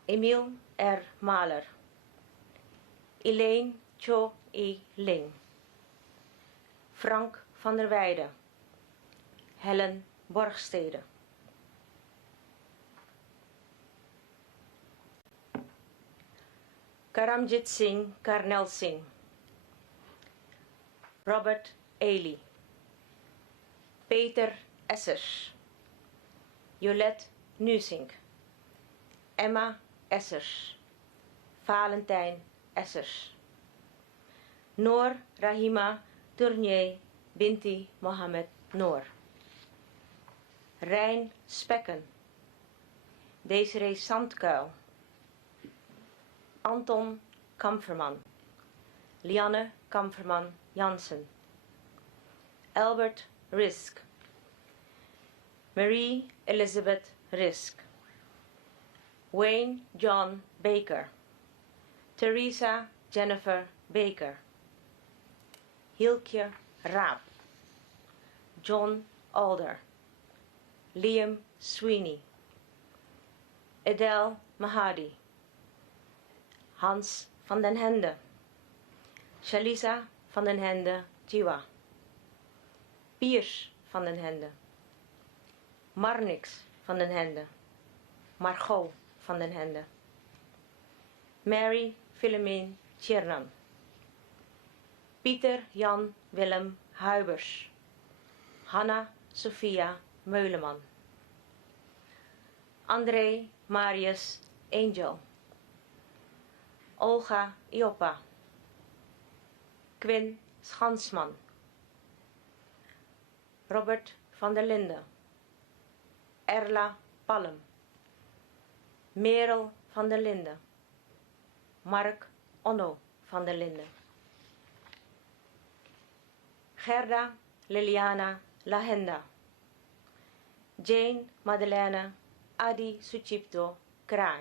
Emiel R. Maler, Elaine Cho E. Ling, Frank van der Weijden, Helen Borgstede, Karamjit Singh Karnel Singh, Robert Ely, Peter Essers, Jolette Nusink, Emma Essers, Valentijn Essers, Noor Rahima Tournier Binti Mohammed Noor, Rijn Spekken, Desiree Sandkuil, Anton Kamferman, Lianne Kamferman Jansen, Albert Risk, Marie Elizabeth Risk, Wayne John Baker, Teresa Jennifer Baker, Hilkje Raap, John Alder, Liam Sweeney, Adele Mahadi, Hans van den Hende, Shalisa van den Hende Jiwa, Piers van den Hende, Marnix van den Hende, Margot van den Hende, Mary Philomeen Tjernan, Pieter Jan Willem Huibers, Hanna Sophia Meuleman, André Marius Angel, Olga Ioppa, Quinn Schansman, Robert van der Linde, Erla Palm, Merel van der Linde, Mark Onno van der Linde, Gerda Liliana Lahenda, Jane Madeleine Adi Suchipto Kraai,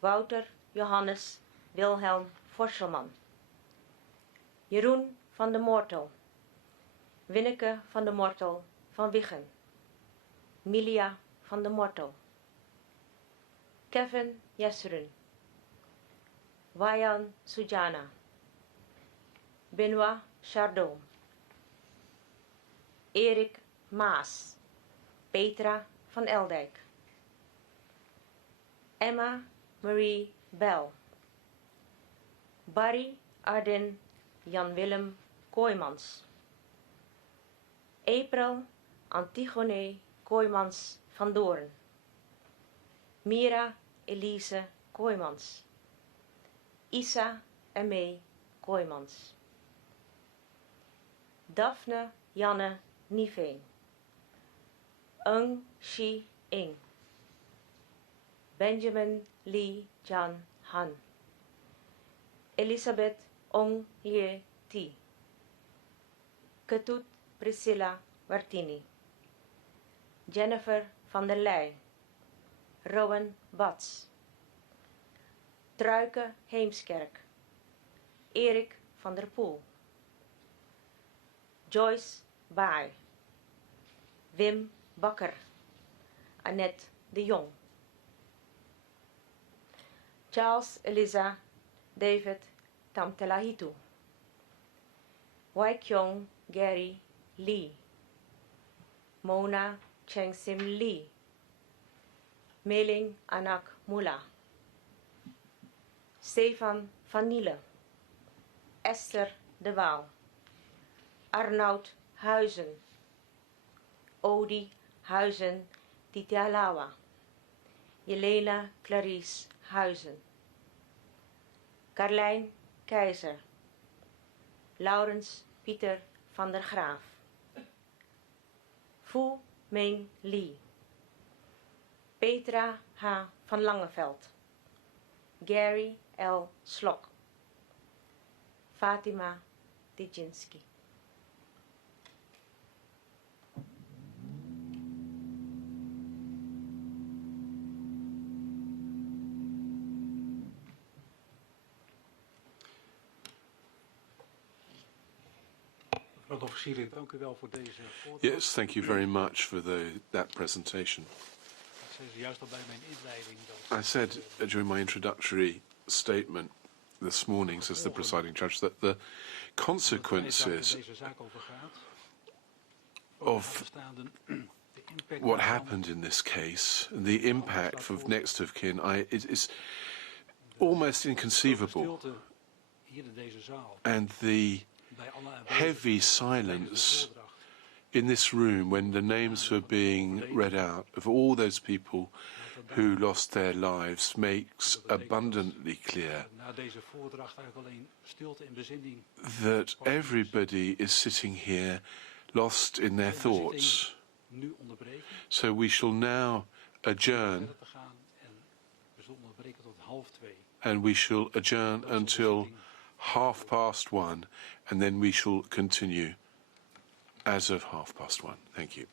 Wouter Johannes Wilhelm Vorselman, Jeroen van de Mortel, Winneke van de Mortel van Wiggen, Milia van de Mortel, Kevin Jesrun, Wayan Sujana, Benoit Chardon, Erik Maas, Petra van Eldijk, Emma Marie Bell, Barry Arden Jan Willem Kooijmans, April Antigone Kooijmans van Doorn, Mira Elise Kooijmans, Isa Emme Kooijmans, Daphne Janne Niveen, Ung Shi Ing, Benjamin Lee Jan Han, Elisabeth Ong Ye Ti, Ketut Priscilla Wartini, Jennifer van der Leij, Rowan Bats, Truike Heemskerk, Erik van der Poel, Joyce Baai, Wim Bakker, Annette de Jong, Charles Eliza David Tamtelahitu, Waikyong Gary Lee, Mona Chengsim Lee, Meling Anak Mula, Stefan van Niele, Esther de Waal, Arnoud Huizen, Odi Huizen Titialawa, Jelena Clarice Huizen, Carlijn Keizer, Laurens Pieter van der Graaf, Fu Ming Lee, Petra H. van Langeveld, Gary L. Slok, Fatima Dijinski. Yes, thank you very much for that presentation. I said during my introductory statement this morning, says the presiding judge, that the consequences of what happened in this case, the impact of next of kin, is almost inconceivable. And the heavy silence in this room when the names were being read out of all those people who lost their lives makes abundantly clear that everybody is sitting here lost in their thoughts. So we shall now adjourn, and we shall adjourn until 1:30, and then we shall continue as of 1:30. Thank you.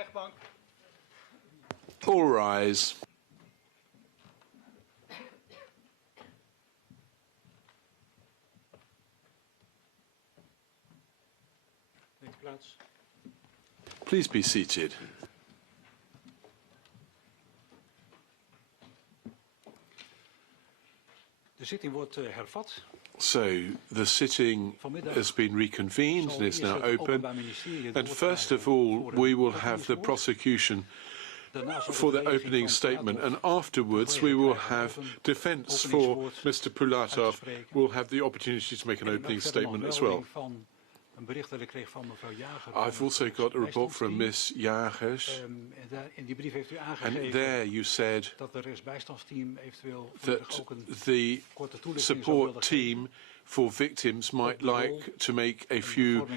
rechtbank. All rise. Neemt plaats. Please be seated. De zitting wordt hervat. So the sitting has been reconvened and is now open. And first of all, we will have the prosecution for the opening statement, and afterwards we will have defense for Mr. Pulatov. We'll have the opportunity to make an opening statement as well. I've also got a report from Ms. Jagers, and there you said that the support team for victims might like to make a few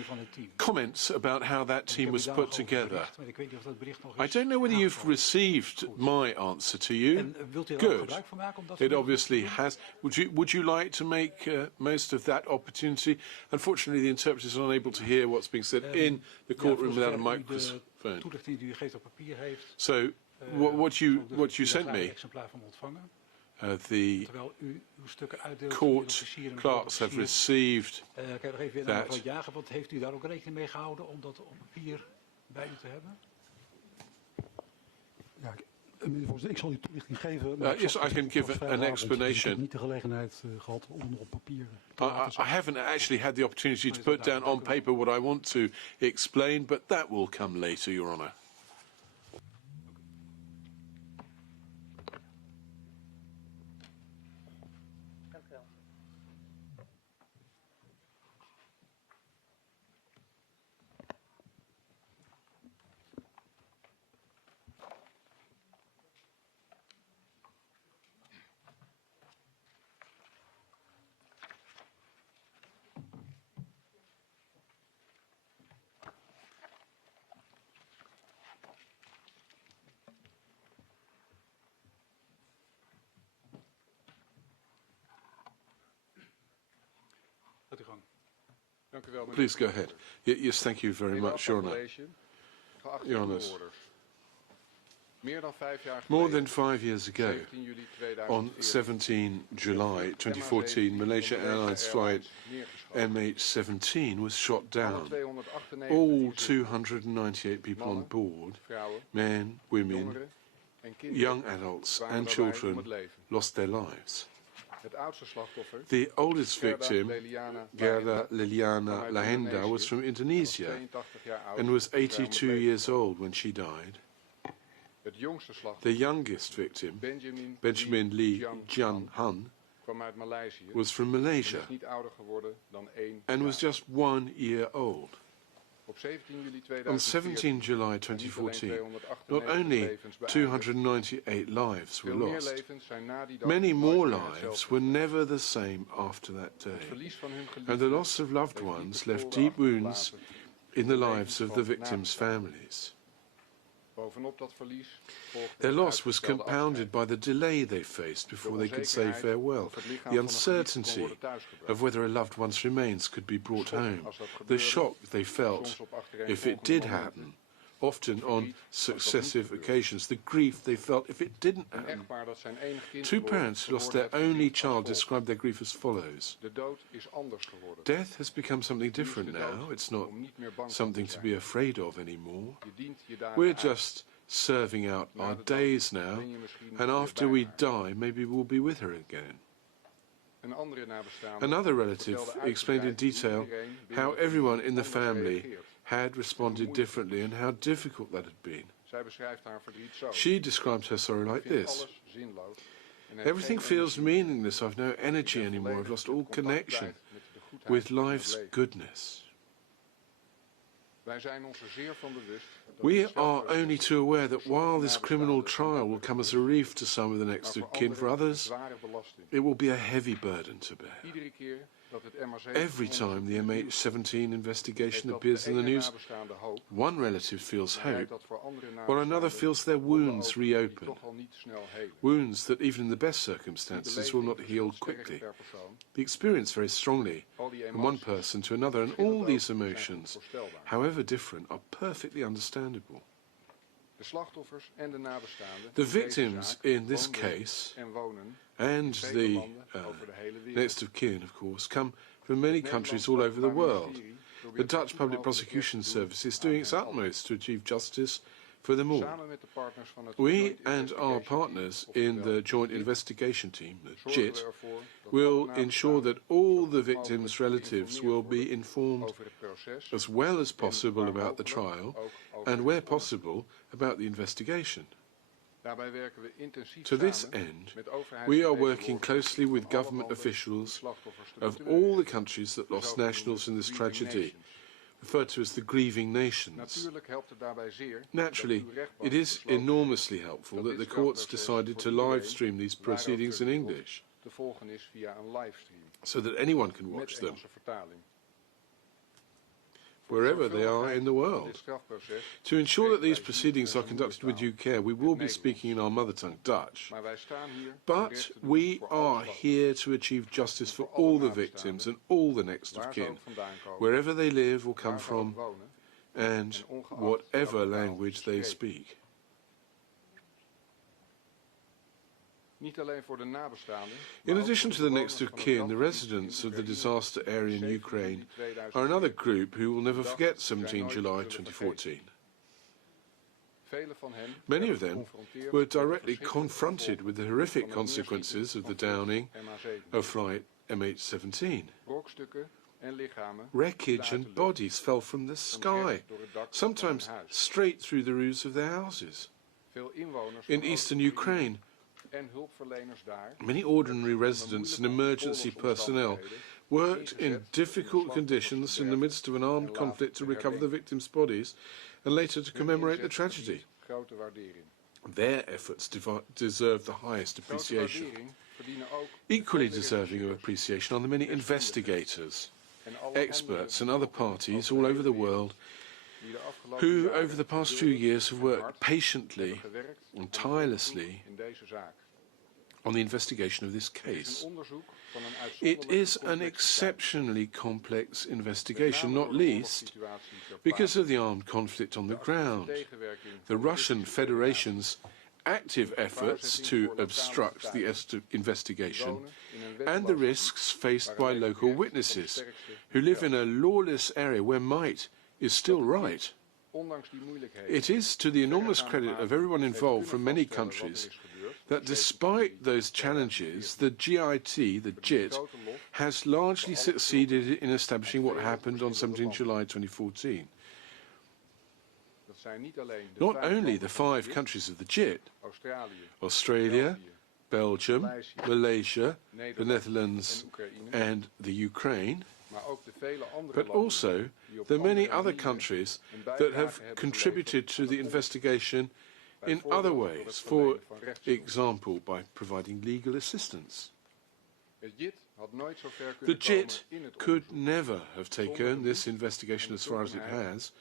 comments about how that team was put together. I don't know whether you've received my answer to you. Good. It obviously has. Would you like to make most of that opportunity? Unfortunately, the interpreters are unable to hear what's being said in the courtroom without a microphone. So, what you sent me, the court clerks have received that. Want heeft u daar ook rekening mee gehouden om dat op papier bij u te hebben? Ja, meneer voorzitter, ik zal u toelichting geven. Yes, I can give an explanation. Ik heb niet de gelegenheid gehad om op papier. I haven't actually had the opportunity to put down on paper what I want to explain, but that will come later, Your Honour. Please go ahead. Yes, thank you very much, Your Honour. Your Honours. More than 5 years ago, on 17 July 2014, Malaysia Airlines flight MH17 was shot down. All 298 people on board, men, women, young adults and children, lost their lives. The oldest victim, Gerda Liliana Lahenda, was from Indonesia and was 82 years old when she died. The youngest victim, Benjamin Lee Jian Han, was from Malaysia and was just 1 year old. On 17 July 2014, not only 298 lives were lost, many more lives were never the same after that day, and the loss of loved ones left deep wounds in the lives of the victims' families. Their loss was compounded by the delay they faced before they could say farewell, the uncertainty of whether a loved one's remains could be brought home, the shock they felt if it did happen, often on successive occasions, the grief they felt if it didn't happen. Two parents who lost their only child described their grief as follows. Death has become something different now. It's not something to be afraid of anymore. We're just serving out our days now, and after we die, maybe we'll be with her again. Another relative explained in detail how everyone in the family had responded differently and how difficult that had been. She described her sorrow like this. Everything feels meaningless. I've no energy anymore. I've lost all connection with life's goodness. We are only too aware that while this criminal trial will come as a relief to some of the next of kin, for others, it will be a heavy burden to bear. Every time the MH17 investigation appears in the news, one relative feels hope, while another feels their wounds reopen. Wounds that even in the best circumstances will not heal quickly. The experience varies strongly from one person to another, and all these emotions, however different, are perfectly understandable. The victims in this case, and the next of kin, of course, come from many countries all over the world. The Dutch Public Prosecution Service is doing its utmost to achieve justice for them all. We and our partners in the Joint Investigation Team, the JIT, will ensure that all the victims' relatives will be informed as well as possible about the trial and, where possible, about the investigation. To this end, we are working closely with government officials of all the countries that lost nationals in this tragedy, referred to as the grieving nations. Naturally, it is enormously helpful that the courts decided to live stream these proceedings in English, so that anyone can watch them wherever they are in the world. To ensure that these proceedings are conducted with due care, we will be speaking in our mother tongue, Dutch. But we are here to achieve justice for all the victims and all the next of kin, wherever they live or come from, and whatever language they speak. In addition to the next of kin, the residents of the disaster area in Ukraine are another group who will never forget 17 July 2014. Many of them were directly confronted with the horrific consequences of the downing of flight MH17. Wreckage and bodies fell from the sky, sometimes straight through the roofs of their houses. In eastern Ukraine, many ordinary residents and emergency personnel worked in difficult conditions in the midst of an armed conflict to recover the victims' bodies and later to commemorate the tragedy. Their efforts deserve the highest appreciation. Equally deserving of appreciation are the many investigators, experts and other parties all over the world who, over the past few years, have worked patiently and tirelessly on the investigation of this case. It is an exceptionally complex investigation, not least because of the armed conflict on the ground, the Russian Federation's active efforts to obstruct the investigation, and the risks faced by local witnesses who live in a lawless area where might is still right. It is to the enormous credit of everyone involved from many countries that despite those challenges, the JIT, has largely succeeded in establishing what happened on 17 July 2014. Not only the 5 countries of the JIT, Australia, Belgium, Malaysia, the Netherlands and the Ukraine, but also the many other countries that have contributed to the investigation in other ways, for example, by providing legal assistance. The JIT could never have taken this investigation as far as it has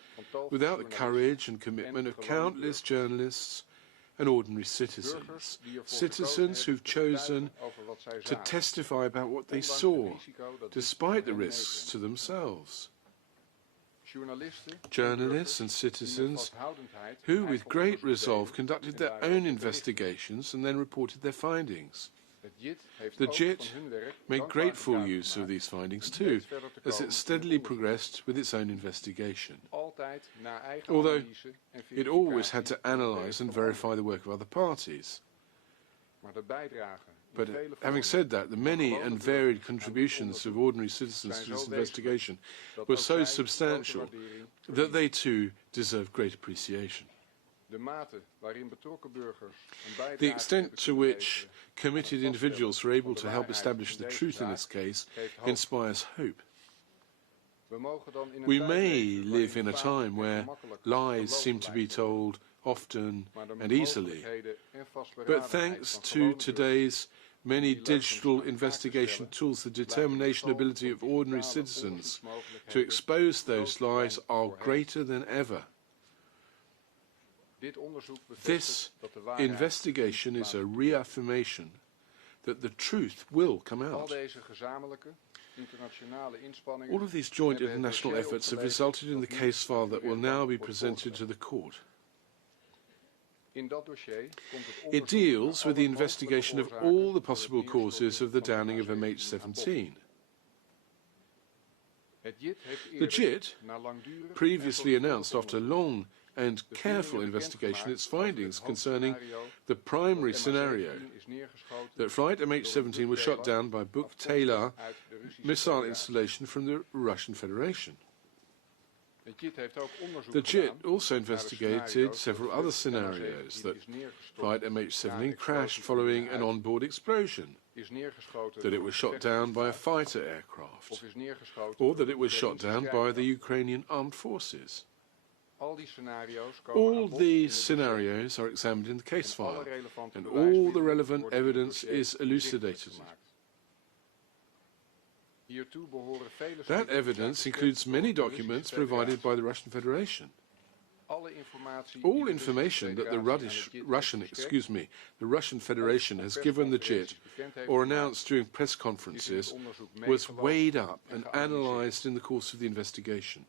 without the courage and commitment of countless journalists and ordinary citizens, citizens who've chosen to testify about what they saw, despite the risks to themselves. Journalists and citizens who, with great resolve, conducted their own investigations and then reported their findings. The JIT made grateful use of these findings too, as it steadily progressed with its own investigation, although it always had to analyse and verify the work of other parties. But having said that, the many and varied contributions of ordinary citizens to this investigation were so substantial that they too deserve great appreciation. The extent to which committed individuals were able to help establish the truth in this case inspires hope. We may live in a time where lies seem to be told often and easily, but thanks to today's many digital investigation tools, the determination and ability of ordinary citizens to expose those lies are greater than ever. This investigation is a reaffirmation that the truth will come out. All of these joint international efforts have resulted in the case file that will now be presented to the court. It deals with the investigation of all the possible causes of the downing of MH17. The JIT previously announced after long and careful investigation its findings concerning the primary scenario that flight MH17 was shot down by Buk-Taylor missile installation from the Russian Federation. The JIT also investigated several other scenarios that flight MH17 crashed following an onboard explosion, that it was shot down by a fighter aircraft, or that it was shot down by the Ukrainian armed forces. All these scenarios are examined in the case file, and all the relevant evidence is elucidated. That evidence includes many documents provided by the Russian Federation. All information that the Russian Federation has given the JIT or announced during press conferences was weighed up and analysed in the course of the investigation.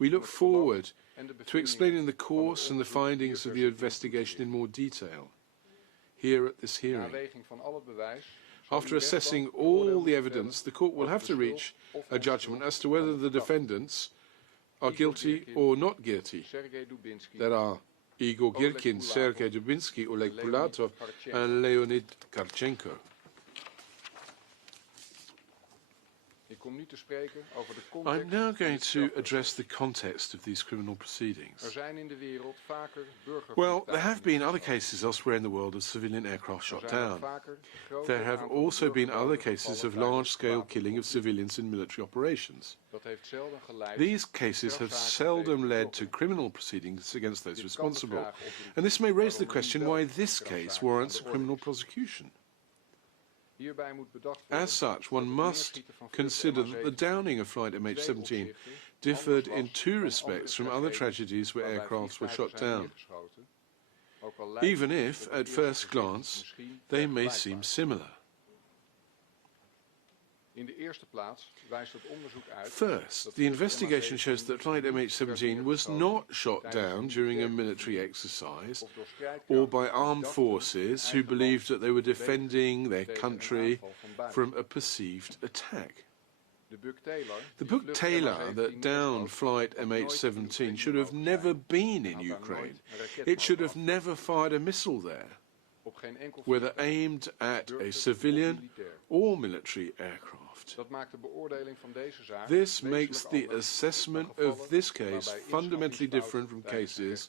We look forward to explaining the course and the findings of the investigation in more detail here at this hearing. After assessing all the evidence, the court will have to reach a judgment as to whether the defendants are guilty or not guilty. There are Igor Girkin, Sergei Dubinsky, Oleg Pulatov, and Leonid Karchenko. I'm now going to address the context of these criminal proceedings. Well, there have been other cases elsewhere in the world of civilian aircraft shot down. There have also been other cases of large-scale killing of civilians in military operations. These cases have seldom led to criminal proceedings against those responsible, and this may raise the question why this case warrants a criminal prosecution. As such, one must consider that the downing of flight MH17 differed in two respects from other tragedies where aircraft were shot down, even if, at first glance, they may seem similar. First, the investigation shows that flight MH17 was not shot down during a military exercise or by armed forces who believed that they were defending their country from a perceived attack. The Buk-Taylor that downed flight MH17 should have never been in Ukraine. It should have never fired a missile there, whether aimed at a civilian or military aircraft. This makes the assessment of this case fundamentally different from cases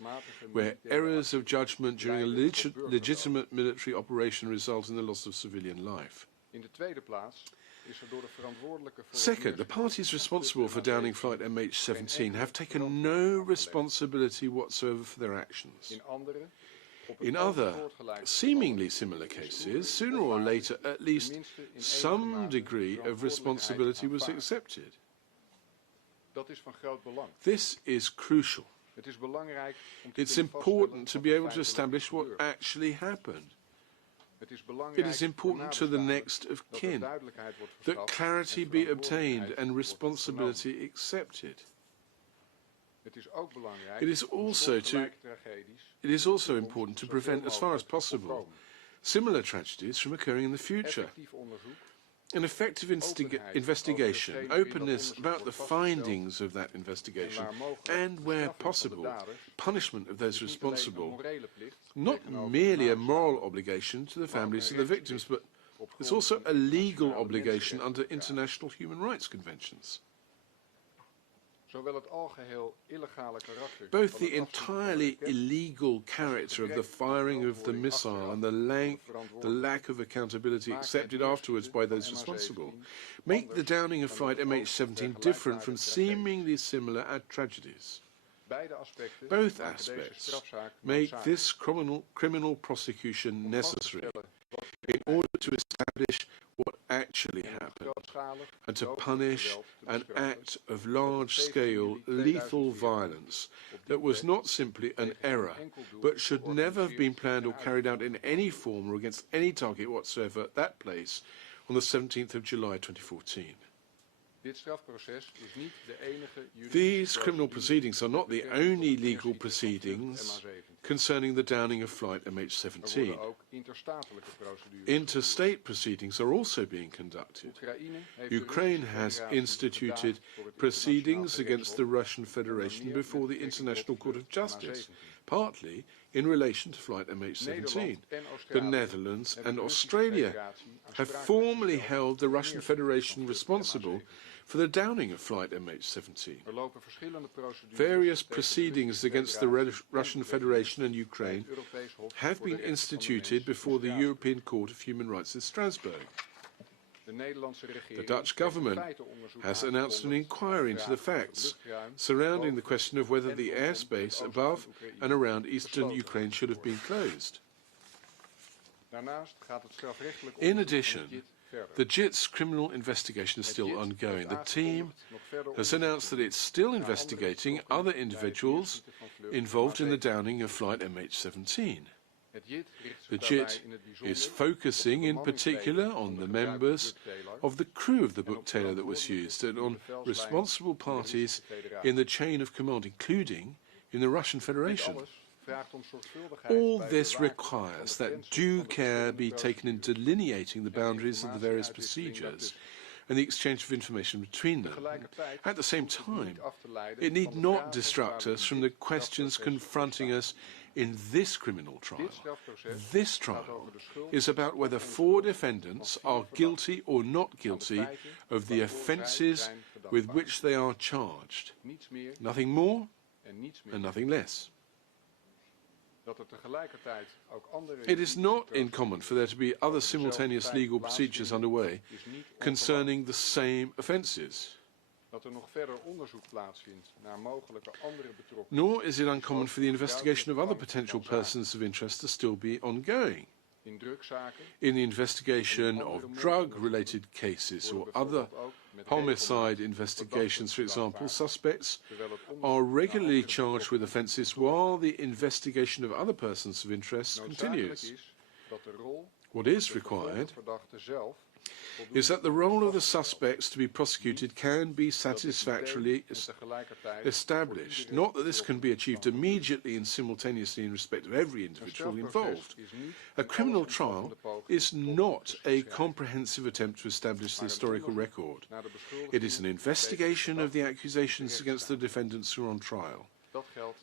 where errors of judgment during a legitimate military operation result in the loss of civilian life. Second, the parties responsible for downing flight MH17 have taken no responsibility whatsoever for their actions. In other, seemingly similar cases, sooner or later, at least some degree of responsibility was accepted. This is crucial. It's important to be able to establish what actually happened. It is important to the next of kin that clarity be obtained and responsibility accepted. It is also important to prevent, as far as possible, similar tragedies from occurring in the future. An effective investigation, openness about the findings of that investigation, and, where possible, punishment of those responsible, not merely a moral obligation to the families of the victims, but it's also a legal obligation under international human rights conventions. Both the entirely illegal character of the firing of the missile and the lack of accountability accepted afterwards by those responsible make the downing of flight MH17 different from seemingly similar tragedies. Both aspects make this criminal prosecution necessary in order to establish what actually happened and to punish an act of large-scale lethal violence that was not simply an error but should never have been planned or carried out in any form or against any target whatsoever at that place on the 17th of July 2014. These criminal proceedings are not the only legal proceedings concerning the downing of flight MH17. Interstate proceedings are also being conducted. Ukraine has instituted proceedings against the Russian Federation before the International Court of Justice, partly in relation to flight MH17. The Netherlands and Australia have formally held the Russian Federation responsible for the downing of flight MH17. Various proceedings against the Russian Federation and Ukraine have been instituted before the European Court of Human Rights in Strasbourg. The Dutch government has announced an inquiry into the facts surrounding the question of whether the airspace above and around eastern Ukraine should have been closed. In addition, the JIT's criminal investigation is still ongoing. The team has announced that it's still investigating other individuals involved in the downing of flight MH17. The JIT is focusing in particular on the members of the crew of the book Taylor that was used and on responsible parties in the chain of command, including in the Russian Federation. All this requires that due care be taken in delineating the boundaries of the various procedures and the exchange of information between them. At the same time, it need not distract us from the questions confronting us in this criminal trial. This trial is about whether 4 defendants are guilty or not guilty of the offences with which they are charged. Nothing more and nothing less. It is not uncommon for there to be other simultaneous legal procedures underway concerning the same offences. Nor is it uncommon for the investigation of other potential persons of interest to still be ongoing. In the investigation of drug-related cases or other homicide investigations, for example, suspects are regularly charged with offences while the investigation of other persons of interest continues. What is required is that the role of the suspects to be prosecuted can be satisfactorily established. Not that this can be achieved immediately and simultaneously in respect of every individual involved. A criminal trial is not a comprehensive attempt to establish the historical record. It is an investigation of the accusations against the defendants who are on trial.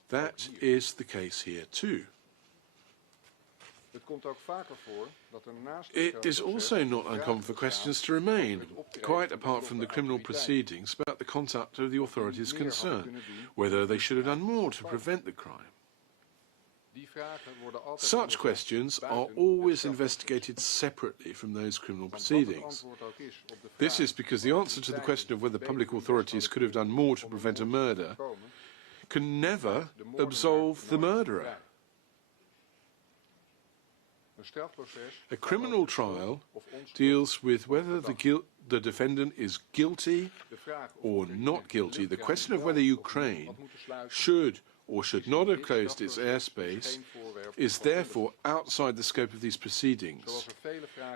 That is the case here too. It is also not uncommon for questions to remain, quite apart from the criminal proceedings, about the conduct of the authorities concerned, whether they should have done more to prevent the crime. Such questions are always investigated separately from those criminal proceedings. This is because the answer to the question of whether public authorities could have done more to prevent a murder can never absolve the murderer. A criminal trial deals with whether the defendant is guilty or not guilty. The question of whether Ukraine should or should not have closed its airspace is therefore outside the scope of these proceedings,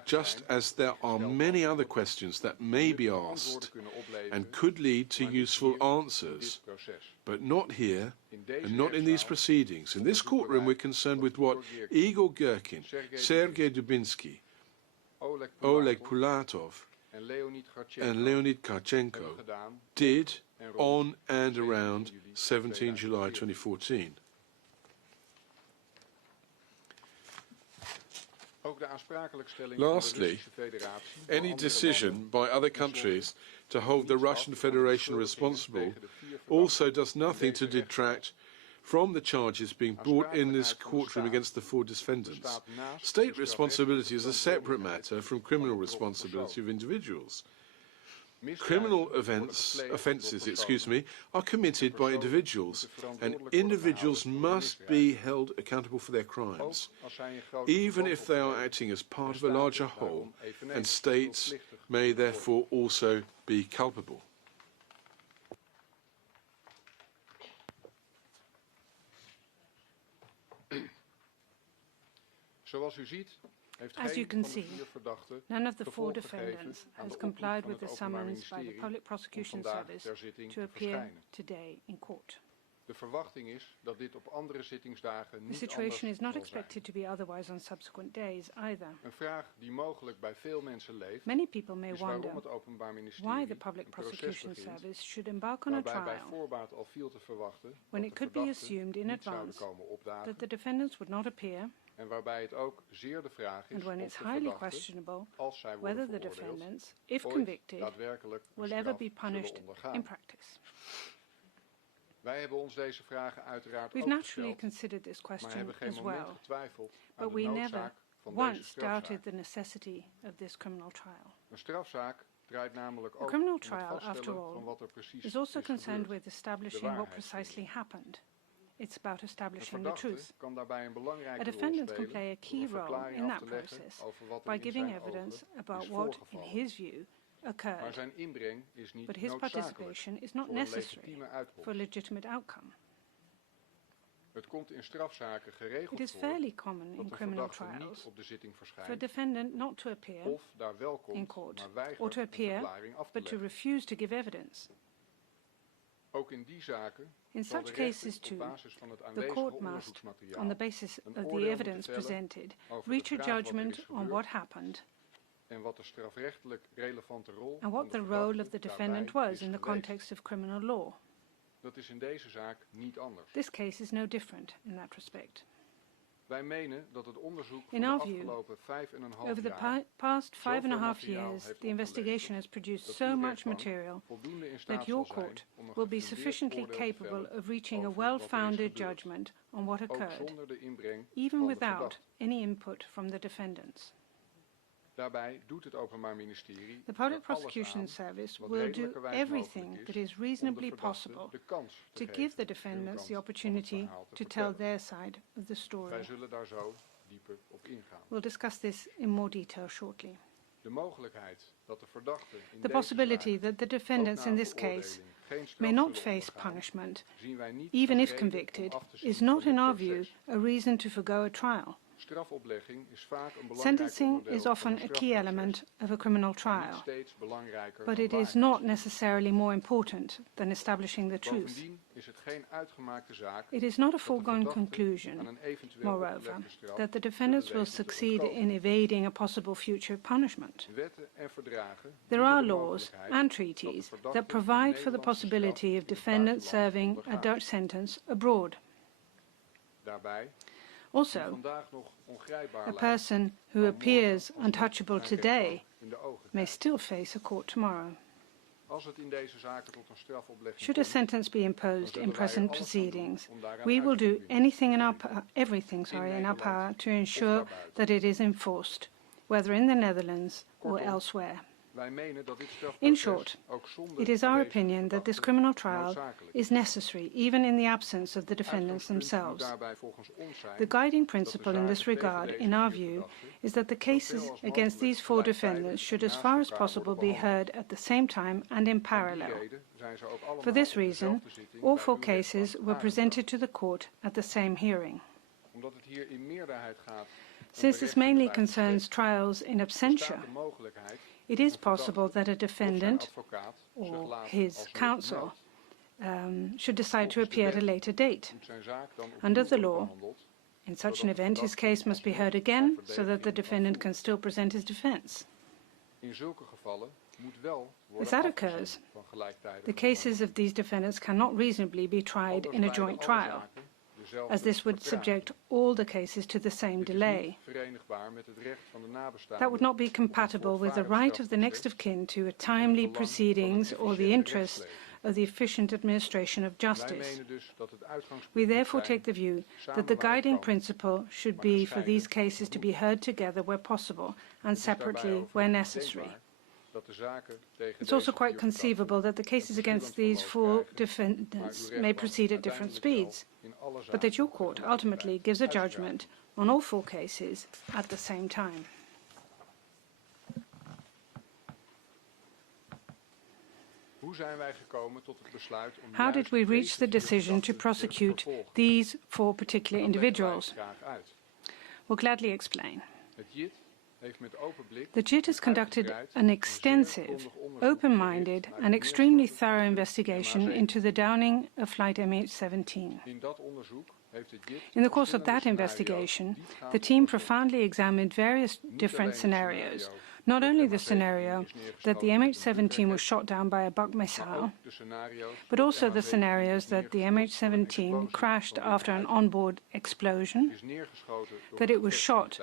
just as there are many other questions that may be asked and could lead to useful answers, but not here and not in these proceedings. In this courtroom, we're concerned with what Igor Girkin, Sergei Dubinsky, Oleg Pulatov, and Leonid Karchenko did on and around 17 July 2014. Lastly, any decision by other countries to hold the Russian Federation responsible also does nothing to detract from the charges being brought in this courtroom against the 4 defendants. State responsibility is a separate matter from criminal responsibility of individuals. Criminal offences are committed by individuals, and individuals must be held accountable for their crimes, even if they are acting as part of a larger whole, and states may therefore also be culpable. As you can see, none of the 4 defendants has complied with the summons by the Public Prosecution Service to appear today in court. De verwachting is dat dit op andere zittingsdagen The niet situation is not anders zal expected to be otherwise on subsequent days either. Een vraag die mogelijk bij veel mensen leeft, Many people may is wonder waarom het Openbaar why Ministerie the Public een proces Prosecution begint, Service should embark on a waarbij bij trial voorbaat al viel te verwachten when dat it de could be verdachten assumed in niet zouden advance komen opdagen that the defendants would not appear, en waarbij het ook zeer de vraag and is when of it's de highly verdachten, questionable als zij whether worden the veroordeeld, defendants, if ooit convicted, daadwerkelijk een will ever straf be zullen punished ondergaan. in practice. Wij hebben ons deze vragen uiteraard We've ook naturally gesteld, considered this maar question hebben geen as moment well, getwijfeld aan but de we never noodzaak van deze once strafzaak. doubted the necessity of this criminal trial. Een strafzaak draait namelijk A ook criminal om het trial, after vaststellen all, van wat er precies is also concerned gebeurd. with establishing what precisely happened. It's about De establishing the verdachte truth. kan daarbij een belangrijke A rol defendant can spelen play a door key een role verklaring in af that te leggen process over wat er by in giving zijn evidence ogen about is what, in voorgevallen. his view, Maar occurred. zijn inbreng is niet But his noodzakelijk participation is not voor een necessary legitieme uitkomst. for a legitimate outcome. Het komt in strafzaken geregeld It is voor fairly common dat in de criminal verdachte niet trials op de zitting for a verschijnt defendant not to appear of daar wel in komt, court maar or weigert to een appear, verklaring af te but to leggen. refuse to give evidence. Ook in die zaken In zal de such rechter cases op too, basis van het the aanwezige court must, onderzoeksmateriaal on the basis een of the oordeel moeten evidence vellen presented, over de reach a vraag wat er judgment is on gebeurd what happened en wat de strafrechtelijk relevante rol and van what de the role of verdachte the defendant daarbij was is in the geweest. context of criminal law. Dat is in deze zaak niet anders. This case is no different in that respect. Wij menen dat het onderzoek van In de our view, afgelopen 5,5 over the jaar past 5.5 materiaal years, heeft the investigation has dat produced uw so much rechtbank material voldoende in staat that your zal zijn court om een will be gefundeerd sufficiently oordeel te capable vellen of reaching a over wat er is well-founded gebeurd, judgment on what ook occurred, zonder de inbreng even van de without verdachte. any input from the defendants. Daarbij doet het Openbaar Ministerie The Public er alles Prosecution aan Service wat will do redelijkerwijs everything mogelijk that is is om de reasonably verdachte possible de kans te to give geven the hun defendants kant the van het opportunity verhaal te to tell vertellen. their side of the Wij story. zullen daar zo dieper op ingaan. We'll discuss this in more detail shortly. De mogelijkheid dat de verdachte in The deze possibility zaak that the ook defendants na in een this case veroordeling geen straf may not zullen face ondergaan, punishment, zien wij niet even als if reden om convicted, af te zien is van not dit in our view proces. a reason to forgo a trial. Strafoplegging is vaak een belangrijk Sentencing onderdeel is van often een a key strafproces, element of a criminal maar niet trial, steeds belangrijker but dan it is waarheid. not necessarily more important than establishing the truth. Bovendien is het geen uitgemaakte zaak It is not a dat de foregone verdachte aan conclusion, een eventueel moreover, opgelegde straf that the defendants will zullen weten te succeed ontkomen. in evading a possible future punishment. Wetten en verdragen There bieden are de laws mogelijkheid and dat de treaties verdachte that een provide for the Nederlandse possibility straf of in het defendants buitenland serving a ondergaat. Dutch sentence abroad. Daarbij Also, vandaag nog ongrijpbaar a lijkt, person who kan appears morgen untouchable alsnog today een in de ogen may kijken. still face a court tomorrow. Als het in deze zaken tot een strafoplegging Should a komt, sentence be dan imposed zullen in wij er present alles aan doen proceedings, om daaraan we will uit te do oefenen. anything in our everything in our Nederland power to of ensure daarbuiten. that it is enforced, whether in the Netherlands or Kortom, elsewhere. Wij menen dat dit In strafproces short, ook zonder it is our aanwezige opinion that this verdachte criminal trial noodzakelijk is necessary, even in the absence of the defendants Uitgangspunt moet themselves. daarbij volgens ons zijn The guiding dat principle de in this zaken tegen regard, deze in our vier view, verdachten is that the cases zoveel als against these mogelijk 4 gelijktijdig defendants en should as naast far as elkaar possible worden be heard at the same time and in Om die parallel. reden zijn ze ook allemaal For this op dezelfde reason, zitting all bij 4 uw cases rechtbank were presented aangebracht. to the court at the same hearing. Omdat het hier in meerderheid gaat om Since this mainly berechten bij concerns het trials in bestaat absentia, de mogelijkheid it is dat possible that a of zijn defendant advocaat or zich later his alsnog counsel meldt. should decide to Volgens de appear at a wet later date. Moet zijn zaak dan Under opnieuw the worden law, behandeld, In such an zodat de event, his verdachte case must be alsnog heard zijn again so that the verdediging defendant can kan still present his defense. voeren. In zulke gevallen moet wel worden If that afgezien occurs, van gelijktijdige the cases of these defendants cannot reasonably be tried Anders in a leiden joint alle trial, zaken dezelfde as this would vertraging. subject all the cases to the same Dit is delay. niet verenigbaar met het recht van de nabestaanden That would not be op een compatible with the voortvarend right of the next of strafproces kin to a en het timely belang van proceedings het or the efficiënte interest rechtsleven. of the efficient administration of Wij justice. menen dus dat het uitgangspunt We moet therefore zijn take the view samen that the waar het guiding kan, principle should maar be for these gescheiden cases to van be heard together where possible and Het is daarbij separately overigens where niet necessary. denkbaar dat de zaken tegen It's deze also quite vier conceivable that the cases een against verschillend these verloop 4 krijgen, defendants maar uw may rechtbank proceed at different uiteindelijk wel speeds, in alle but that zaken your court tegelijkertijd ultimately gives a uitspraak judgment on all 4 cases at the same time. Hoe zijn wij gekomen tot het besluit om How did juist we reach deze the vier decision to verdachten te prosecute vervolgen? these 4 particular Dat leggen wij individuals? graag uit. We'll gladly explain. Het JIT The JIT has conducted an extensive, open-minded and extremely thorough investigation into the downing of flight MH17. In the course of that investigation, the team profoundly examined various different scenarios, not only the scenario that the MH17 was shot down by a Buk missile, but also the scenarios that the MH17 crashed after an onboard explosion, that it was shot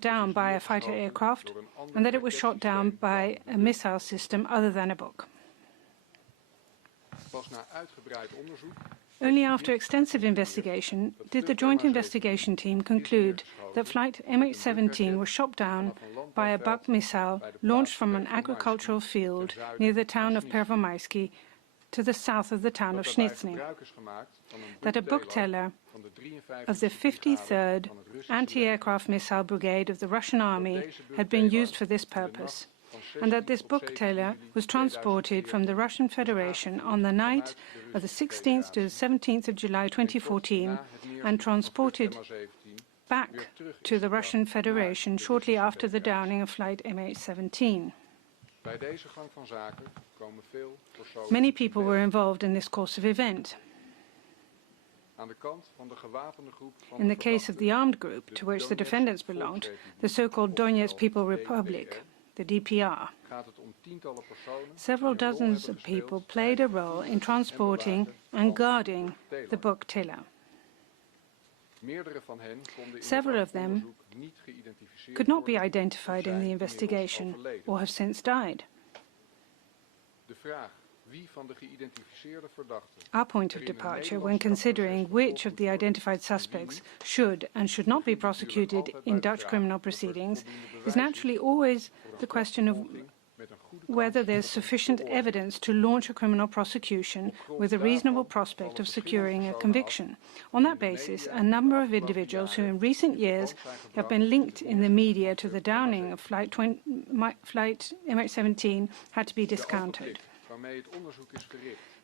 down by a fighter aircraft, and that it was shot down by a missile system other than a Buk. Only after extensive investigation did the Joint Investigation Team conclude that flight MH17 was shot down by a Buk missile launched from an agricultural field near the town of Pervomaisky to the south of the town of Snitsny, that a Buk teller of the 53rd Anti-Aircraft Missile Brigade of the Russian Army had been used for this purpose, and that this Buk teller was transported from the Russian Federation on the night of the 16th to the 17th of July 2014 and transported back to the Russian Federation shortly after the downing of flight MH17. Many people were involved in this course of event. In the case of the armed group to which the defendants belonged, the so-called Donetsk People Republic, the DPR, several dozens of people played a role in transporting and guarding the Buk teller. Several of them could not be identified in the investigation or have since died. Our point of departure when considering which of the identified suspects should and should not be prosecuted in Dutch criminal proceedings is naturally always the question of whether there's sufficient evidence to launch a criminal prosecution with a reasonable prospect of securing a conviction. On that basis, a number of individuals who in recent years have been linked in the media to the downing of flight MH17 had to be discounted.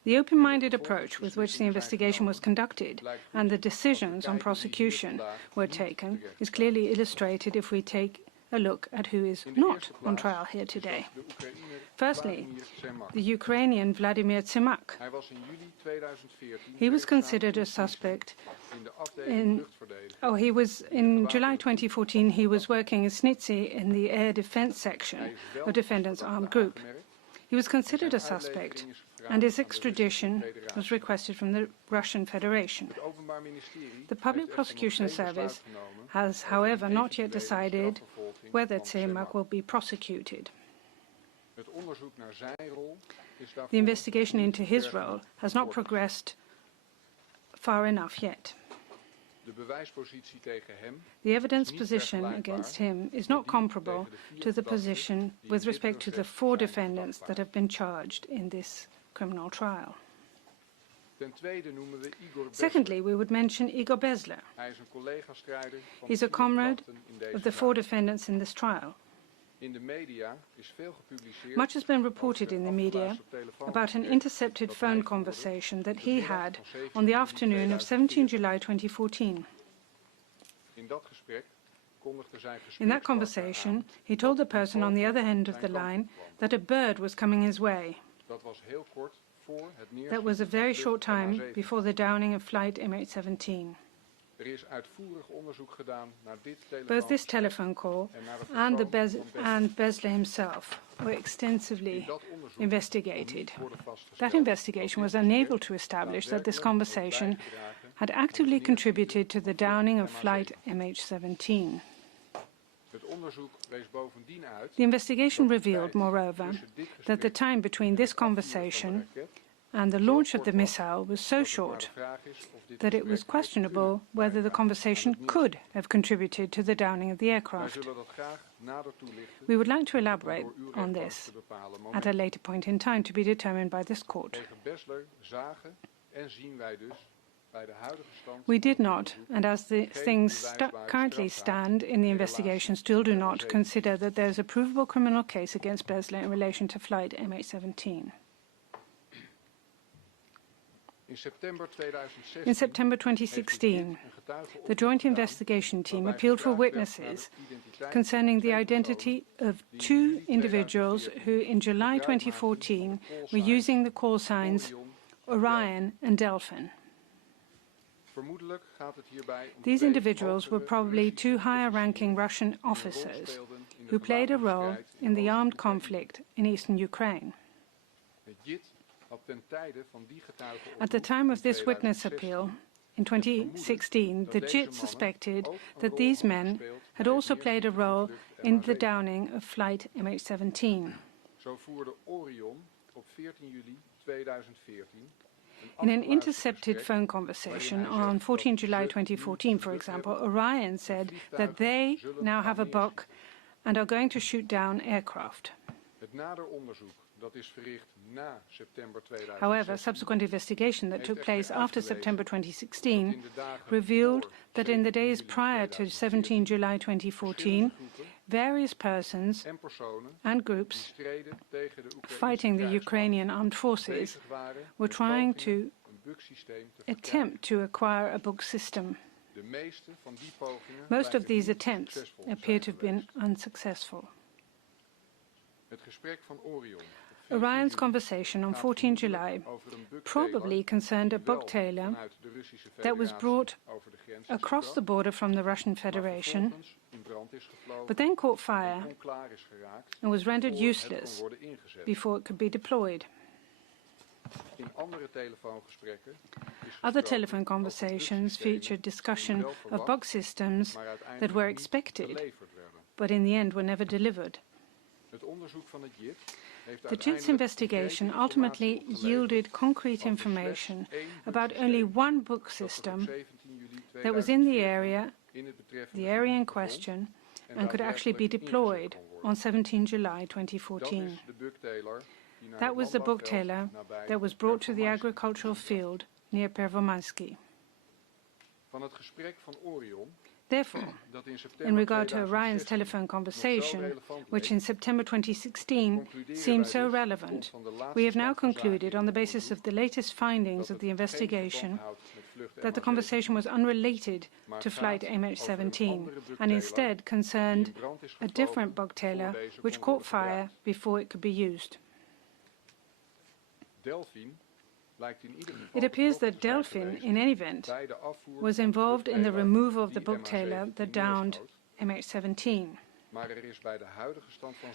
The open-minded approach with which the investigation was conducted and the decisions on prosecution were taken is clearly illustrated if we take a look at who is not on trial here today. Firstly, the Ukrainian Vladimir Tsemak. He was considered a suspect in July 2014, he was working in Snitsy in the air defense section of Defendants Armed Group. He was considered a suspect, and his extradition was requested from the Russian Federation. The Public Prosecution Service has, however, not yet decided whether Tsemak will be prosecuted. The investigation into his role has not progressed far enough yet. The evidence position against him is not comparable to the position with respect to the 4 defendants that have been charged in this criminal trial. Secondly, we would mention Igor Besler. He's a comrade of the 4 defendants in this trial. Much has been reported in the media about an intercepted phone conversation that he had on the afternoon of 17 July 2014. In that conversation, he told the person on the other end of the line that a bird was coming his way. That was a very short time before the downing of flight MH17. Both this telephone call and Besler himself were extensively investigated. That investigation was unable to establish that this conversation had actively contributed to the downing of flight MH17. The investigation revealed, moreover, that the time between this conversation and the launch of the missile was so short that it was questionable whether the conversation could have contributed to the downing of the aircraft. We would like to elaborate on this at a later point in time to be determined by this court. We did not, and as the things currently stand in the investigation, still do not consider that there is a provable criminal case against Besler in relation to flight MH17. In September 2016, the Joint Investigation Team appealed for witnesses concerning the identity of two individuals who, in July 2014, were using the call signs Orion and Delphin. These individuals were probably two higher-ranking Russian officers who played a role in the armed conflict in eastern Ukraine. At the time of this witness appeal, in 2016, the JIT suspected that these men had also played a role in the downing of flight MH17. In an intercepted phone conversation on 14 July 2014, for example, Orion said that they now have a book and are going to shoot down aircraft. However, subsequent investigation that took place after September 2016 revealed that in the days prior to 17 July 2014, various persons and groups fighting the Ukrainian armed forces were trying to attempt to acquire a book system. Most of these attempts appear to have been unsuccessful. Orion's conversation on 14 July probably concerned a bugtailor that was brought across the border from the Russian Federation, but then caught fire and was rendered useless before it could be deployed. Other telephone conversations featured discussion of bug systems that were expected, but in the end were never delivered. The JIT's investigation ultimately yielded concrete information about only one book system that was in the area in question, and could actually be deployed on 17 July 2014. That was the bugtailor that was brought to the agricultural field near Pervomansky. Therefore, in regard to Orion's telephone conversation, which in September 2016 seemed so relevant, we have now concluded, on the basis of the latest findings of the investigation, that the conversation was unrelated to flight MH17 and instead concerned a different bugtailor which caught fire before it could be used. It appears that Delphin, in any event, was involved in the removal of the bugtailor that downed MH17.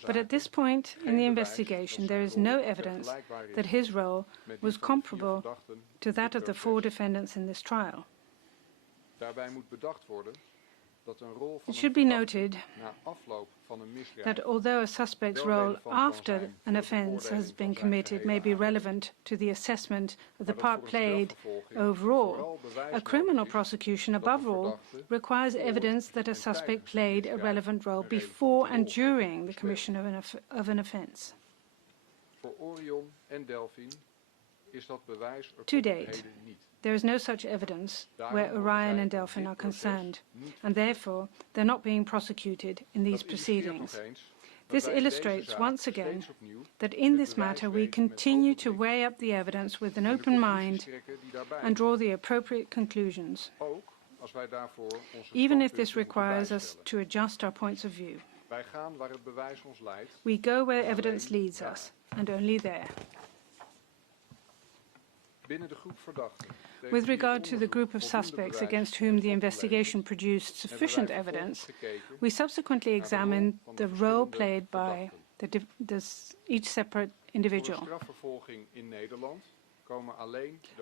But at this point in the investigation, there is no evidence that his role was comparable to that of the four defendants in this trial. It should be noted that although a suspect's role after an offence has been committed may be relevant to the assessment of the part played overall, a criminal prosecution, above all, requires evidence that a suspect played a relevant role before and during the commission of an offence. To date, there is no such evidence where Orion and Delphin are concerned, and therefore they're not being prosecuted in these proceedings. This illustrates once again that in this matter we continue to weigh up the evidence with an open mind and draw the appropriate conclusions, even if this requires us to adjust our points of view. We go where evidence leads us, and only there. With regard to the group of suspects against whom the investigation produced sufficient evidence, we subsequently examined the role played by each separate individual.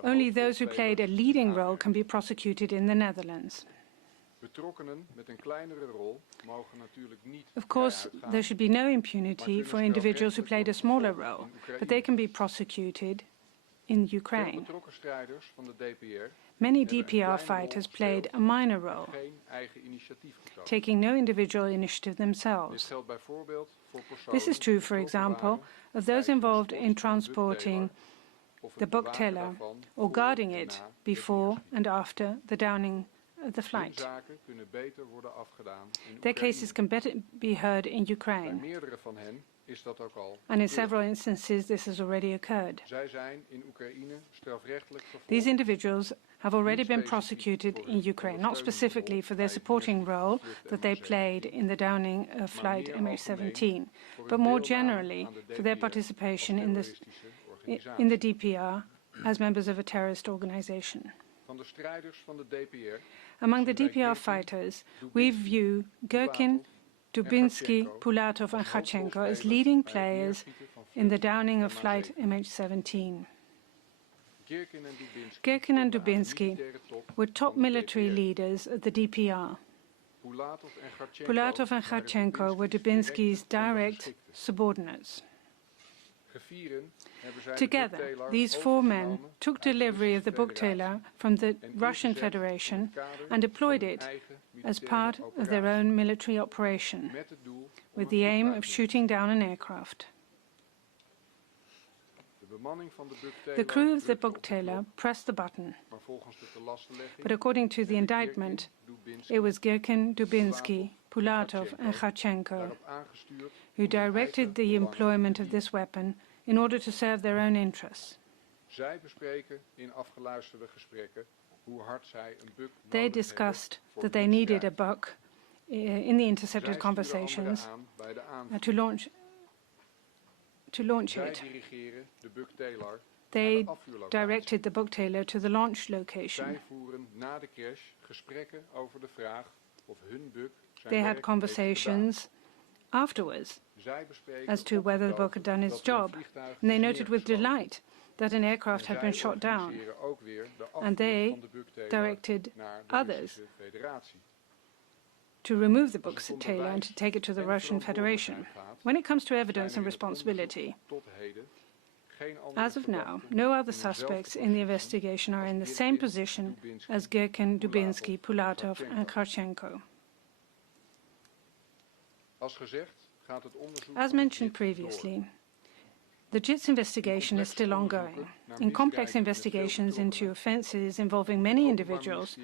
Only those who played a leading role can be prosecuted in the Netherlands. Of course, there should be no impunity for individuals who played a smaller role, but they can be prosecuted in Ukraine. Many DPR fighters played a minor role, taking no individual initiative themselves. This is true, for example, of those involved in transporting the bugtailor or guarding it before and after the downing of the flight. Their cases can better be heard in Ukraine. is dat ook al and in gebeurd. several instances this has already occurred. Zij zijn in Oekraïne strafrechtelijk vervolgd. These individuals have already been prosecuted in Ukraine, not specifically for their supporting role that they played in the downing of flight MH17, but more generally for their participation in the DPR as members of a terrorist organization. Van de strijders van de DPR Among the DPR fighters, we view Girkin, Dubinsky, Pulatov and Kharchenko as leading players in the downing of flight MH17. Girkin and Dubinsky were top military leaders of the DPR. Pulatov and Kharchenko were Dubinsky's direct subordinates. Together, these four men took delivery of the book-tailor from the Russian Federation and deployed it as part of their own military operation, with the aim of shooting down an aircraft. The crew of the book-tailor pressed the button, but according to the indictment, it was Girkin, Dubinsky, Pulatov and Kharchenko who directed the employment of this weapon in order to serve their own interests. They discussed that they needed a buck in the intercepted conversations to launch it. They directed the book-tailor to the launch location. They had conversations afterwards as to whether the book had done its job, and they noted with delight that an aircraft had been shot down, and they directed others to remove the book-tailor and to take it to the Russian Federation. When it comes to evidence and responsibility, as of now, no other suspects in the investigation are in the same position as Girkin, Dubinsky, Pulatov and Kharchenko. As mentioned previously, the JIT's investigation is still ongoing. In complex investigations into offences involving many individuals,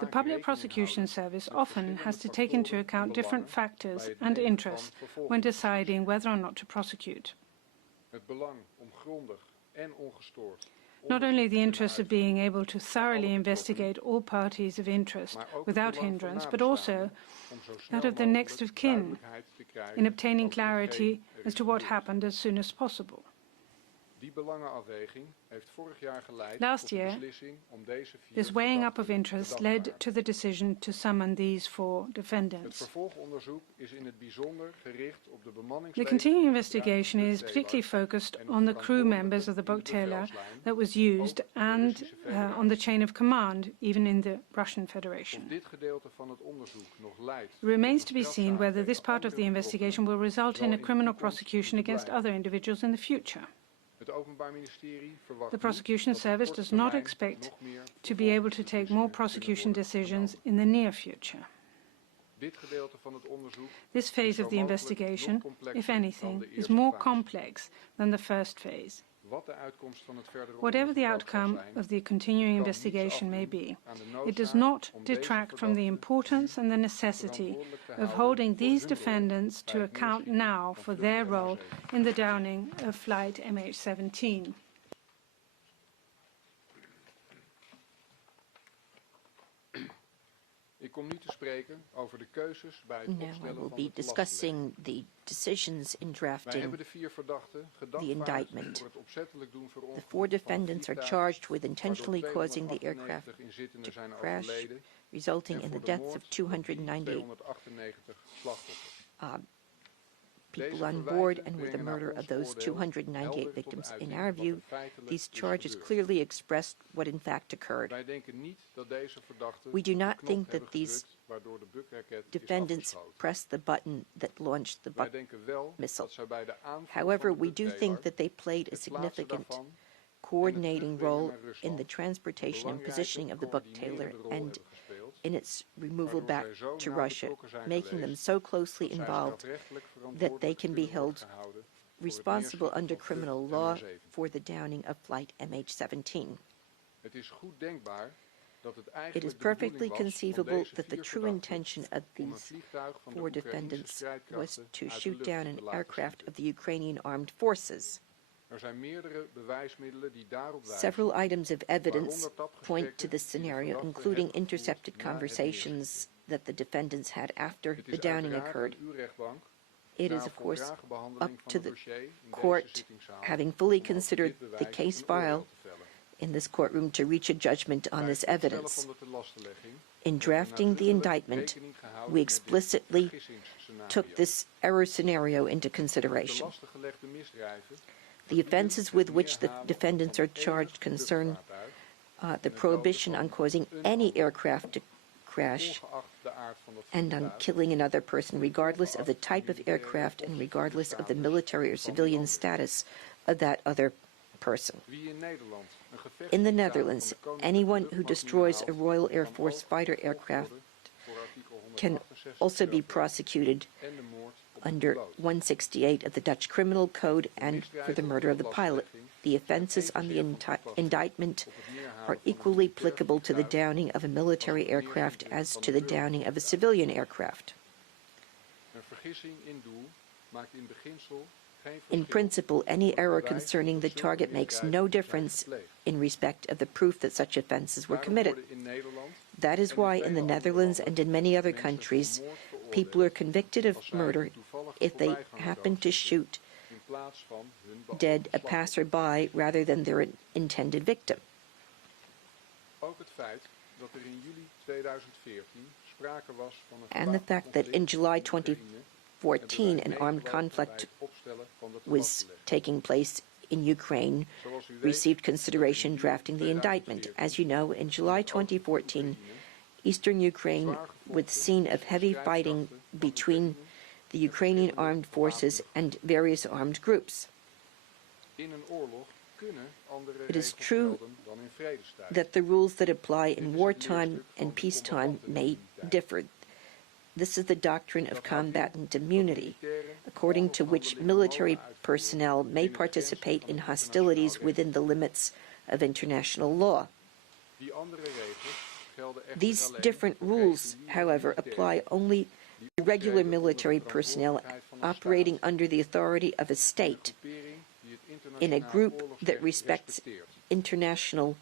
the Public Prosecution Service often has to take into account different factors and interests when deciding whether or not to prosecute. Not only the interest of being able to thoroughly investigate all parties of interest without hindrance, but also that of the next of kin in obtaining clarity as to what happened as soon as possible. Last year, this weighing up of interests led to the decision to summon these four defendants. The continuing investigation is particularly focused on the crew members of the book-tailor that was used and on the chain of command, even in the Russian Federation. It remains to be seen whether this part of the investigation will result in a criminal prosecution against other individuals in the future. The Prosecution Service does not expect to be able to take more prosecution decisions in the near future. This phase of the investigation, if anything, is more complex than the first phase. Whatever the outcome of the continuing investigation may be, it does not detract from the importance and the necessity of holding these defendants to account now for their role in the downing of flight MH17. Now I will be discussing the decisions in drafting the indictment. The four defendants are charged with intentionally causing the aircraft to crash, resulting in the deaths of 298 people on board and with the murder of those 298 victims. In our view, these charges clearly expressed what in fact occurred. We do not think that these defendants pressed the button that launched the Buck missile. However, we do think that they played a significant coordinating role in the transportation and positioning of the book-tailor and in its removal back to Russia, making them so closely involved that they can be held responsible under criminal law for the downing of flight MH17. It is perfectly conceivable that the true intention of these 4 defendants was to shoot down an aircraft of the Ukrainian armed forces. Several items of evidence point to this scenario, including intercepted conversations that the defendants had after the downing occurred. It is, of course, up to the court, having fully considered the case file in this courtroom, to reach a judgment on this evidence. In drafting the indictment, we explicitly took this error scenario into consideration. The offenses with which the defendants are charged concern the prohibition on causing any aircraft to crash and on killing another person, regardless of the type of aircraft and regardless of the military or civilian status of that other person. In the Netherlands, anyone who destroys a Royal Air Force fighter aircraft can also be prosecuted under 168 of the Dutch Criminal Code and for the murder of the pilot. The offenses on the indictment are equally applicable to the downing of a military aircraft as to the downing of a civilian aircraft. In principle, any error concerning the target makes no difference in respect of the proof that such offenses were committed. That is why in the Netherlands and in many other countries, people are convicted of murder if they happen to shoot dead a passerby rather than their intended victim. And the fact that in July 2014 an armed conflict was taking place in Ukraine received consideration drafting the indictment. As you know, in July 2014, eastern Ukraine was the scene of heavy fighting between the Ukrainian armed forces and various armed groups. It is true that the rules that apply in wartime and peacetime may differ. This is the doctrine of combatant immunity, according to which military personnel may participate in hostilities within the limits of international law. These different rules, however, apply only to regular military personnel operating under the authority of a state in a group that respects international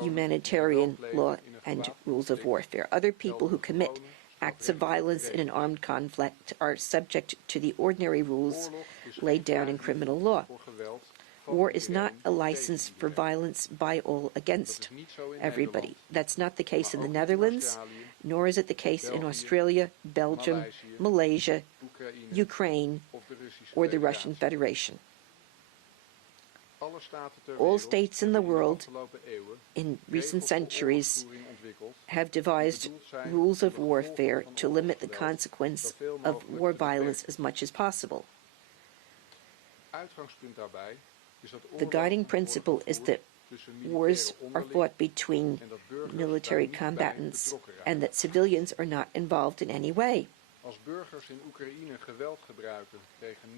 humanitarian law and rules of warfare. Other people who commit acts of violence in an armed conflict are subject to the ordinary rules laid down in criminal law. War is not a license for violence by all against everybody. That's not the case in the Netherlands, nor is it the case in Australia, Belgium, Malaysia, Ukraine, or the Russian Federation. All states in the world in recent centuries have devised rules of warfare to limit the consequence of war violence as much as possible. The guiding principle is that wars are fought between military combatants and that civilians are not involved in any way.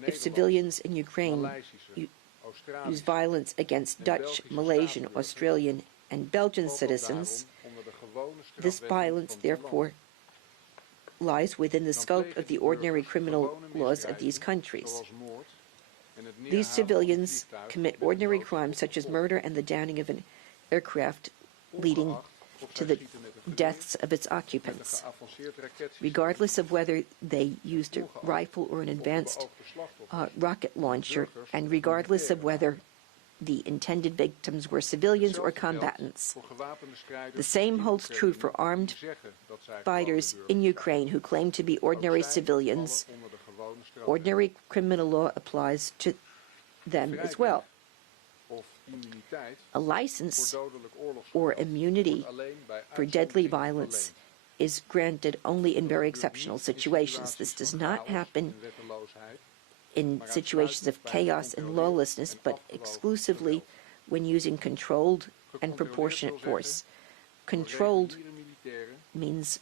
If civilians in Ukraine use violence against Dutch, Malaysian, Australian, and Belgian citizens, this violence, therefore, lies within the scope of the ordinary criminal laws of these countries. These civilians commit ordinary crimes such as murder and the downing of an aircraft, leading to the deaths of its occupants. Regardless of whether they used a rifle or an advanced rocket launcher, and regardless of whether the intended victims were civilians or combatants. The same holds true for armed fighters in Ukraine who claim to be ordinary civilians. Ordinary criminal law applies to them as well. A license or immunity for deadly violence is granted only in very exceptional situations. This does not happen in situations of chaos and lawlessness, but exclusively when using controlled and proportionate force. Controlled means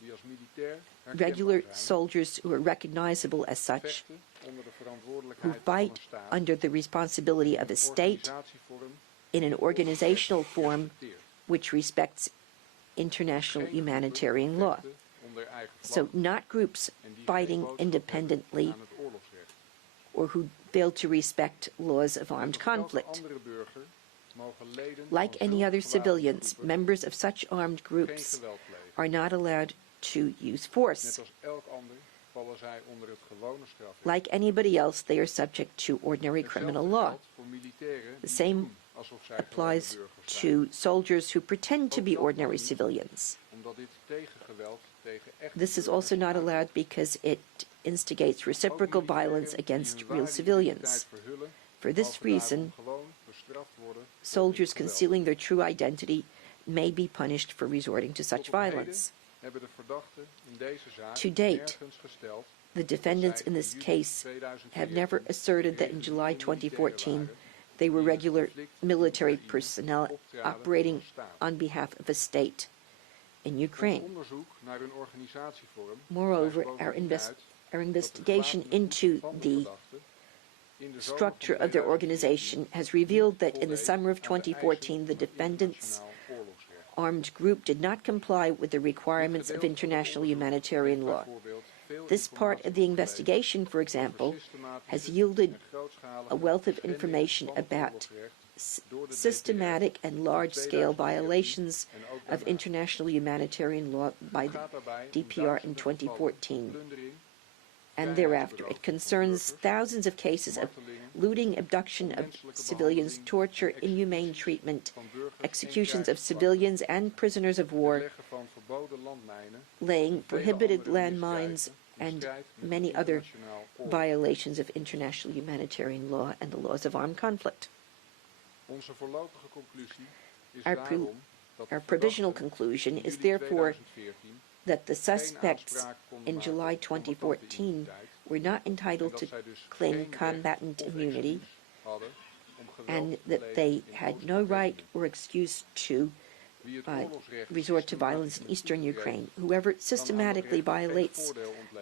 regular soldiers who are recognizable as such, who fight under the responsibility of a state in an organizational form which respects international humanitarian law. So not groups fighting independently or who fail to respect laws of armed conflict. Like any other civilians, members of such armed groups are not allowed to use force. Like anybody else, they are subject to ordinary criminal law. The same applies to soldiers who pretend to be ordinary civilians. This is also not allowed because it instigates reciprocal violence against real civilians. For this reason, soldiers concealing their true identity may be punished for resorting to such violence. To date, the defendants in this case have never asserted that in July 2014 they were regular military personnel operating on behalf of a state in Ukraine. Moreover, our investigation into the structure of their organization has revealed that in the summer of 2014 the defendants' armed group did not comply with the requirements of international humanitarian law. This part of the investigation, for example, has yielded a wealth of information about systematic and large-scale violations of international humanitarian law by the DPR in 2014 and thereafter. It concerns thousands of cases of looting, abduction of civilians, torture, inhumane treatment, executions of civilians and prisoners of war, laying prohibited landmines, and many other violations of international humanitarian law and the laws of armed conflict. Our provisional conclusion is therefore that the suspects in July 2014 were not entitled to claim combatant immunity and that they had no right or excuse to resort to violence in eastern Ukraine. Whoever systematically violates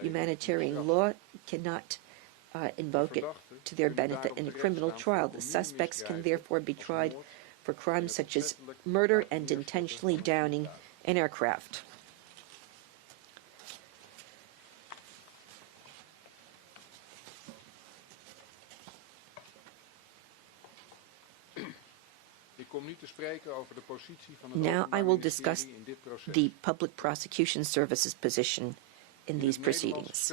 humanitarian law cannot invoke it to their benefit in a criminal trial. The suspects can therefore be tried for crimes such as murder and intentionally downing an aircraft. Now I will discuss the Public Prosecution Service's position in these proceedings.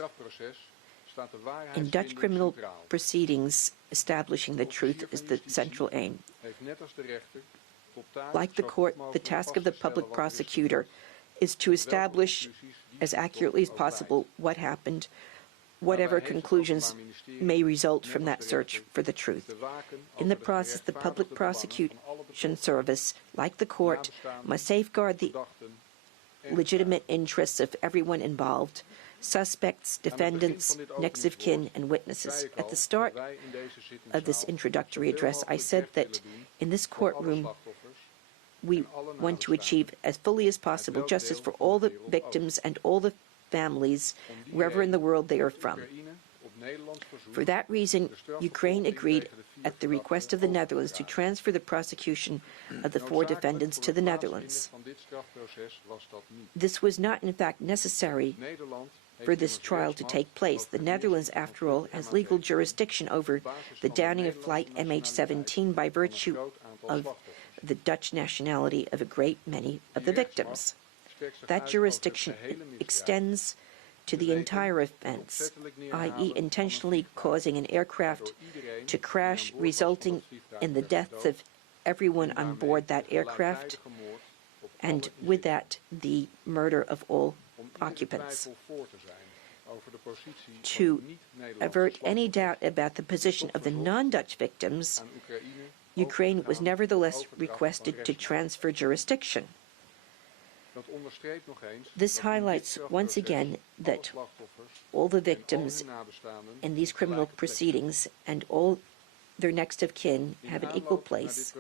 In Dutch criminal proceedings, establishing the truth is the central aim. Like the court, the task of the public prosecutor is to establish as accurately as possible what happened, whatever conclusions may result from that search for the truth. In the process, the Public Prosecution Service, like the court, must safeguard the legitimate interests of everyone involved: suspects, defendants, next of kin, and witnesses. At the start of this introductory address, I said that in this courtroom we want to achieve as fully as possible justice for all the victims and all the families, wherever in the world they are from. For that reason, Ukraine agreed, at the request of the Netherlands, to transfer the prosecution of the 4 defendants to the Netherlands. This was not, in fact, necessary for this trial to take place. The Netherlands, after all, has legal jurisdiction over the downing of flight MH17 by virtue of the Dutch nationality of a great many of the victims. That jurisdiction extends to the entire offense, i.e. intentionally causing an aircraft to crash, resulting in the deaths of everyone on board that aircraft, and with that, the murder of all occupants. To avert any doubt about the position of the non-Dutch victims, Ukraine was nevertheless requested to transfer jurisdiction. This highlights once again that all the victims in these criminal proceedings and all their next of kin have an equal place.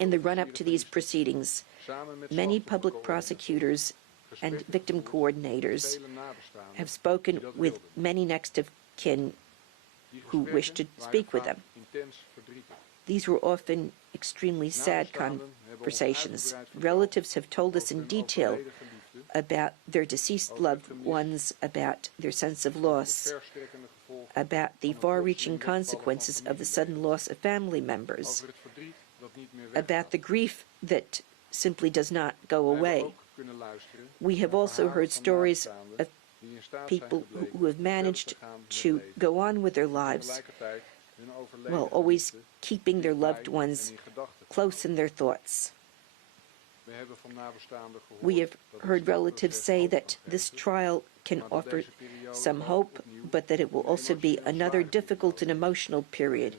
In the run-up to these proceedings, many public prosecutors and victim coordinators have spoken with many next of kin who wish to speak with them. These were often extremely sad conversations. Relatives have told us in detail about their deceased loved ones, about their sense of loss, about the far-reaching consequences of the sudden loss of family members, about the grief that simply does not go away. We have also heard stories of people who have managed to go on with their lives while always keeping their loved ones close in their thoughts. We have heard relatives say that this trial can offer some hope, but that it will also be another difficult and emotional period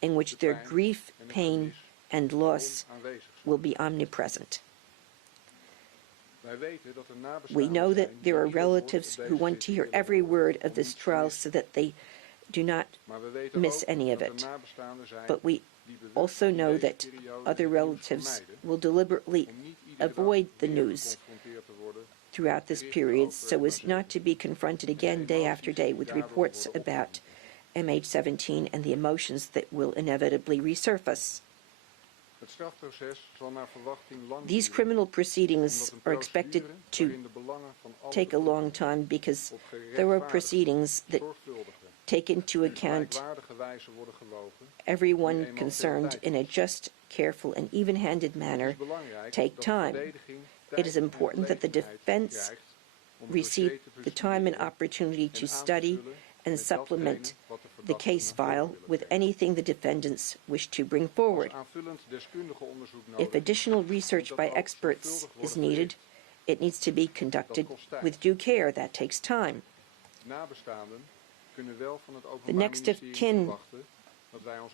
in which their grief, pain, and loss will be omnipresent. We know that there are relatives who want to hear every word of this trial so that they do not miss any of it. But we also know that other relatives will deliberately avoid the news throughout this period so as not to be confronted again day after day with reports about MH17 and the emotions that will inevitably resurface. These criminal proceedings are expected to take a long time because thorough proceedings that take into account everyone concerned in a just, careful, and even-handed manner take time. It is important that the defense receive the time and opportunity to study and supplement the case file with anything the defendants wish to bring forward. If additional research by experts is needed, it needs to be conducted with due care. That takes time. The next of kin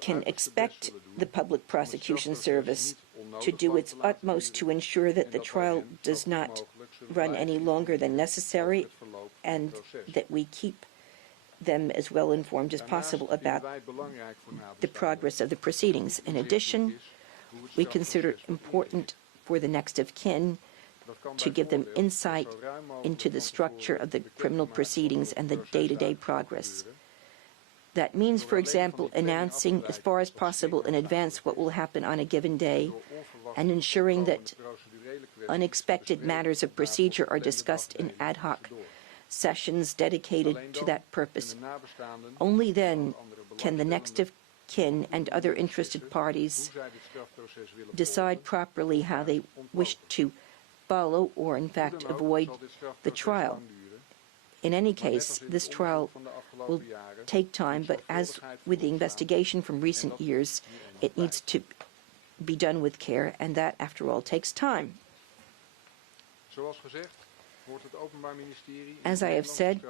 can expect the Public Prosecution Service to do its utmost to ensure that the trial does not run any longer than necessary and that we keep them as well informed as possible about the progress of the proceedings. In addition, we consider it important for the next of kin to give them insight into the structure of the criminal proceedings and the day-to-day progress. That means, for example, announcing as far as possible in advance what will happen on a given day and ensuring that unexpected matters of procedure are discussed in ad hoc sessions dedicated to that purpose. Only then can the next of kin and other interested parties decide properly how they wish to follow or, in fact, avoid the trial. In any case, this trial will take time, but as with the investigation from recent years, it needs to be done with care, and that, after all, takes time. As I have said,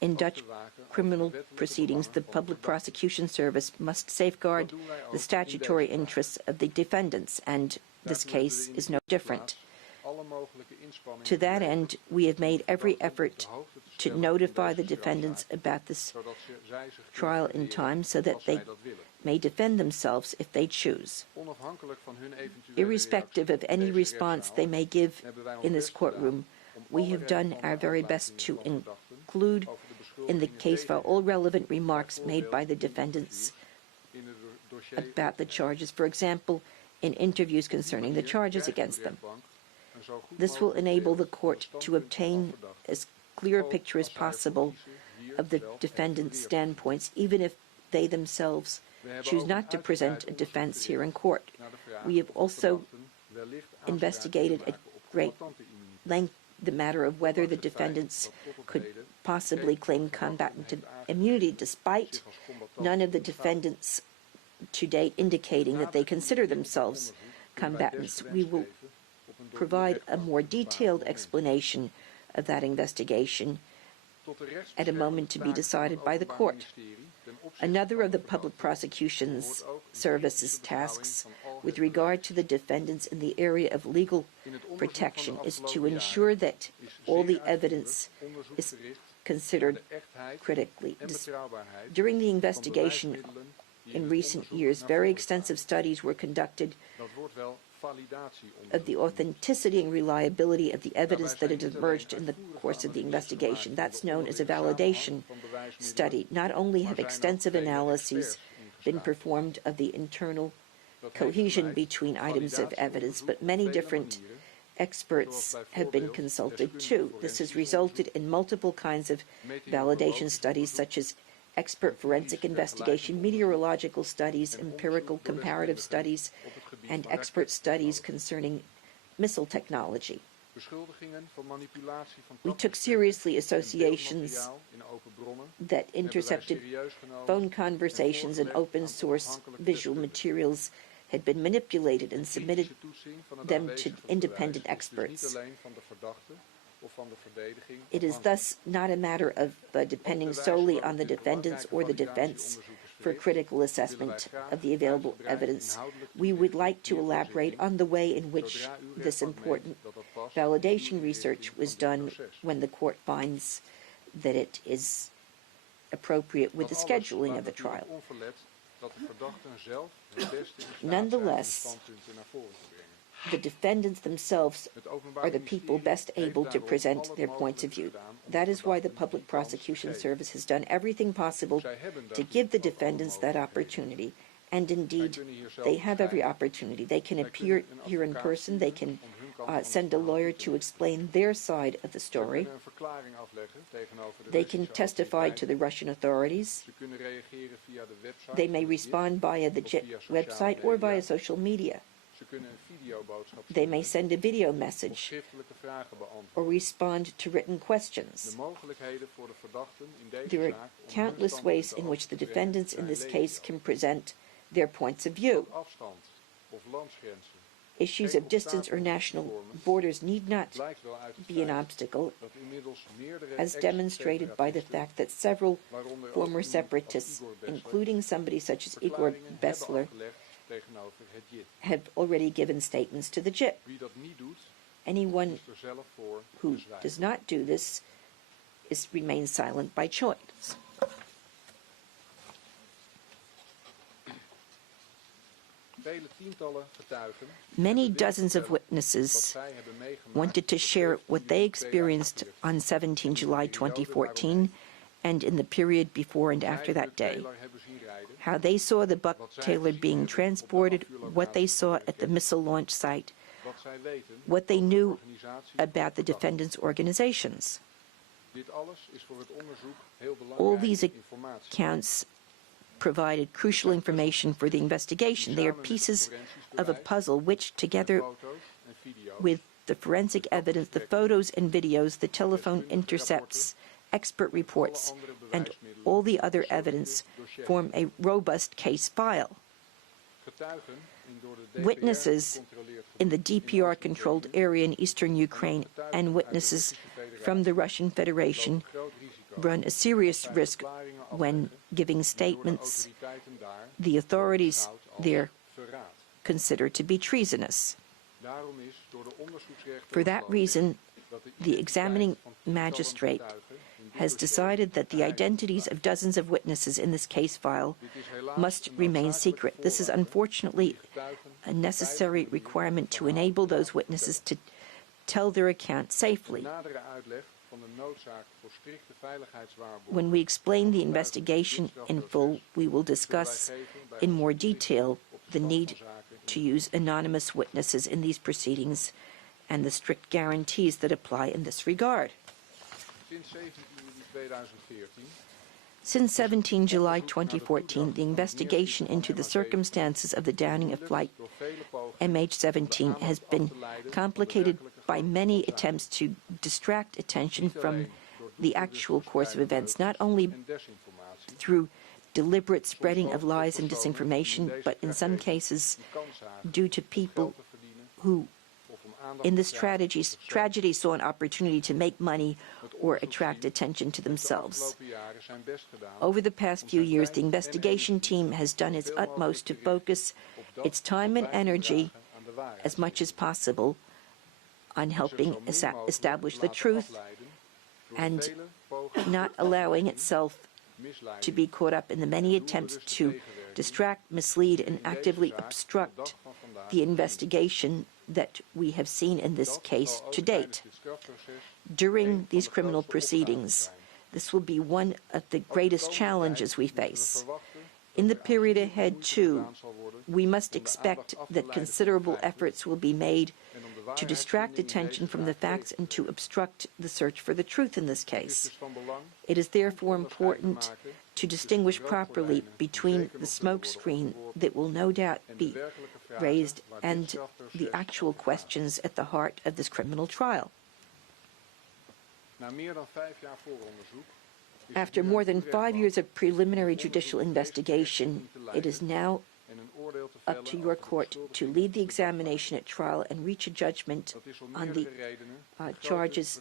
in Dutch criminal proceedings, the Public Prosecution Service must safeguard the statutory interests of the defendants, and this case is no different. To that end, we have made every effort to notify the defendants about this trial in time so that they may defend themselves if they choose. Irrespective of any response they may give in this courtroom, we have done our very best to include in the case file all relevant remarks made by the defendants about the charges, for example, in interviews concerning the charges against them. This will enable the court to obtain as clear a picture as possible of the defendant's standpoints, even if they themselves choose not to present a defense here in court. We have also investigated at great length the matter of whether the defendants could possibly claim combatant immunity, despite none of the defendants to date indicating that they consider themselves combatants. We will provide a more detailed explanation of that investigation at a moment to be decided by the court. Another of the Public Prosecution Service's tasks with regard to the defendants in the area of legal protection is to ensure that all the evidence is considered critically. During the investigation in recent years, very extensive studies were conducted of the authenticity and reliability of the evidence that had emerged in the course of the investigation. That's known as a validation study. Not only have extensive analyses been performed of the internal cohesion between items of evidence, but many different experts have been consulted too. This has resulted in multiple kinds of validation studies, such as expert forensic investigation, meteorological studies, empirical comparative studies, and expert studies concerning missile technology. We took seriously associations that intercepted phone conversations and open source visual materials had been manipulated and submitted them to independent experts. It is thus not a matter of depending solely on the defendants or the defense for critical assessment of the available evidence. We would like to elaborate on the way in which this important validation research was done when the court finds that it is appropriate with the scheduling of the trial. Nonetheless, the defendants themselves are the people best able to present their points of view. That is why the Public Prosecution Service has done everything possible to give the defendants that opportunity. And indeed, they have every opportunity. They can appear here in person. They can send a lawyer to explain their side of the story. They can testify to the Russian authorities. They may respond via the website or via social media. They may send a video message or respond to written questions. There are countless ways in which the defendants in this case can present their points of view. Issues of distance or national borders need not be an obstacle, as demonstrated by the fact that several former separatists, including somebody such as Igor Bessler, have already given statements to the JIP. Anyone who does not do this remains silent by choice. Many dozens of witnesses wanted to share what they experienced on 17 July 2014 and in the period before and after that day. How they saw the Buck Taylor being transported, what they saw at the missile launch site, what they knew about the defendants' organizations. All these accounts provided crucial information for the investigation. They are pieces of a puzzle which, together with the forensic evidence, the photos and videos, the telephone intercepts, expert reports, and all the other evidence, form a robust case file. Witnesses in the DPR-controlled area in eastern Ukraine and witnesses from the Russian Federation run a serious risk when giving statements the authorities there consider to be treasonous. For that reason, the examining magistrate has decided that the identities of dozens of witnesses in this case file must remain secret. This is unfortunately a necessary requirement to enable those witnesses to tell their account safely. When we explain the investigation in full, we will discuss in more detail the need to use anonymous witnesses in these proceedings and the strict guarantees that apply in this regard. Since 17 July 2014, the investigation into the circumstances of the downing of flight MH17 has been complicated by many attempts to distract attention from the actual course of events, not only through deliberate spreading of lies and disinformation, but in some cases due to people who in this tragedy saw an opportunity to make money or attract attention to themselves. Over the past few years, the investigation team has done its utmost to focus its time and energy as much as possible on helping establish the truth and not allowing itself to be caught up in the many attempts to distract, mislead, and actively obstruct the investigation that we have seen in this case to date. During these criminal proceedings, this will be one of the greatest challenges we face. In the period ahead, too, we must expect that considerable efforts will be made to distract attention from the facts and to obstruct the search for the truth in this case. It is therefore important to distinguish properly between the smokescreen that will no doubt be raised and the actual questions at the heart of this criminal trial. After more than 5 years of preliminary judicial investigation, it is now up to your court to lead the examination at trial and reach a judgment on the charges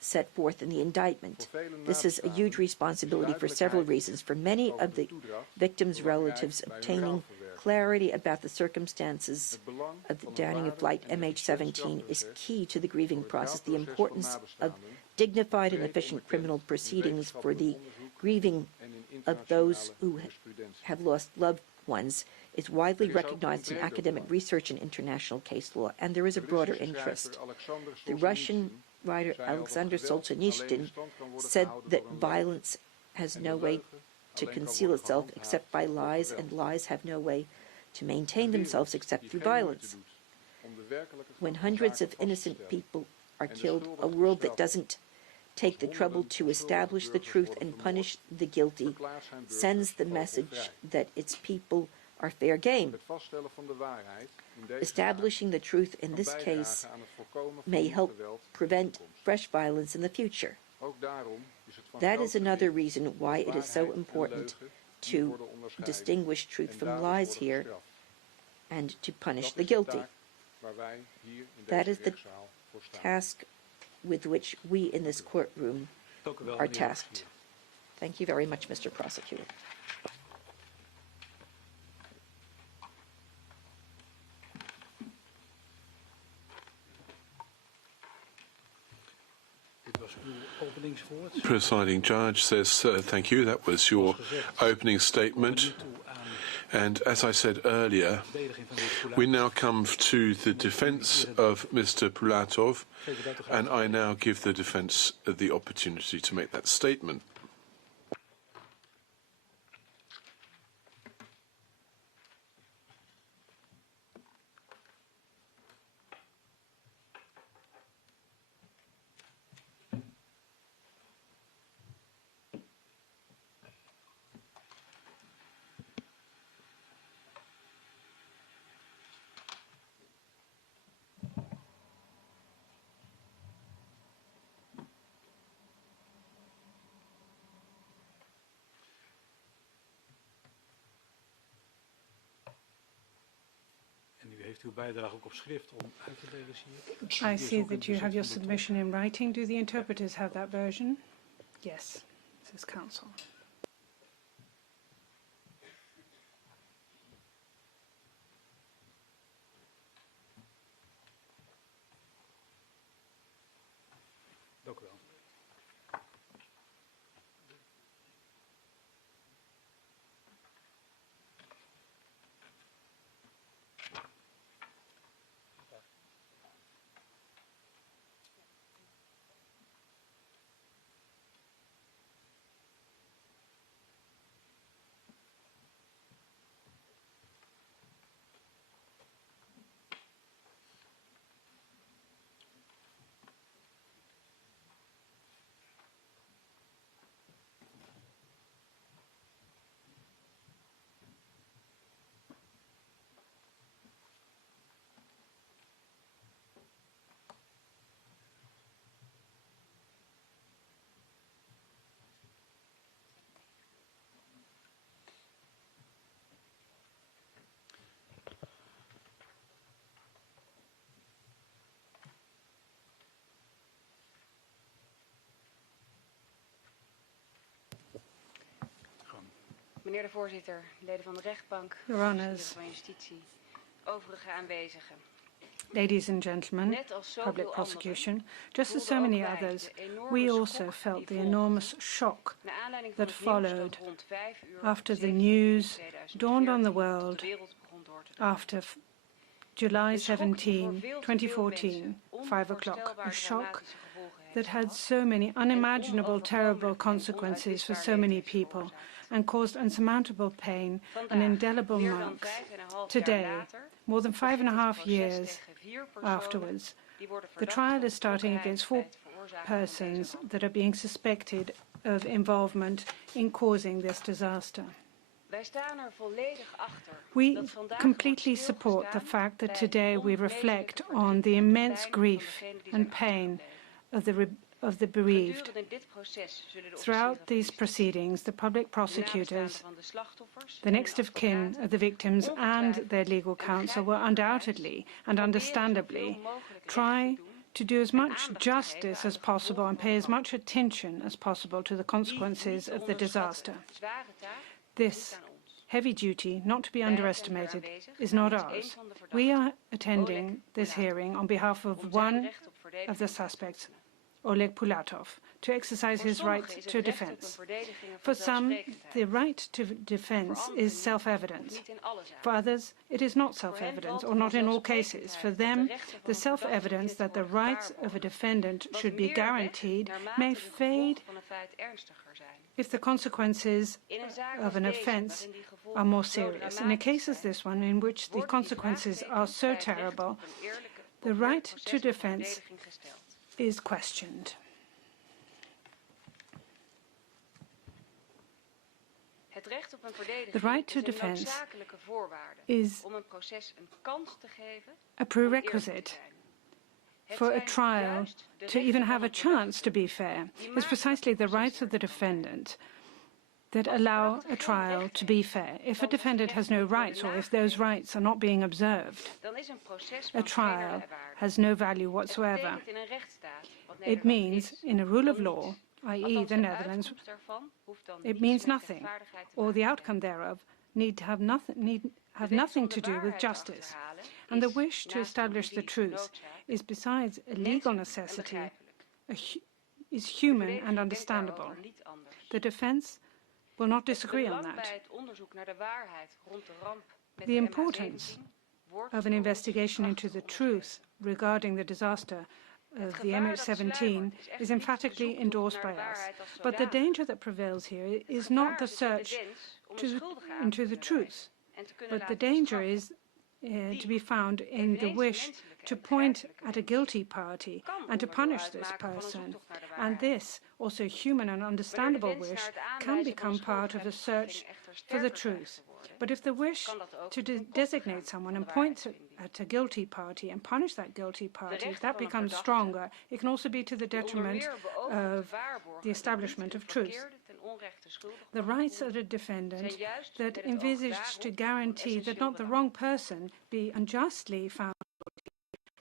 set forth in the indictment. This is a huge responsibility for several reasons. For many of the victims' relatives, obtaining clarity about the circumstances of the downing of flight MH17 is key to the grieving process. The importance of dignified and efficient criminal proceedings for the grieving of those who have lost loved ones is widely recognized in academic research and international case law, and there is a broader interest. The Russian writer Alexander Solzhenitsyn said that violence has no way to conceal itself except by lies, and lies have no way to maintain themselves except through violence. When hundreds of innocent people are killed, a world that doesn't take the trouble to establish the truth and punish the guilty sends the message that its people are fair game. Establishing the truth in this case may help prevent fresh violence in the future. That is another reason why it is so important to distinguish truth from lies here and to punish the guilty. That is the task with which we in this courtroom are tasked. Thank you very much, Mr. Prosecutor. Presiding Judge says, thank you. That was your opening statement. And as I said earlier, we now come to the defense of Mr. Pulatov, and I now give the defense the opportunity to make that statement. I see that you have your submission in writing. Do the interpreters have that version? Yes, says counsel. Meneer de voorzitter, leden van de rechtbank, Your Honours, van justitie, overige aanwezigen. ladies and gentlemen, public prosecution, just as so many others, we also felt the enormous shock that followed after the news dawned on the world after July 17, 2014, 5 o'clock, a shock that had so many unimaginable, terrible consequences for so many people and caused unsurmountable pain and indelible marks. Today, more than 5.5 years afterwards, the trial is starting against 4 persons that are being suspected of involvement in causing this disaster. We completely support the fact that today we reflect on the immense grief and pain of the bereaved. Throughout these proceedings, the public prosecutors, the next of kin of the victims and their legal counsel will undoubtedly and understandably try to do as much justice as possible and pay as much attention as possible to the consequences of the disaster. This heavy duty, not to be underestimated, is not ours. We are attending this hearing on behalf of one of the suspects, Oleg Pulatov, to exercise his right to defense. For some, the right to defense is self-evident. For others, it is not self-evident, or not in all cases. For them, the self-evidence that the rights of a defendant should be guaranteed may fade if the consequences of an offense are more serious. In a case as this one, in which the consequences are so terrible, the right to defense is questioned. The right to defense is a prerequisite for a trial to even have a chance to be fair. It's precisely the rights of the defendant that allow a trial to be fair. If a defendant has no rights, or if those rights are not being observed, a trial has no value whatsoever. It means, in a rule of law, i.e. the Netherlands, it means nothing, or the outcome thereof need have nothing to do with justice. And the wish to establish the truth is, besides a legal necessity, is human and understandable. The defense will not disagree on that. The importance of an investigation into the truth regarding the disaster of the MH17 is emphatically endorsed by us. But the danger that prevails here is not the search into the truth, but the danger is to be found in the wish to point at a guilty party and to punish this person. And this, also human and understandable wish, can become part of a search for the truth. But if the wish to designate someone and point at a guilty party and punish that guilty party, if that becomes stronger, it can also be to the detriment of the establishment of truth. The rights of a defendant that envisage to guarantee that not the wrong person be unjustly found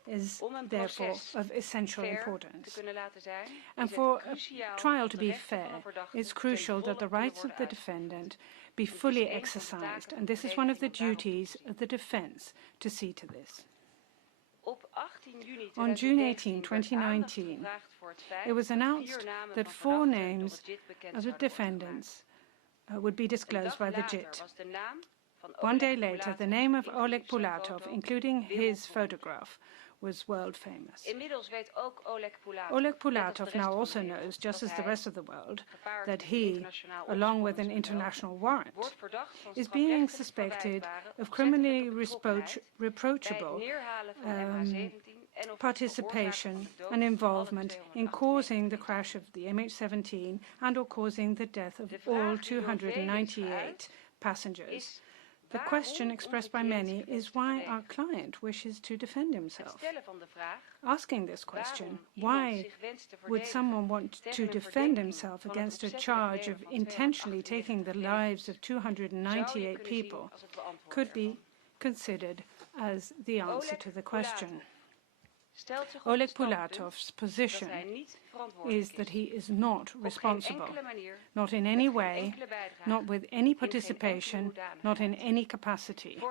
is therefore of essential importance. And for a trial to be fair, it's crucial that the rights of the defendant be fully exercised, and this is one of the duties of the defense to see to this. On June 18, 2019, it was announced that 4 names of the defendants would be disclosed by the JIT. One day later, the name of Oleg Pulatov, including his photograph, was world famous. Oleg Pulatov now also knows, just as the rest of the world, that he, along with an international warrant, is being suspected of criminally reproachable participation and involvement in causing the crash of the MH17 and or causing the death of all 298 passengers. The question expressed by many is why our client wishes to defend himself. Asking this question, why would someone want to defend himself against a charge of intentionally taking the lives of 298 people, could be considered as the answer to the question. Oleg Pulatov's position is that he is not responsible, not in any way, not with any participation, not in any capacity.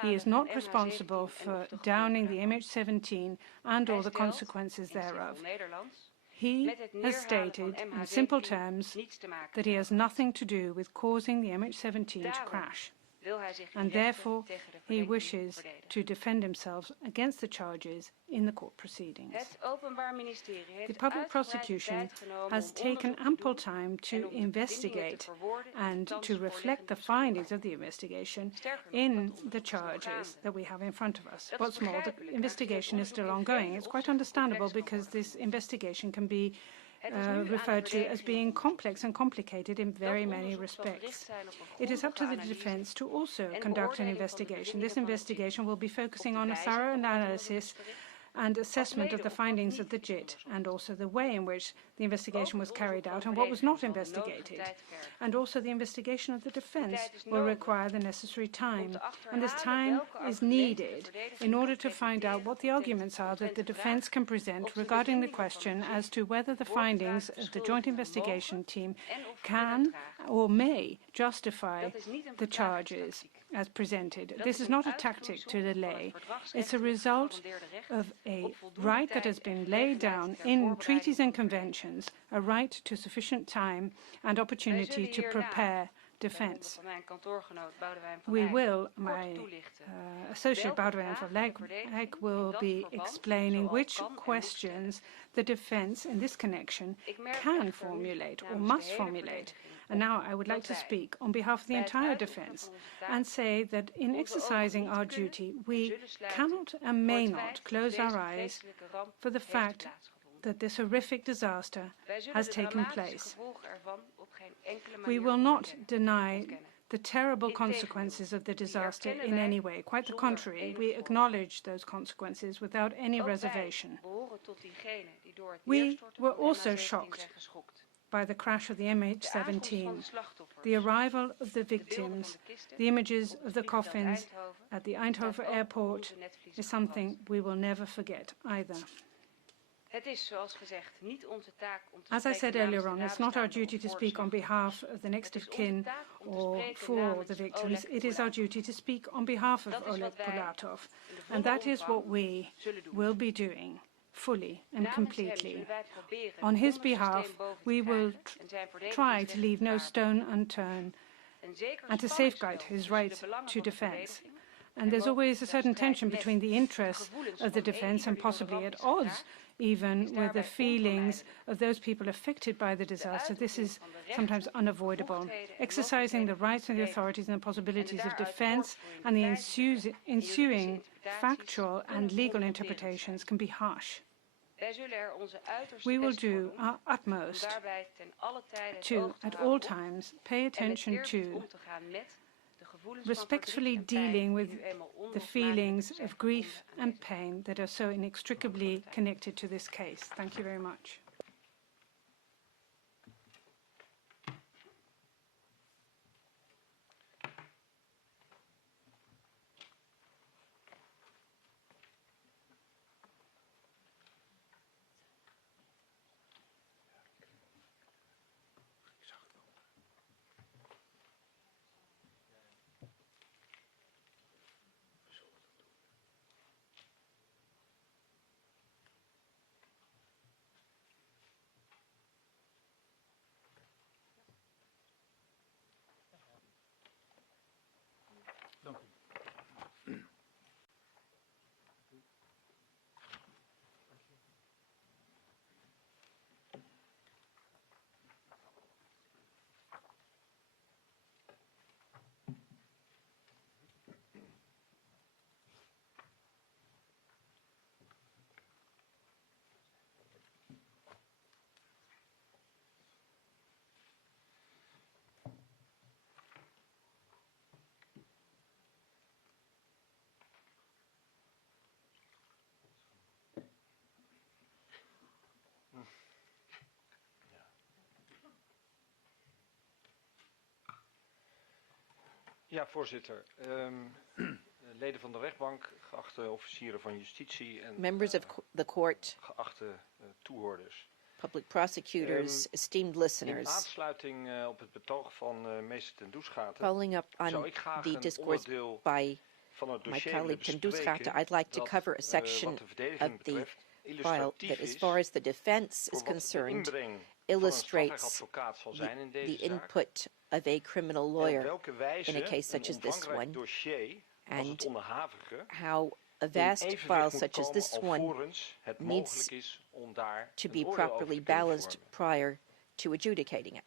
He is not responsible for downing the MH17 and all the consequences thereof. He has stated in simple terms that he has nothing to do with causing the MH17 to crash. wil hij zich and rechten therefore tegen de he verdenking wishes verdedigen. to defend himself against the charges in the court proceedings. Het Openbaar Ministerie The heeft public uitgebreid de prosecution tijd genomen has om taken onderzoek te ample doen time to en om de bevindingen te investigate verwoorden in de and thans to reflect voorliggende the findings beschuldigingen. of the investigation Sterker nog, in dat the onderzoek is nog charges gaande. that we have in front of us. Dat is What's more, the begrijpelijk, investigation is aangezien still het onderzoek in ongoing. vele It's quite opzichten understandable complex kan because worden this gevoerd. investigation can be Het is nu aan de referred to as verdediging being om toe te complex and complicated in very Dat many onderzoek zal gericht respects. zijn op een It is up to the grondige analyse defense to also en conduct an beoordeling van de investigation. This bevindingen van het investigation will be focusing op de on a wijze thorough waarop het onderzoek analysis is verricht, and assessment of the alsmede op wat findings niet of the is JIT onderzocht. and also the way in which the investigation Ook was het carried onderzoek out van and what was not verdediging zal de nodige investigated. tijd vergen. And also the investigation of the defense tijd is will nodig require the necessary om time. te And this achterhalen time welke is argumenten de needed verdediging in order kan to find out presenteren what the arguments are that the omtrent de defense vraag can of present de regarding the bevindingen van question de as to whether the findings of the joint investigation team en of can kunnen dragen. or may justify Dat is niet een the charges vertragingstactiek. as presented. Dat This is is een not a tactic to uitvloeisel van delay. het It's a verdragsrechtelijk result gegarandeerde recht of a op voldoende right that has tijd en been laid down gelegenheid ter in voorbereiding treaties van and de verdediging. conventions, a right to sufficient time and opportunity zullen to hierna prepare bij monden defense. van mijn kantoorgenoot Boudewijn van We Eyck will, kort my toelichten associate welke Boudewijn van vragen de Eyck verdediging will in dat be verband explaining zoal which kan en moet questions the defense in this connection Ik merk can echter nu formulate or namens de must hele formulate. verdediging And now I would like dat to wij speak on behalf of the bij het entire uitoefenen defense van onze taak and say that in onze exercising ogen our niet kunnen duty, en we zullen sluiten cannot and voor may het not feit dat close deze our eyes vreselijke ramp for the heeft fact plaatsgevonden. that this horrific disaster Wij zullen has de taken dramatische place. gevolgen ervan op geen enkele We manier will not ontkennen. deny the terrible Integendeel, consequences of the die disaster erkennen in wij any way. Quite the zonder contrary, enig we voorbehoud. acknowledge those consequences without any Ook wij reservation. behoren tot diegenen die door het We neerstorten were van also MH17 shocked zijn geschokt. by the crash of the De aankomst van de MH17, slachtoffers, the arrival of the de beelden victims, van de kisten the images op of het the vliegveld coffins Eindhoven at the staat Eindhoven ook op airport onze netvlies is gebrand. something we will never forget either. Het is, zoals gezegd, niet onze taak om te As I spreken said namens earlier de on, it's not our nabestaanden duty of to voor de speak on slachtoffers. behalf of the next Het of is onze kin taak om te or spreken for namens the victims. Oleg It is our Polatov. duty to speak on behalf of Dat is Oleg wat wij Polatov. in de And volle that is what omvang we zullen doen. will be doing, fully and Namens hem completely. zullen wij proberen On his onder systeem behalf, boven te we will krijgen en zijn try to verdedigingsrechten leave te no waarborgen. stone unturned Een zeker and to spanningsveld safeguard his tussen de right belangen to van de defense. verdediging And there's mogelijk always a ter certain strijd tension met between the de interests gevoelens of the van defense and eenieder die door de possibly ramp at is odds geraakt, even is with the daarbij feelings onvermijdelijk. of those people affected by the disaster. This is uitoefening van de rechten, sometimes unavoidable. bevoegdheden en Exercising the mogelijkheden van rights and the verdediging authorities and the possibilities of daaruit defense voortvloeiende and the feitelijke en ensuing juridische interpretaties factual kunnen and legal confronterend interpretations zijn. can be harsh. Wij zullen er onze uiterste We will best voor do doen our om utmost daarbij ten alle tijde het to, oog te at houden all op times, pay en met attention eerbied to om te gaan met de gevoelens respectfully van verdriet en pijn dealing die with nu eenmaal the onlosmakelijk feelings zijn of grief verbonden aan and deze pain that are so inextricably connected to this case. Thank you very much. Dank u. Ja, voorzitter. Leden van de rechtbank, geachte officieren van justitie en Members of the court, geachte toehoorders. public prosecutors, esteemed In listeners, aansluiting op het betoog van meester ten Doesgaten following up zou on ik graag the een discourse onderdeel by van het my dossier colleague willen Ten Doesgaten, bespreken I'd like to dat, cover a section wat de verdediging of the betreft file that, illustratief as is far as the defense is voor wat de concerned, inbreng illustrates strafrechtadvocaat zal zijn in the deze zaak. input of a criminal En op lawyer welke wijze in a case such een as this omvangrijk one, dossier als het and onderhavige how a in vast evenwicht file moet such as komen this one alvorens het needs mogelijk is om daar to een be oordeel over properly te kunnen balanced vormen. prior to adjudicating it.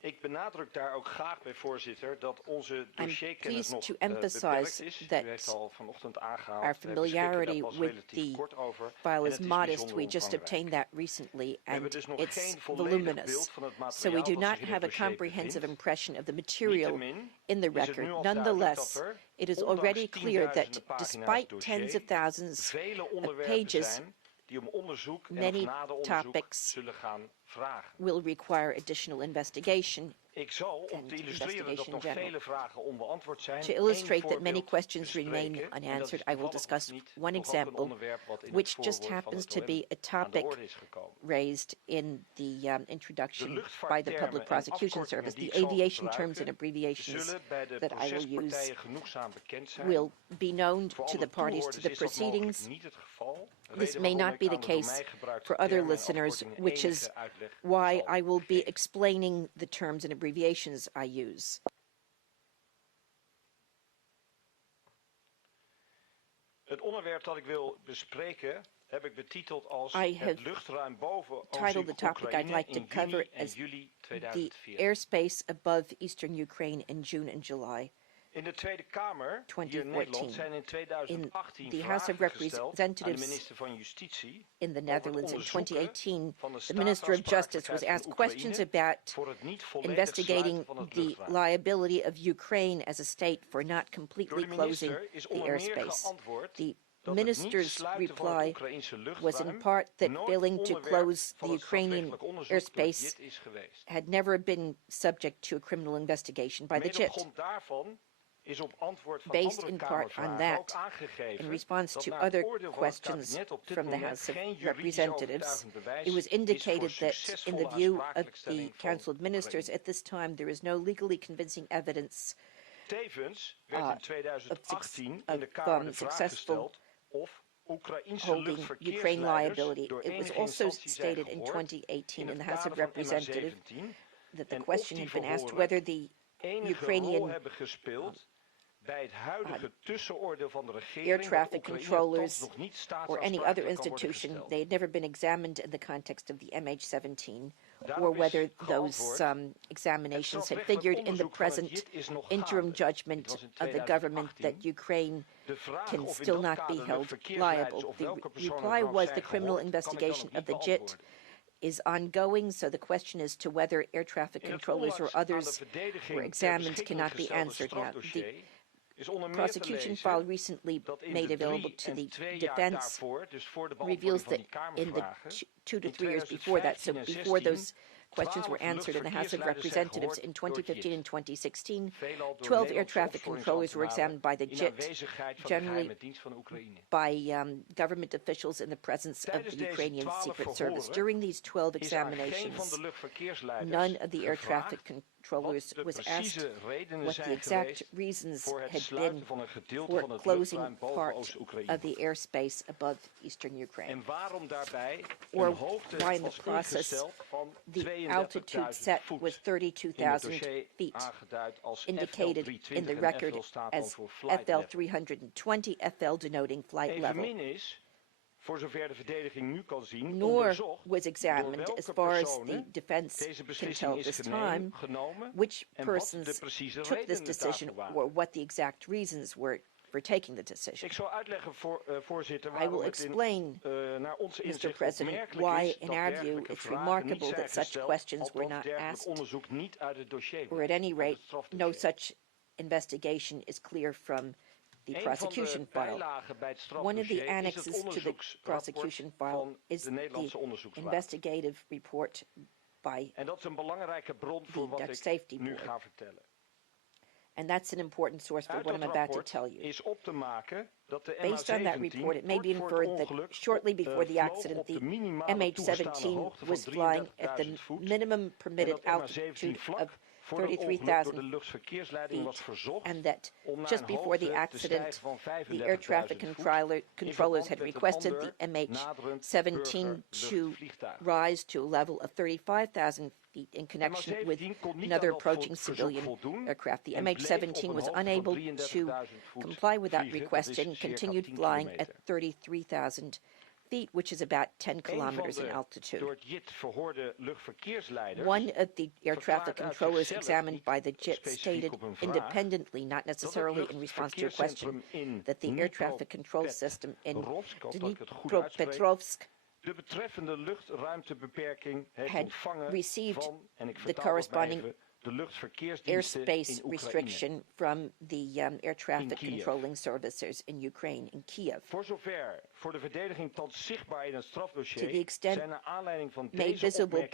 Ik benadruk daar ook graag bij, voorzitter, dat onze I'm dossierkennis nog pleased to beperkt emphasize is. U that heeft al vanochtend aangehaald. our We beschikken daar familiarity pas with relatief the kort over. file En is het is modest. bijzonder We just omvangrijk. obtained that recently, We hebben and dus nog it's geen volledig beeld voluminous. van het So we materiaal do dat not zich in het have a dossier comprehensive bevindt. impression of the material Niettemin in the is het nu record. al duidelijk Nonetheless, dat er, it is ondanks already clear that tienduizenden pagina's despite tens of dossier, thousands vele of onderwerpen pages zijn die om onderzoek en of many na de onderzoek topics zullen gaan vragen. will require additional investigation. Ik zal, om and te illustreren dat investigation nog in general. vele vragen onbeantwoord zijn, To illustrate één that many voorbeeld questions remain bespreken. En dat is unanswered, I will toevallig discuss niet one toch ook een example, onderwerp wat in which het just voorwoord van happens het to be a OM aan de topic orde is gekomen. raised in the introduction by the luchtvaarttermen Public en Prosecution afkortingen Service. die The ik zal aviation terms gebruiken, and abbreviations zullen bij de that I will use procespartijen genoegzaam bekend zijn. will be known Voor to alle the parties to toehoorders the is dat mogelijk proceedings. niet het geval. This Reden may waarom not ik be aan the de door case mij gebruikte for other termen en listeners, afkortingen which is enige uitleg why zal I will be geven. explaining the terms and abbreviations I use. Het onderwerp dat ik wil bespreken heb ik betiteld als I have het luchtruim boven titled the topic I'd Oekraïne like to in cover juni en as juli the 2014. airspace above eastern Ukraine in June and July In de Tweede Kamer, hier in 2014. Nederland, zijn in 2018 In the House of vragen gesteld aan de Representatives minister van Justitie in the over het Netherlands in onderzoeken 2018, van de the Minister of Justice was staataansprakelijkheid asked van questions Oekraïne about voor het niet volledig investigating sluiten van het the luchtruim. liability of Ukraine as a state for not Door completely de closing minister is the onder meer airspace. geantwoord The dat het niet minister's sluiten van het reply Oekraïnse was in luchtruim part that nooit failing to onderwerp close van the het Ukrainian strafrechtelijk onderzoek door airspace JIT is geweest. had never been subject to a criminal investigation by the Mede op JIT. grond daarvan is op antwoord van Based andere in part on Kamervragen ook that, aangegeven in response dat to naar het other oordeel van het questions kabinet op dit from the moment House of geen juridisch Representatives, overtuigend bewijs it was is voor indicated that in succesvolle the view of the aansprakelijkstelling van Council of Ministers Oekraïne. at this time there is no legally convincing evidence Tevens werd in 2018 in de of Kamer de vraag successful gesteld of Oekraïnse holding Ukraine luchtverkeersleiders liability. door It was enige also instantie zijn stated in gehoord 2018 in in the het House of kader van Representatives MH17 that the en of question die had been asked verhoren whether the enige rol Ukrainian hebben gespeeld bij het huidige tussenoordeel van de air regering dat traffic Oekraïne controllers thans nog niet or any other staatsaansprakelijk kan worden institution, gesteld. they had never been examined in the context of the MH17, or Daarop is whether those geantwoord, examinations had strafrechtelijk figured in the onderzoek van het present JIT is nog interim gaande. judgment Dit was in of the government 2018. that Ukraine De vraag can of in still dat not be kader held luchtverkeersleiders liable. of The welke personen reply dan ook was zijn the criminal gehoord, kan ik dan investigation ook of the niet JIT beantwoorden. is ongoing, so the question as to whether air traffic In het controllers or onlangs aan de others verdediging were ter examined beschikking cannot be gestelde answered now. The strafdossier is onder meer te prosecution lezen file recently dat in made de available 3 to en the 2 jaar defense daarvoor, dus voor de reveals beantwoording van that die in the Kamervragen, 2 to in 3 years before that, so 2015 en before 16, those questions were 12 answered in the House of luchtverkeersleiders zijn Representatives gehoord in door het 2015 JIT. and 2016, Veelal door 12 air Nederlandse traffic controllers were examined by the in JIT, aanwezigheid van de generally geheime dienst van Oekraïne. by government officials in the presence of Tijdens the deze Ukrainian 12 Secret Service. verhoren During these 12 is aan geen van examinations, de luchtverkeersleiders none of the air gevraagd traffic controllers wat de was asked precieze redenen what the zijn exact geweest reasons voor het had sluiten been van een gedeelte for van het closing luchtruim boven part Oost-Oekraïne. of the airspace above eastern Ukraine, En waarom daarbij or een hoogte why in the was process ingesteld van the altitude 32.000 set voet. was In het 32,000 dossier feet, aangeduid als indicated FL320 in the en record FL staat dan as voor flight FL level. 320, FL denoting flight level. Evenmin is, voor zover de verdediging nu kan zien, Nor onderzocht was door examined, as welke far as the personen defense deze can beslissing tell is at this time, genomen which en wat de persons precieze took this redenen decision daarvoor or waren. what the exact reasons were for taking the decision. Ik zal uitleggen, voorzitter, I waarom will het explain, naar onze Mr. inzicht President, opmerkelijk why is in dat our view dergelijke it's vragen remarkable niet zijn that such gesteld, questions were althans not dergelijk asked, onderzoek niet uit het dossier or at any blijkt, uit rate, het strafdossier. no such investigation is clear from the Een prosecution van de file. bijlagen bij het One of the strafdossier is het annexes to the onderzoeksrapport prosecution file van is de Nederlandse the onderzoeksraad. investigative report by, En dat is een belangrijke bron voor the wat Dutch ik Safety nu Board. ga vertellen. and that's an important source for Uit what I'm dat about to rapport tell you. is op te maken dat de Based on that MH17 report, it may be kort voor het inferred that ongeluk shortly before the vloog accident, op de the minimale toegestane MH17 hoogte was van flying at the 33.000 voet minimum en permitted dat altitude MH17 vlak of 33,000 feet, and that just before the accident, the air traffic controllers had requested the MH17 to rise to a level of 35,000 feet in connection with another approaching civilian aircraft. The MH17 was unable to comply with that request and continued flying at 33,000 feet, which is about 10 kilometers in altitude. One of the air traffic controllers examined by the JIT stated independently, not necessarily in response to a question, that the air traffic control system in Dnipropetrovsk had received the corresponding airspace restriction from the air traffic controlling services in Ukraine, in Kiev. To the extent made visible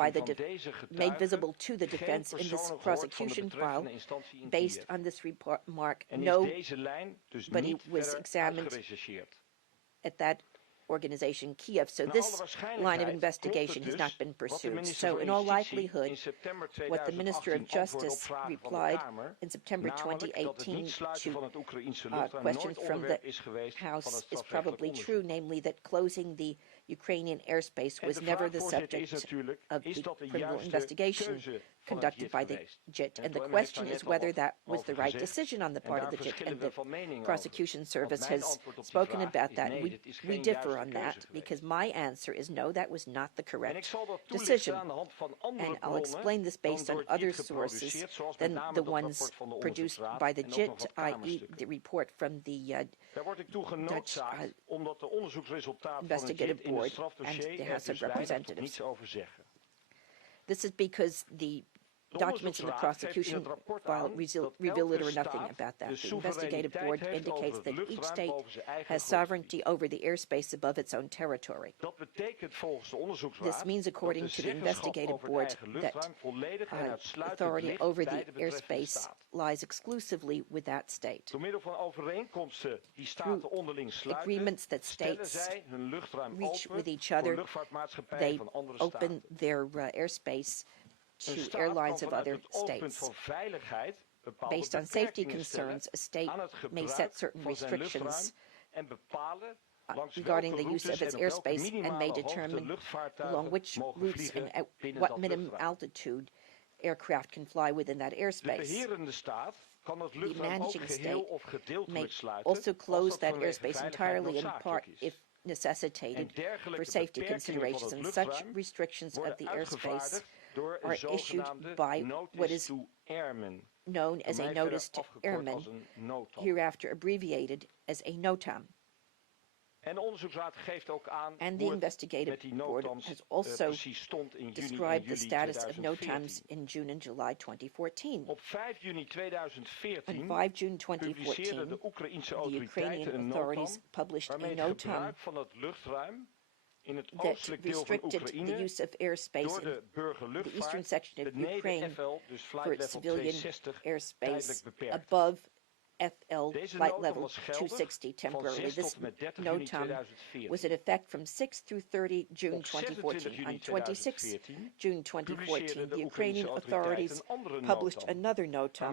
to the defense in this prosecution file, based on this remark, nobody was examined at that organization Kiev, so this line of investigation has not been pursued. So in all likelihood, what the Minister of Justice replied in September 2018 to questions from the House is probably true, namely that closing the Ukrainian airspace was never the subject of the criminal investigation conducted by the JIT, and the question is whether that was the right decision on the part of the JIT, and the prosecution service has spoken about that. We differ on that, because my answer is no, that was not the correct decision, and I'll explain this based on other sources than the ones produced by the JIT, i.e. the report from the Dutch Investigative Board and the House of Representatives. This is because the documents in the prosecution file reveal little or nothing about that. The investigative board indicates that each state has sovereignty over the airspace above its own territory. This means, according to the investigative board, that authority over the airspace lies exclusively with that state. Through agreements that states reach with each other, they open their airspace to airlines of other states. Based on safety concerns, a state may set certain restrictions regarding the use of its airspace and may determine along which routes and at what minimum altitude aircraft can fly within that airspace. The managing state may also close that airspace entirely in part if necessitated for safety considerations, and such restrictions of the airspace are issued by what is known as a Notice to Airmen, hereafter abbreviated as a NOTAM. And the investigative board has also described the status of NOTAMs in June and July 2014. On 5 June 2014, the Ukrainian authorities published a NOTAM that restricted the use of airspace in the eastern section of Ukraine for its civilian airspace above FL flight level 260 temporarily. This NOTAM was in effect from 6 through 30 June 2014. On 26 June 2014, the Ukrainian authorities published another NOTAM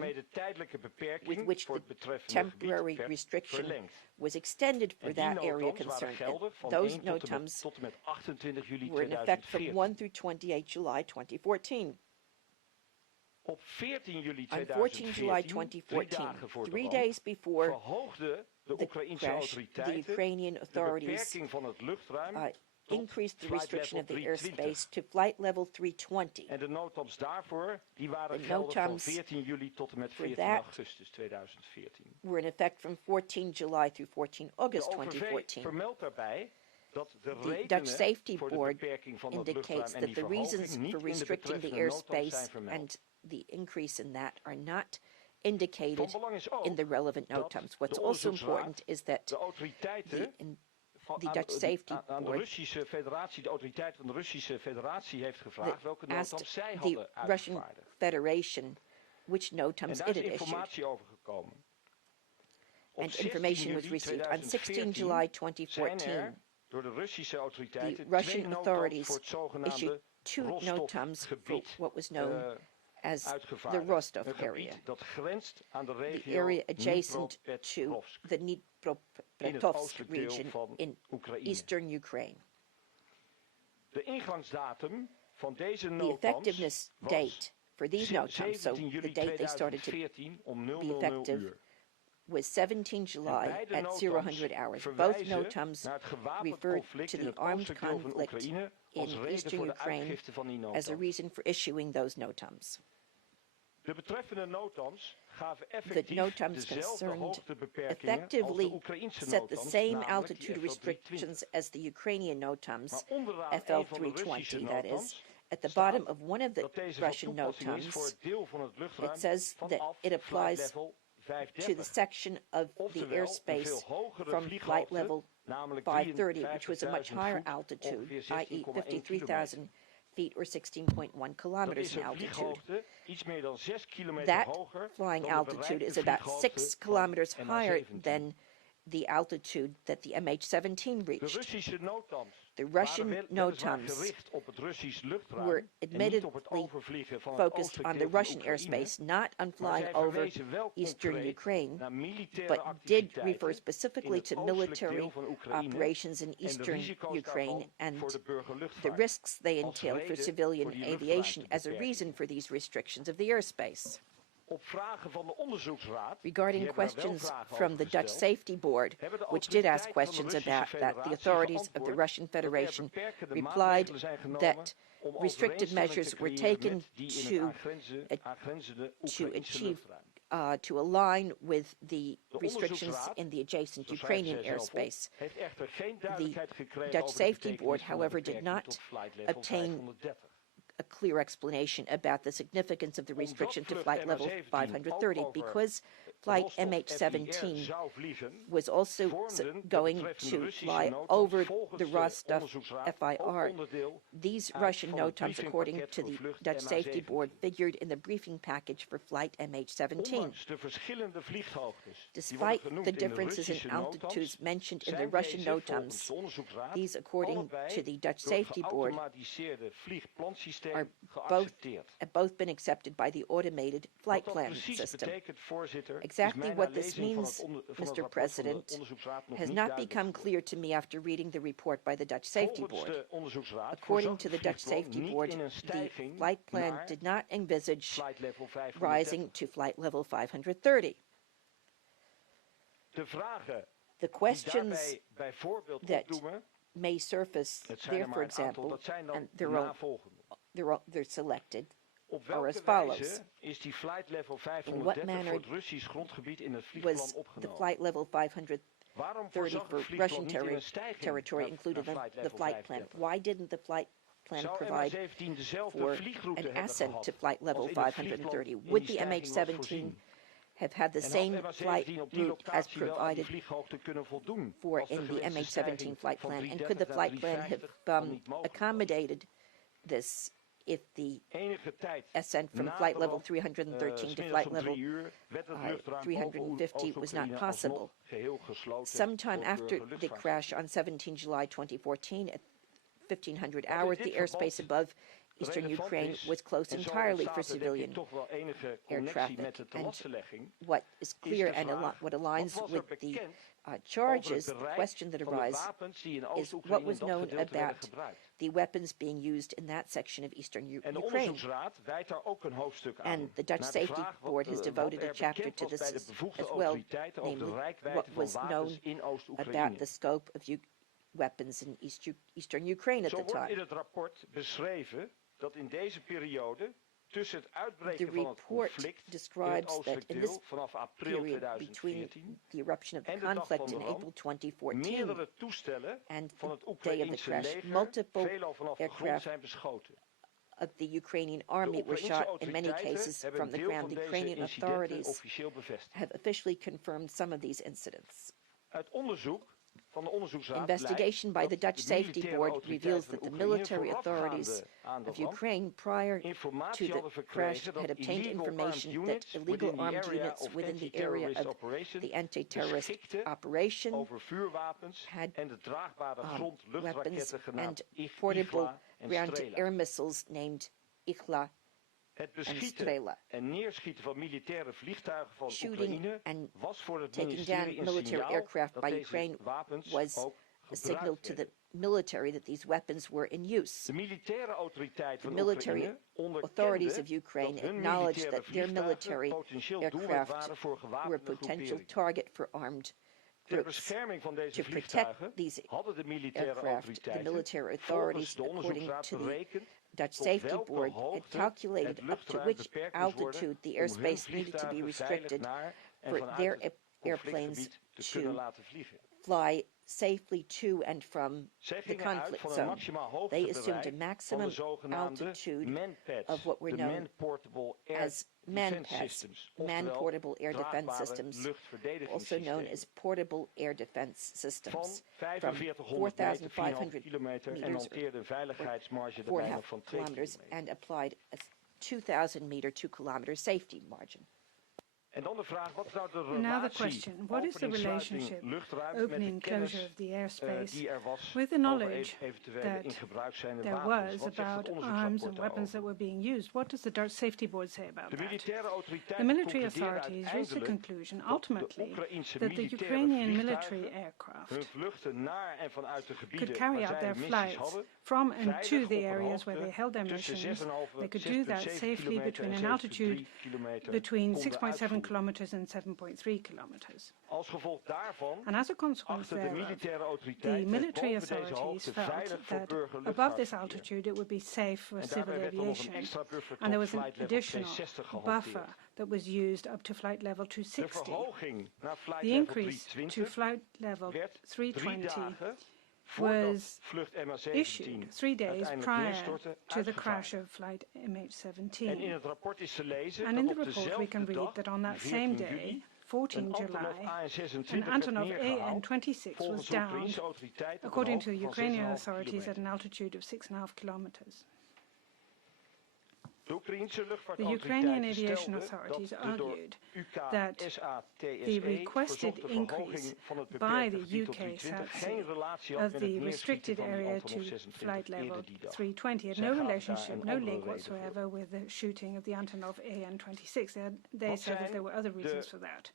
with which the temporary restriction was extended for that area concerned. Those NOTAMs were in effect from 1 through 28 July 2014. On 14 July 2014, 3 days before the crash, the Ukrainian authorities increased the restriction of the airspace to flight level 320. The NOTAMs for that were in effect from 14 July through 14 August 2014. The Dutch Safety Board indicates that the reasons for restricting the airspace and the increase in that are not indicated in the relevant NOTAMs. What's also important is that the Dutch Safety Board asked the Russian Federation which NOTAMs it had issued, and information was received. On 16 July 2014, the Russian authorities issued 2 NOTAMs for what was known as the uitgevaardigd. Rostov Een area, gebied dat grenst aan de the regio area adjacent to Dnipropetrovsk the in het Dnipropetrovsk oostelijk deel region van in Oekraïne. eastern Ukraine. De ingangsdatum van deze The notams effectiveness was date for these notams, so 17 the juli date they started to 2014 om be 000 effective, uur. was 17 July Beide at notams 0000 hours. Both verwijzen notams naar het gewapend referred conflict to in the het armed oostelijk deel van conflict Oekraïne als in reden eastern voor de Ukraine uitgifte van die as a notams. reason for issuing those notams. De betreffende notams gaven The effectief notams dezelfde concerned hoogtebeperkingen als de effectively Oekraïnse set the notams, same namelijk altitude die FL-320. restrictions as the Ukrainian Maar notams, onderaan een van de Russische FL-320, that is. notams At the staat bottom of one of the dat deze van Russian toepassing is voor notams, het deel van het luchtruim it says that vanaf it flight applies level to the 530. section of the Oftewel, een veel airspace hogere from flight vlieghoogte, level namelijk 530, which was a much 53.000 higher voet, altitude, ongeveer i.e. 16,1 kilometer. 53,000 feet or 16.1 Dat kilometers is in een altitude. vlieghoogte iets meer dan 6 kilometer That hoger flying dan de altitude is bereikte about vlieghoogte 6 van kilometers higher MH17. than the altitude that the MH17 De reached. Russische notams The waren Russian weliswaar notams gericht op het Russisch luchtruim were en niet op het admittedly overvliegen van het focused oostelijk on the deel van Russian Oekraïne, airspace, not on maar flying zij over verwezen wel eastern concreet Ukraine, naar militaire but did activiteiten refer in specifically het to oostelijk deel military van Oekraïne operations in en de eastern risico's Ukraine daarvan and voor de the burgerluchtvaart risks they als entail for reden civilian voor die aviation as a reason luchtruimtebeperkingen. for these restrictions of the airspace. Op vragen van de onderzoeksraad, die Regarding hebben daar wel questions vragen from over the Dutch gesteld, Safety Board, hebben de which did ask autoriteiten van de questions Russische about that, the Federatie authorities of the geantwoord Russian dat er Federation beperkende replied maatregelen zijn genomen that om restrictive overeenstemming measures te were creëren taken met die in het aangrenzende to Oekraïnse achieve luchtruim. to align with the De restrictions onderzoeksraad, in the adjacent zo schrijven Ukrainian zij zelf op, airspace. heeft echter geen The duidelijkheid gekregen Dutch over de Safety betekenis Board, van de however, did beperking not tot flight level obtain 530. a clear explanation about the significance of the restriction to flight level 530 because flight MH17 zou vliegen, was also vormden de going betreffende to Russische fly notams over volgens the de Rostov onderzoeksraad ook FIR. onderdeel These uit Russian van het notams, according briefingpakket to voor the vlucht Dutch Safety MH17. Board, figured in the briefing package for flight MH17. Ondanks de verschillende vlieghoogtes die worden Despite genoemd the in de differences in Russische altitudes notams, mentioned in the zijn Russian deze volgens notams, de onderzoeksraad these, according allebei to the Dutch door het Safety Board, geautomatiseerde are vliegplansysteem both geaccepteerd. have both been accepted by the automated flight Wat dat plan precies system. betekent, voorzitter, is Exactly mij what na this lezing van means, het van het Mr. rapport van de President, onderzoeksraad nog has niet not duidelijk become geworden. clear to me after reading the report by the Dutch Safety Volgens Board. de onderzoeksraad According to voorzag the het Dutch vliegplan Safety niet Board, in een the stijging flight plan naar did not envisage flight level rising 530. to flight level 530. De vragen The die questions daarbij bijvoorbeeld that opdoemen, may surface het zijn there, er maar for een aantal, example, dat zijn dan and de navolgende. they're selected, Op are as welke follows. wijze is die flight level In what 530 manner voor het Russisch grondgebied in het was vliegplan the opgenomen? flight level 530 Waarom for voorzag het vliegplan Russian niet in een stijging territory naar included in flight the level flight plan? 530? Why didn't the flight plan Zou provide MH17 dezelfde for vliegroute an hebben ascent gehad to flight level als in het vliegplan 530? in die Would the stijging was MH17 voorzien? have had the En same had flight MH17 op die route as locatie wel aan die provided vlieghoogte kunnen voldoen for als de in the gewenste MH17 stijging flight van plan? And 330 could the naar flight plan have 350 dan niet mogelijk was? accommodated this if the Enige tijd ascent from na flight de level land, 313 to smiddags flight om level 3 uur, werd het luchtruim 350 was not Oost-Oekraïne possible. alsnog geheel gesloten Sometime voor after the burgerluchtvaart. crash on 17 July 2014 at 1500 Wat in hours, dit the airspace verband above eastern relevant Ukraine is, was closed en zo entirely ontstaat for er denk ik civilian toch wel enige air connectie traffic. met de And telassenlegging, what is clear de and vraag, what aligns wat was er with the bekend charges, over het the bereik question that van de arises wapens die in is what Oost-Oekraïne was in dat known gedeelte werden about gebruikt. the weapons being used in that section of eastern En de Ukraine. onderzoeksraad wijdt daar ook een hoofdstuk aan. And the Dutch naar de Safety vraag Board has wat devoted a er chapter bekend to was this bij de bevoegde as well, autoriteiten over de namely reikwijdte what van was wapens known in about Oost-Oekraïne. the scope of weapons in eastern Ukraine at Zo the wordt in time. het rapport beschreven dat in deze periode tussen het The uitbreken van het report conflict in het describes that oostelijk in deel this vanaf april period between 2014 the eruption of the en de dag conflict van in de April ramp 2014 meerdere toestellen and van the het day of the Oekraïense crash, leger multiple veelal vanaf de grond aircraft zijn beschoten. of the Ukrainian army were Oekraïense shot in many autoriteiten cases hebben from een the deel ground. van The deze Ukrainian incidenten authorities officieel bevestigd. have officially confirmed some of these incidents. Uit onderzoek van de onderzoeksraad Investigation by blijkt the dat Dutch de Safety militaire Board autoriteiten reveals van that the Oekraïne military authorities voorafgaande aan de of ramp Ukraine prior to informatie the hadden crash verkregen had dat obtained illegal armed information that units illegal within the armed area units of within the area anti-terrorist of operation the anti-terrorist beschikten operation over vuurwapens had en de draagbare weapons grond-luchtraketten genaamd and portable Igla en ground-to-air Strela. missiles named Igla Het and beschieten Strela. en neerschieten van militaire vliegtuigen van Shooting Oekraïne and was voor het taking ministerie down een military signaal aircraft dat by deze Ukraine wapens was ook a signal gebruikt to the werden. military that these weapons were in use. De militaire autoriteit The van military Oekraïne authorities onderkende of Ukraine dat hun acknowledged militaire that their vliegtuigen military potentieel doelwit aircraft waren voor were a gewapende potential groeperingen. target for armed Ter groups. bescherming van deze To protect vliegtuigen these hadden de militaire aircraft, the autoriteiten military volgens authorities, de according onderzoeksraad to the berekend Dutch tot Safety welke Board, had hoogte calculated het up to luchtruim which beperkt moest worden altitude the om hun airspace needed to be vliegtuigen veilig restricted naar en for vanuit their het airplanes conflictgebied te kunnen to laten vliegen. fly safely to and from Zij the gingen uit conflict van een zone. maximaal They assumed a hoogtebereik van maximum de zogenaamde altitude manpads, of what were de known man-portable air as defense manpads, systems, man-portable air defense draagbare systems, also known luchtverdedigingssystemen. as portable air defense Van systems, 4500 meter, 4,5 4,500 kilometer en meters, hanteerde een veiligheidsmarge or daarbij 4.5 nog van 2 kilometers, kilometer. and applied a 2,000 meter, 2 kilometer safety margin. En dan de vraag, wat is nou de Now the relatie question, what is the relationship, luchtruim met de opening, kennis closure of the airspace, die er was with the over knowledge eventuele in that gebruik zijnde there wapens? was Wat zegt het about arms and onderzoeksrapport weapons that daarover? were being used? What does the Dutch Safety Board say about De that? militaire The autoriteiten military concluderen authorities reached the uiteindelijk conclusion, dat de ultimately, Oekraïense that the militaire Ukrainian military vliegtuigen hun aircraft vluchten naar en vanuit de could gebieden carry waar out zij their missies flights hadden, from and to veilig the op een areas where they hoogte held their tussen missions. 6,5 They could do that 6,7 safely kilometer between en an altitude 7,3 kilometer between konden 6.7 uitvoeren. kilometers and 7.3 kilometers. Als gevolg daarvan And as a consequence achten de thereof, militaire the autoriteiten military boven deze authorities hoogte felt veilig voor that above this burgerluchtvaartverkeer. altitude it would be safe for En civil daarbij werd dan nog een aviation. extra buffer And there tot was an flight level additional 260 buffer gehanteerd. that was used up to flight level De 260. verhoging naar flight The level increase to 320 flight level werd 3 320 dagen voordat was vlucht MH17 issued 3 days uiteindelijk prior neerstortte to the crash uitgevaardigd. of flight En in MH17. het rapport is te lezen And in the dat op report we can dezelfde read dag, that on that 14 same day, juli, 14 een Antonov July, AN-26 an werd Antonov neergehaald, AN-26 was volgens de downed, Oekraïnse autoriteiten op een according to the hoogte van Ukrainian 6,5 authorities at kilometer. an altitude of 6.5 kilometers. De Oekraïnse The Ukrainian luchtvaartautoriteiten aviation stelden authorities dat de door argued that UK-SATSE the requested verzochte increase verhoging van het by beperkte the gebied tot UK 320 SATSE geen relatie had of met the het restricted neerschieten van die area to Antonov 26 flight level eerder die dag. 320 had Zij no gaven daar relationship, een no andere link reden whatsoever with the shooting of the Antonov AN-26. They Wat said that zijn there were other reasons de for that.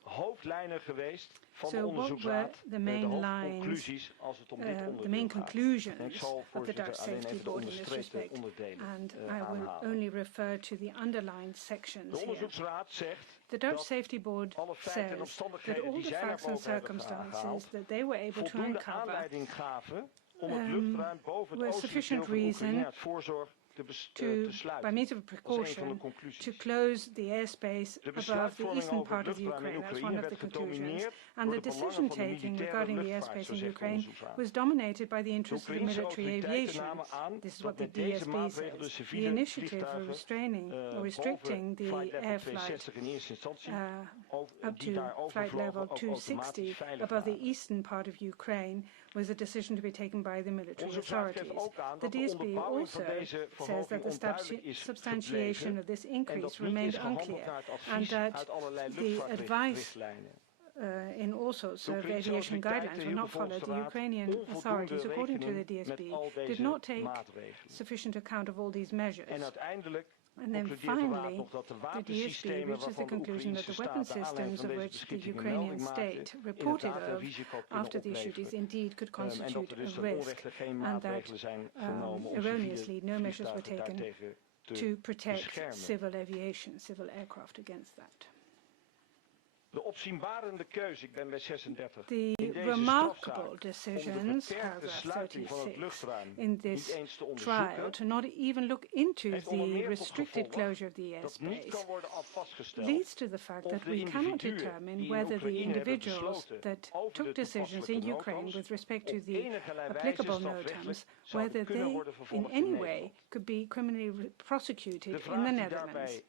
hoofdlijnen geweest van de So what were onderzoeksraad, the de main hoofdconclusies als het om dit the onderdeel main gaat. En ik conclusions zal, of the voorzitter, Dutch alleen Safety even de Board in this onderstreepte respect? onderdelen And I will aanhalen. only refer to the underlined De sections here. onderzoeksraad zegt The Dutch dat Safety Board alle feiten en says that omstandigheden all die the zij naar facts and boven hebben circumstances gehaald that they were able to voldoende uncover aanleiding gaven om het luchtruim boven het were oostelijke sufficient deel van Oekraïne reason uit voorzorg te by sluiten. means of Dat is een van de precaution, to conclusies. close the airspace De above the besluitvorming eastern over part het of the luchtruim in Ukraine. That's Oekraïne one of the werd conclusions. gedomineerd And door the de belangen van de decision-taking militaire regarding the luchtvaart, airspace zo in zegt de Ukraine onderzoeksraad. was dominated by the De interests of the Oekraïnse military autoriteiten aviation. namen aan This is dat what the met deze DSB maatregelen de says. The civiele initiative for vliegtuigen restraining or boven restricting the flight level air 260 flight in eerste instantie up die to daar flight level overvlogen ook 260 automatisch veilig above the waren. eastern part of Ukraine was a decision to be taken by the military Onze zaak geeft authorities. ook aan The dat de DSB onderbouwing van also deze says verhoging that the onduidelijk is substantiation gebleven of this en dat increase niet remained is gehandeld unclear, naar het and advies that uit allerlei the advice luchtvaartrichtlijnen. in all sorts De of Oekraïnse aviation guidelines autoriteiten were not hielden volgens followed. de The Raad Ukrainian onvoldoende authorities, according to the rekening met DSB, al did deze not take maatregelen. sufficient account of all these measures. En uiteindelijk And then concludeert de Raad finally, nog dat de the DSB wapensystemen reaches the waarvan de conclusion that Oekraïnse the weapon staat naar aanleiding systems van of deze which the beschikking Ukrainian melding maakte, state reported inderdaad een of risico kunnen after these shootings opleveren. indeed could En dat constitute er dus a dan risk, onrechtelijk geen and that maatregelen zijn genomen om erroneously civiele no measures were vliegtuigen taken daartegen te to protect beschermen. civil aviation, civil aircraft against that. De opzienbarende keuze, ik ben bij 36, The in deze remarkable strafzaak om de decisions, beperkte paragraph sluiting van het 36, luchtruim in niet this eens te trial onderzoeken, to not even look into heeft onder the meer tot restricted gevolg closure of the dat niet airspace kan worden al vastgesteld leads to the fact of that de we cannot individuen determine die in whether the Oekraïne hebben individuals besloten that over took de decisions toepasselijke in Ukraine noodtoestand with respect to op the enigerlei wijze applicable strafrechtelijk NOTAMs, zouden whether kunnen they worden in vervolgd in any way Nederland. could be criminally prosecuted De in the vraag die Netherlands. daarbij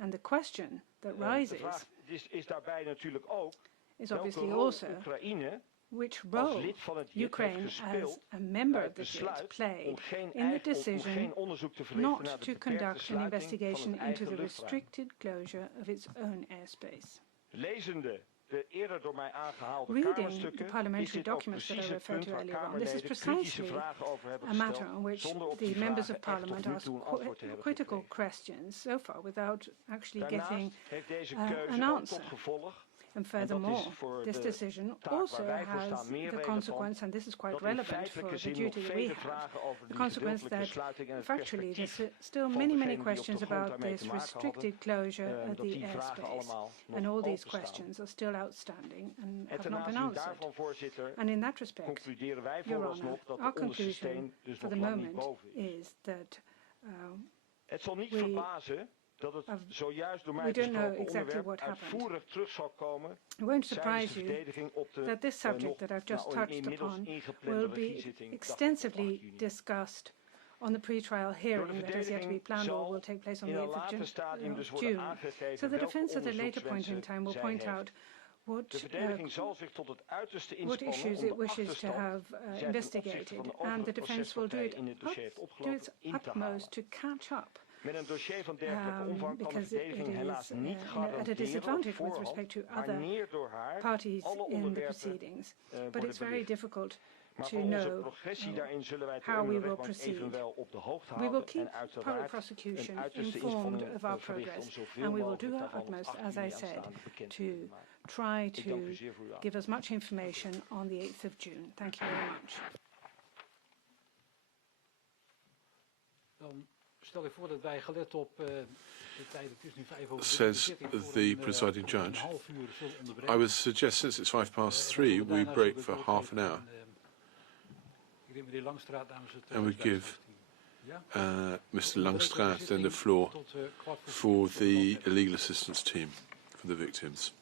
And the question that de rises vraag is daarbij natuurlijk ook is welke obviously rol also Oekraïne which als role lid van het JIT heeft Ukraine gespeeld as a member bij of het the JIT besluit played om geen, in the om decision geen onderzoek te verrichten naar not de to beperkte conduct an sluiting van investigation het into eigen the luchtruim. restricted closure of its own airspace. Lezende Reading the parliamentary documents that I referred to earlier on, this is precisely a matter on which the members of parliament asked critical questions so far without actually getting an answer. And furthermore, this decision also has the consequence, and this is quite relevant for the duty we have, the consequence that factually there's still many questions about this restricted closure of the airspace. And all these questions are still outstanding and have not been answered. And in that respect, Your Honour, our conclusion for the moment is that we don't know exactly what happened. It won't surprise you that this subject that I've just touched upon will be extensively discussed on the pre-trial hearing that has yet to be planned or will take place on the 8th of June. So the defence at a later point in time will point out what issues it wishes to have investigated, and the defence will do its utmost to catch up. Because it is at a disadvantage with respect to other parties in the proceedings. But it's very difficult to know how we will proceed. We will keep public prosecution informed of our progress, and we will do our utmost, as I said, to try to give as much information on the 8th of June. Thank you very much. Stel je voor dat wij gelet op de tijd, het is nu 5 over 3, says the presiding judge. I would suggest, since it's 3:05, we break for half an hour. And we give Mr. Langstraat then the floor for the legal assistance team for the victims.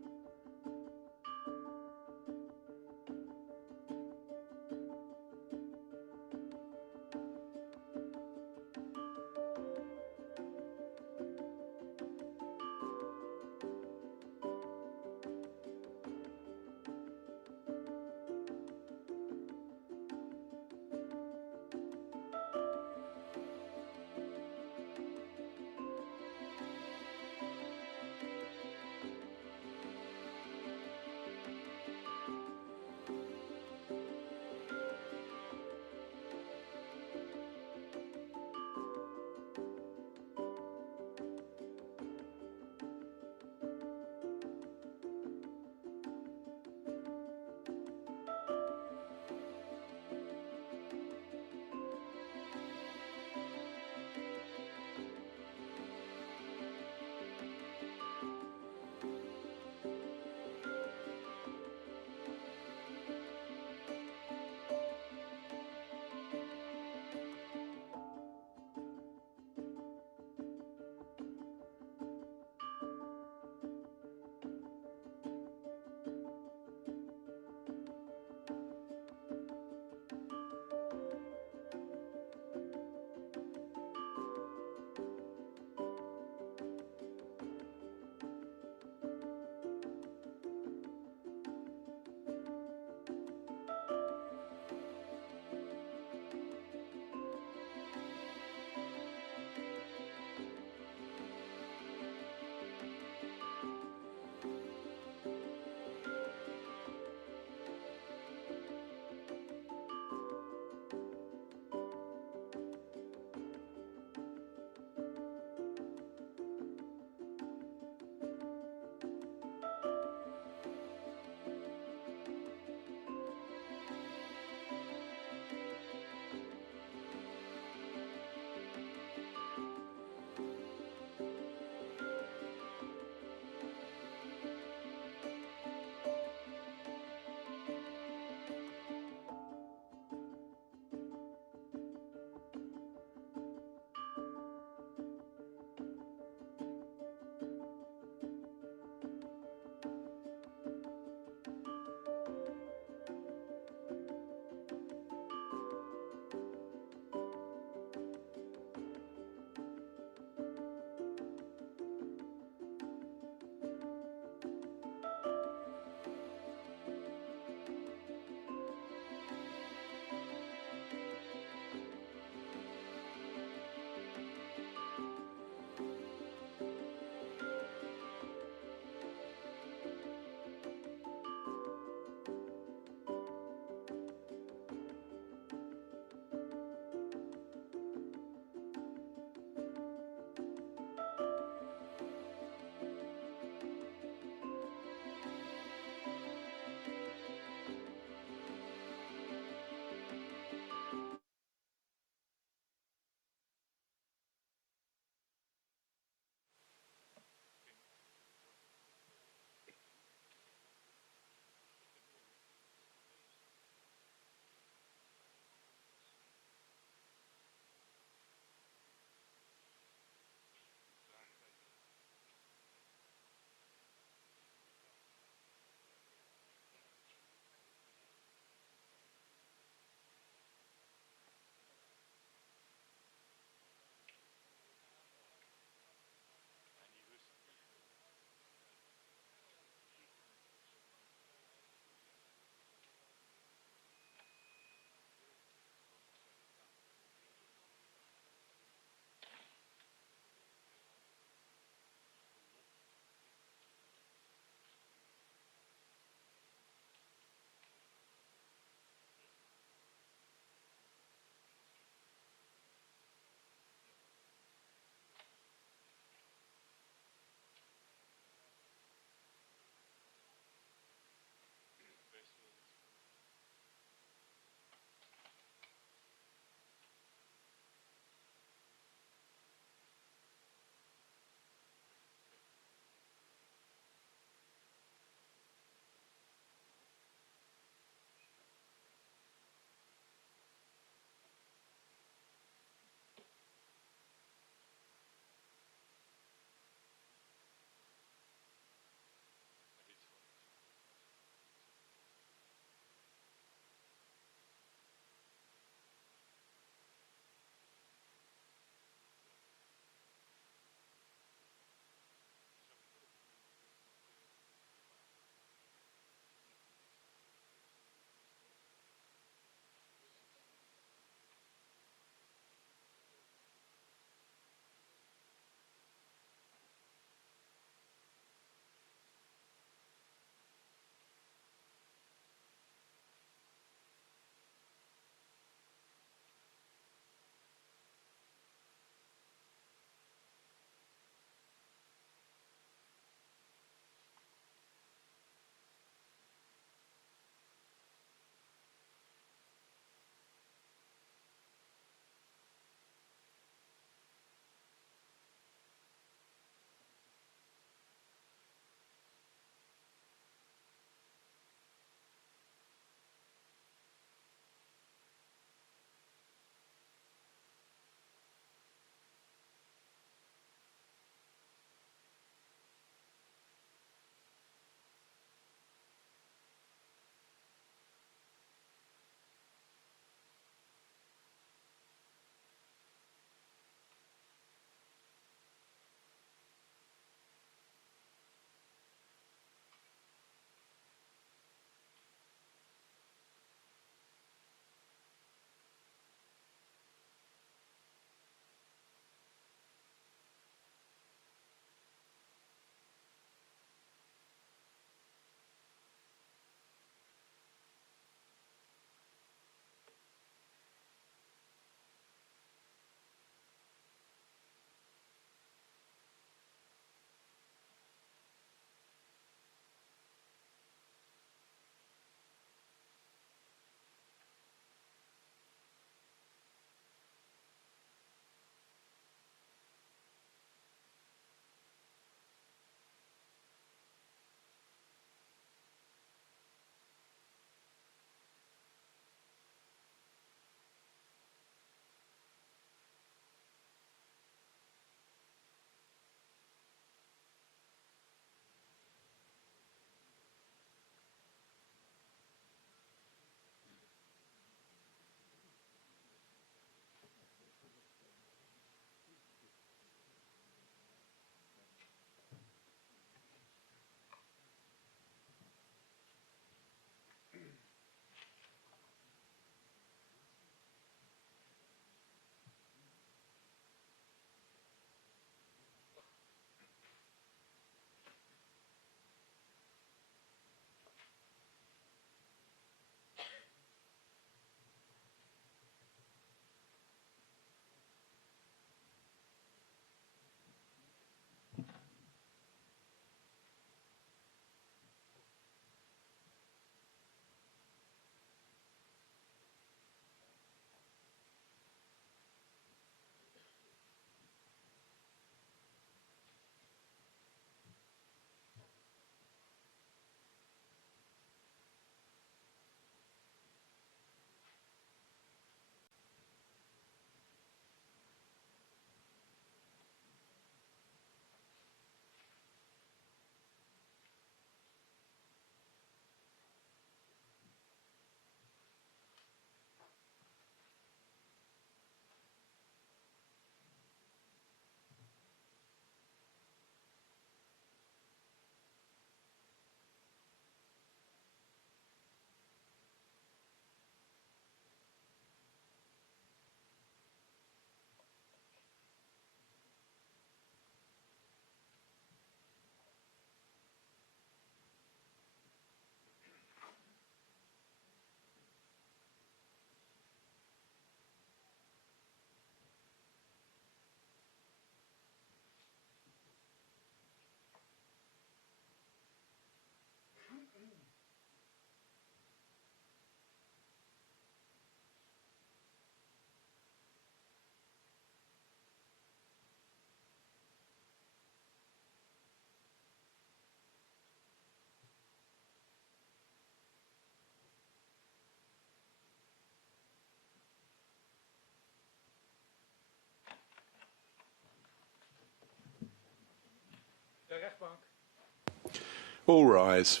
All rise.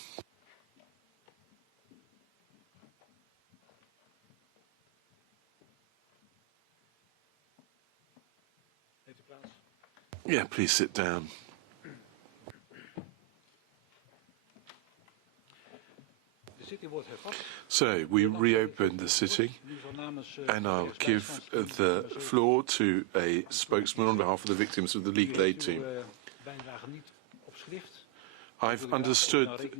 Yeah, please sit down. So we reopened the sitting, and I'll give the floor to a spokesman on behalf of the victims of the legal aid team. I've understood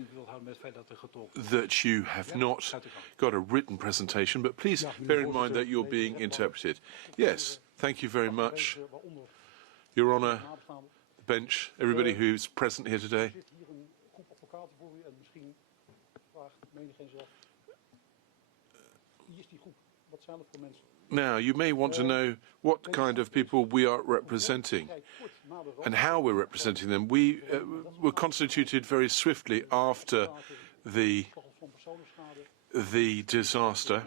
that you have not got a written presentation, but please bear in mind that you're being interpreted. Yes, thank you very much. Your Honour, the bench, everybody who's present here today. Now, you may want to know what kind of people we are representing and how we're representing them. We were constituted very swiftly after the disaster.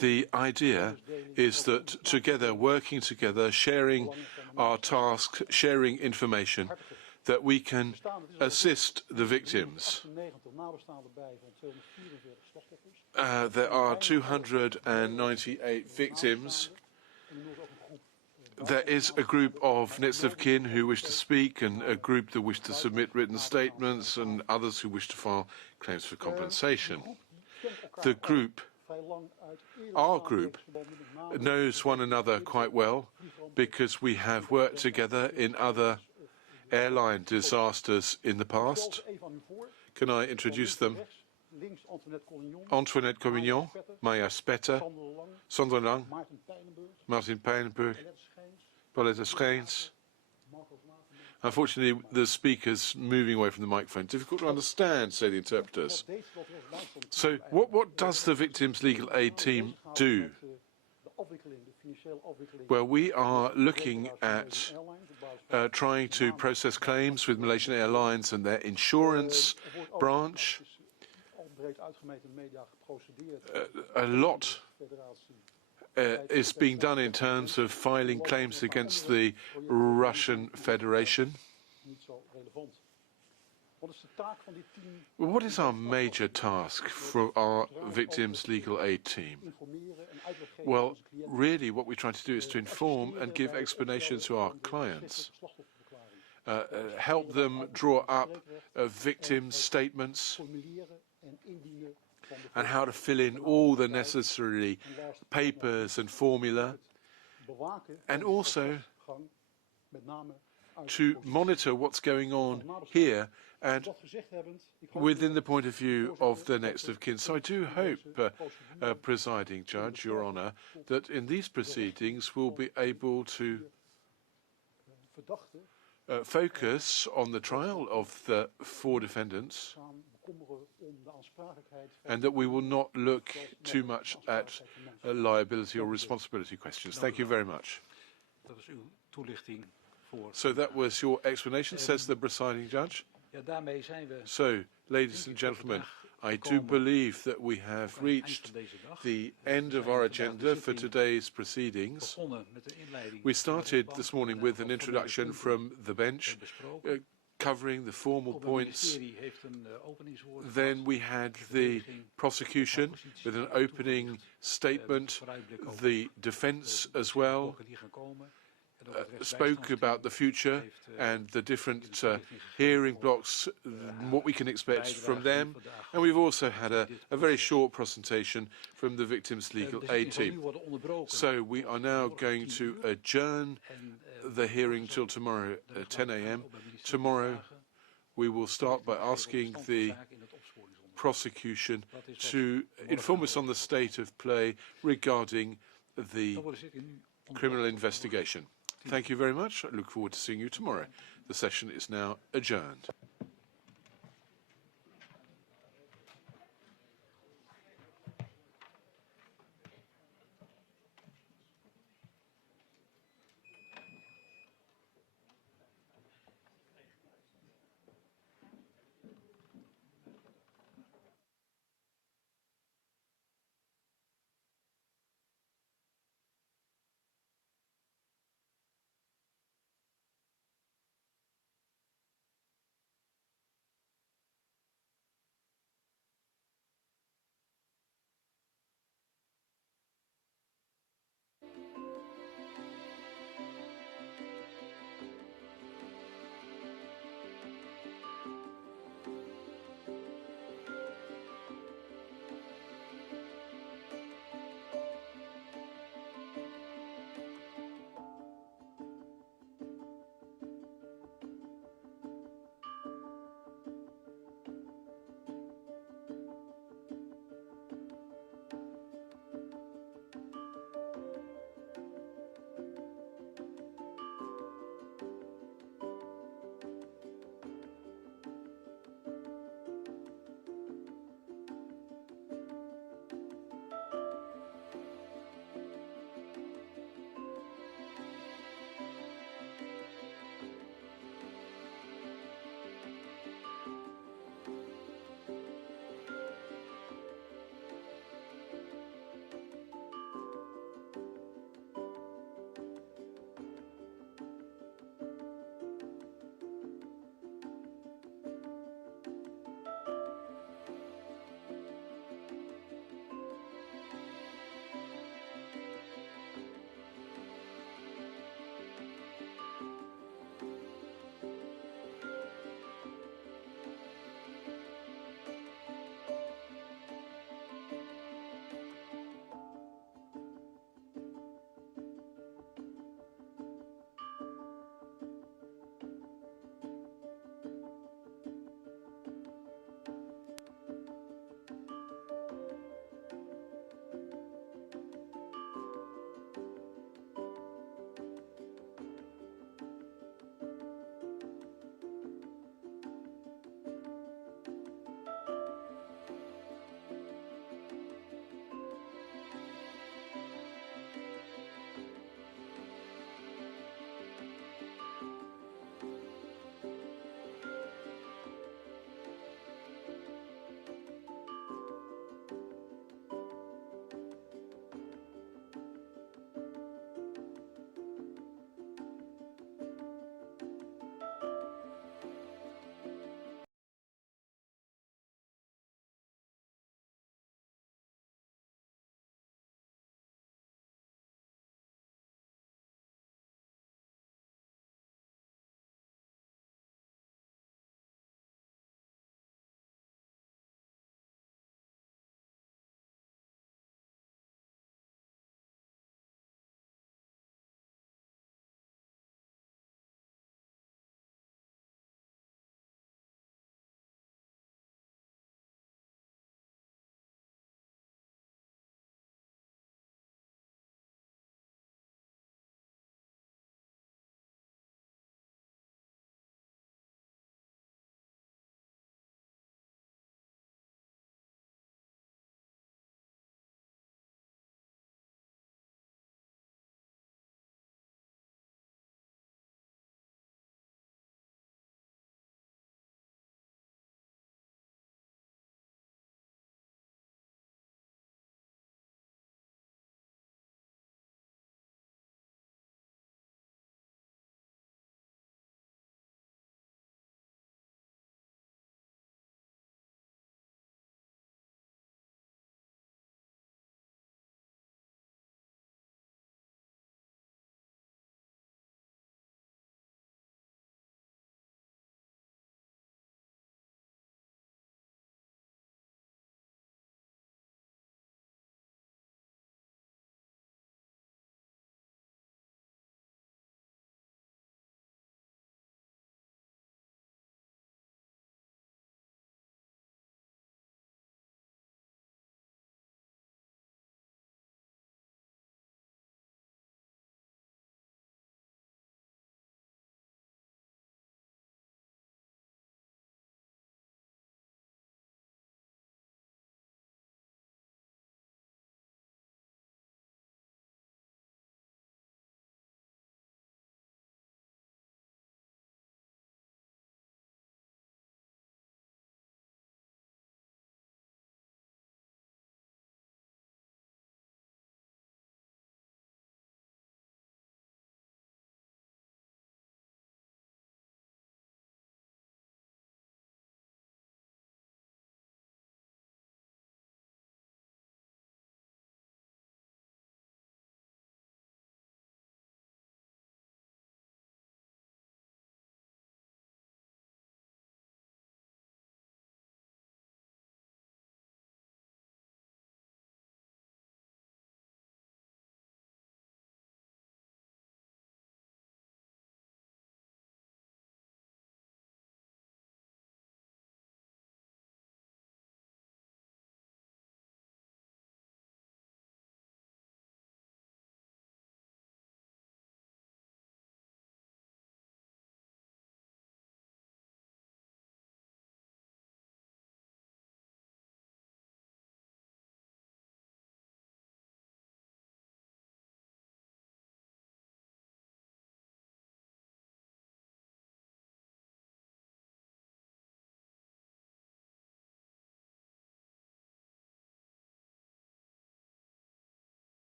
The idea is that together, working together, sharing our tasks, sharing information, that we can assist the victims. There are 298 victims. There is a group of next of kin who wish to speak, and a group that wish to submit written statements, and others who wish to file claims for compensation. The group, our group, knows one another quite well because we have worked together in other airline disasters in the past. Can I introduce them? Antoinette Collignon, Maya Spetter, Sandra Lang, Martin Pijnenburg, Paulette Schijns. Unfortunately, the speaker's moving away from the microphone. Difficult to understand, say the interpreters. So what does the Victims Legal Aid team do? Well, we are looking at trying to process claims with Malaysian Airlines and their insurance branch. A lot is being done in terms of filing claims against the Russian Federation. What is our major task for our Victims Legal Aid team? Well, really what we try to do is to inform and give explanations to our clients, help them draw up victim statements and how to fill in all the necessary papers and formula, and also to monitor what's going on here and within the point of view of the next of kin. So I do hope, Presiding Judge, Your Honour, that in these proceedings we'll be able to focus on the trial of the 4 defendants, and that we will not look too much at liability or responsibility questions. Thank you very much. So that was your explanation, says the presiding judge. So, ladies and gentlemen, I do believe that we have reached the end of our agenda for today's proceedings. We started this morning with an introduction from the bench, covering the formal points. Then we had the prosecution with an opening statement, the defence as well. Spoke about the future and the different hearing blocks, what we can expect from them. And we've also had a very short presentation from the Victims Legal Aid team. So we are now going to adjourn the hearing till tomorrow at 10 a.m. Tomorrow we will start by asking the prosecution to inform us on the state of play regarding the criminal investigation. Thank you very much. I look forward to seeing you tomorrow. The session is now adjourned.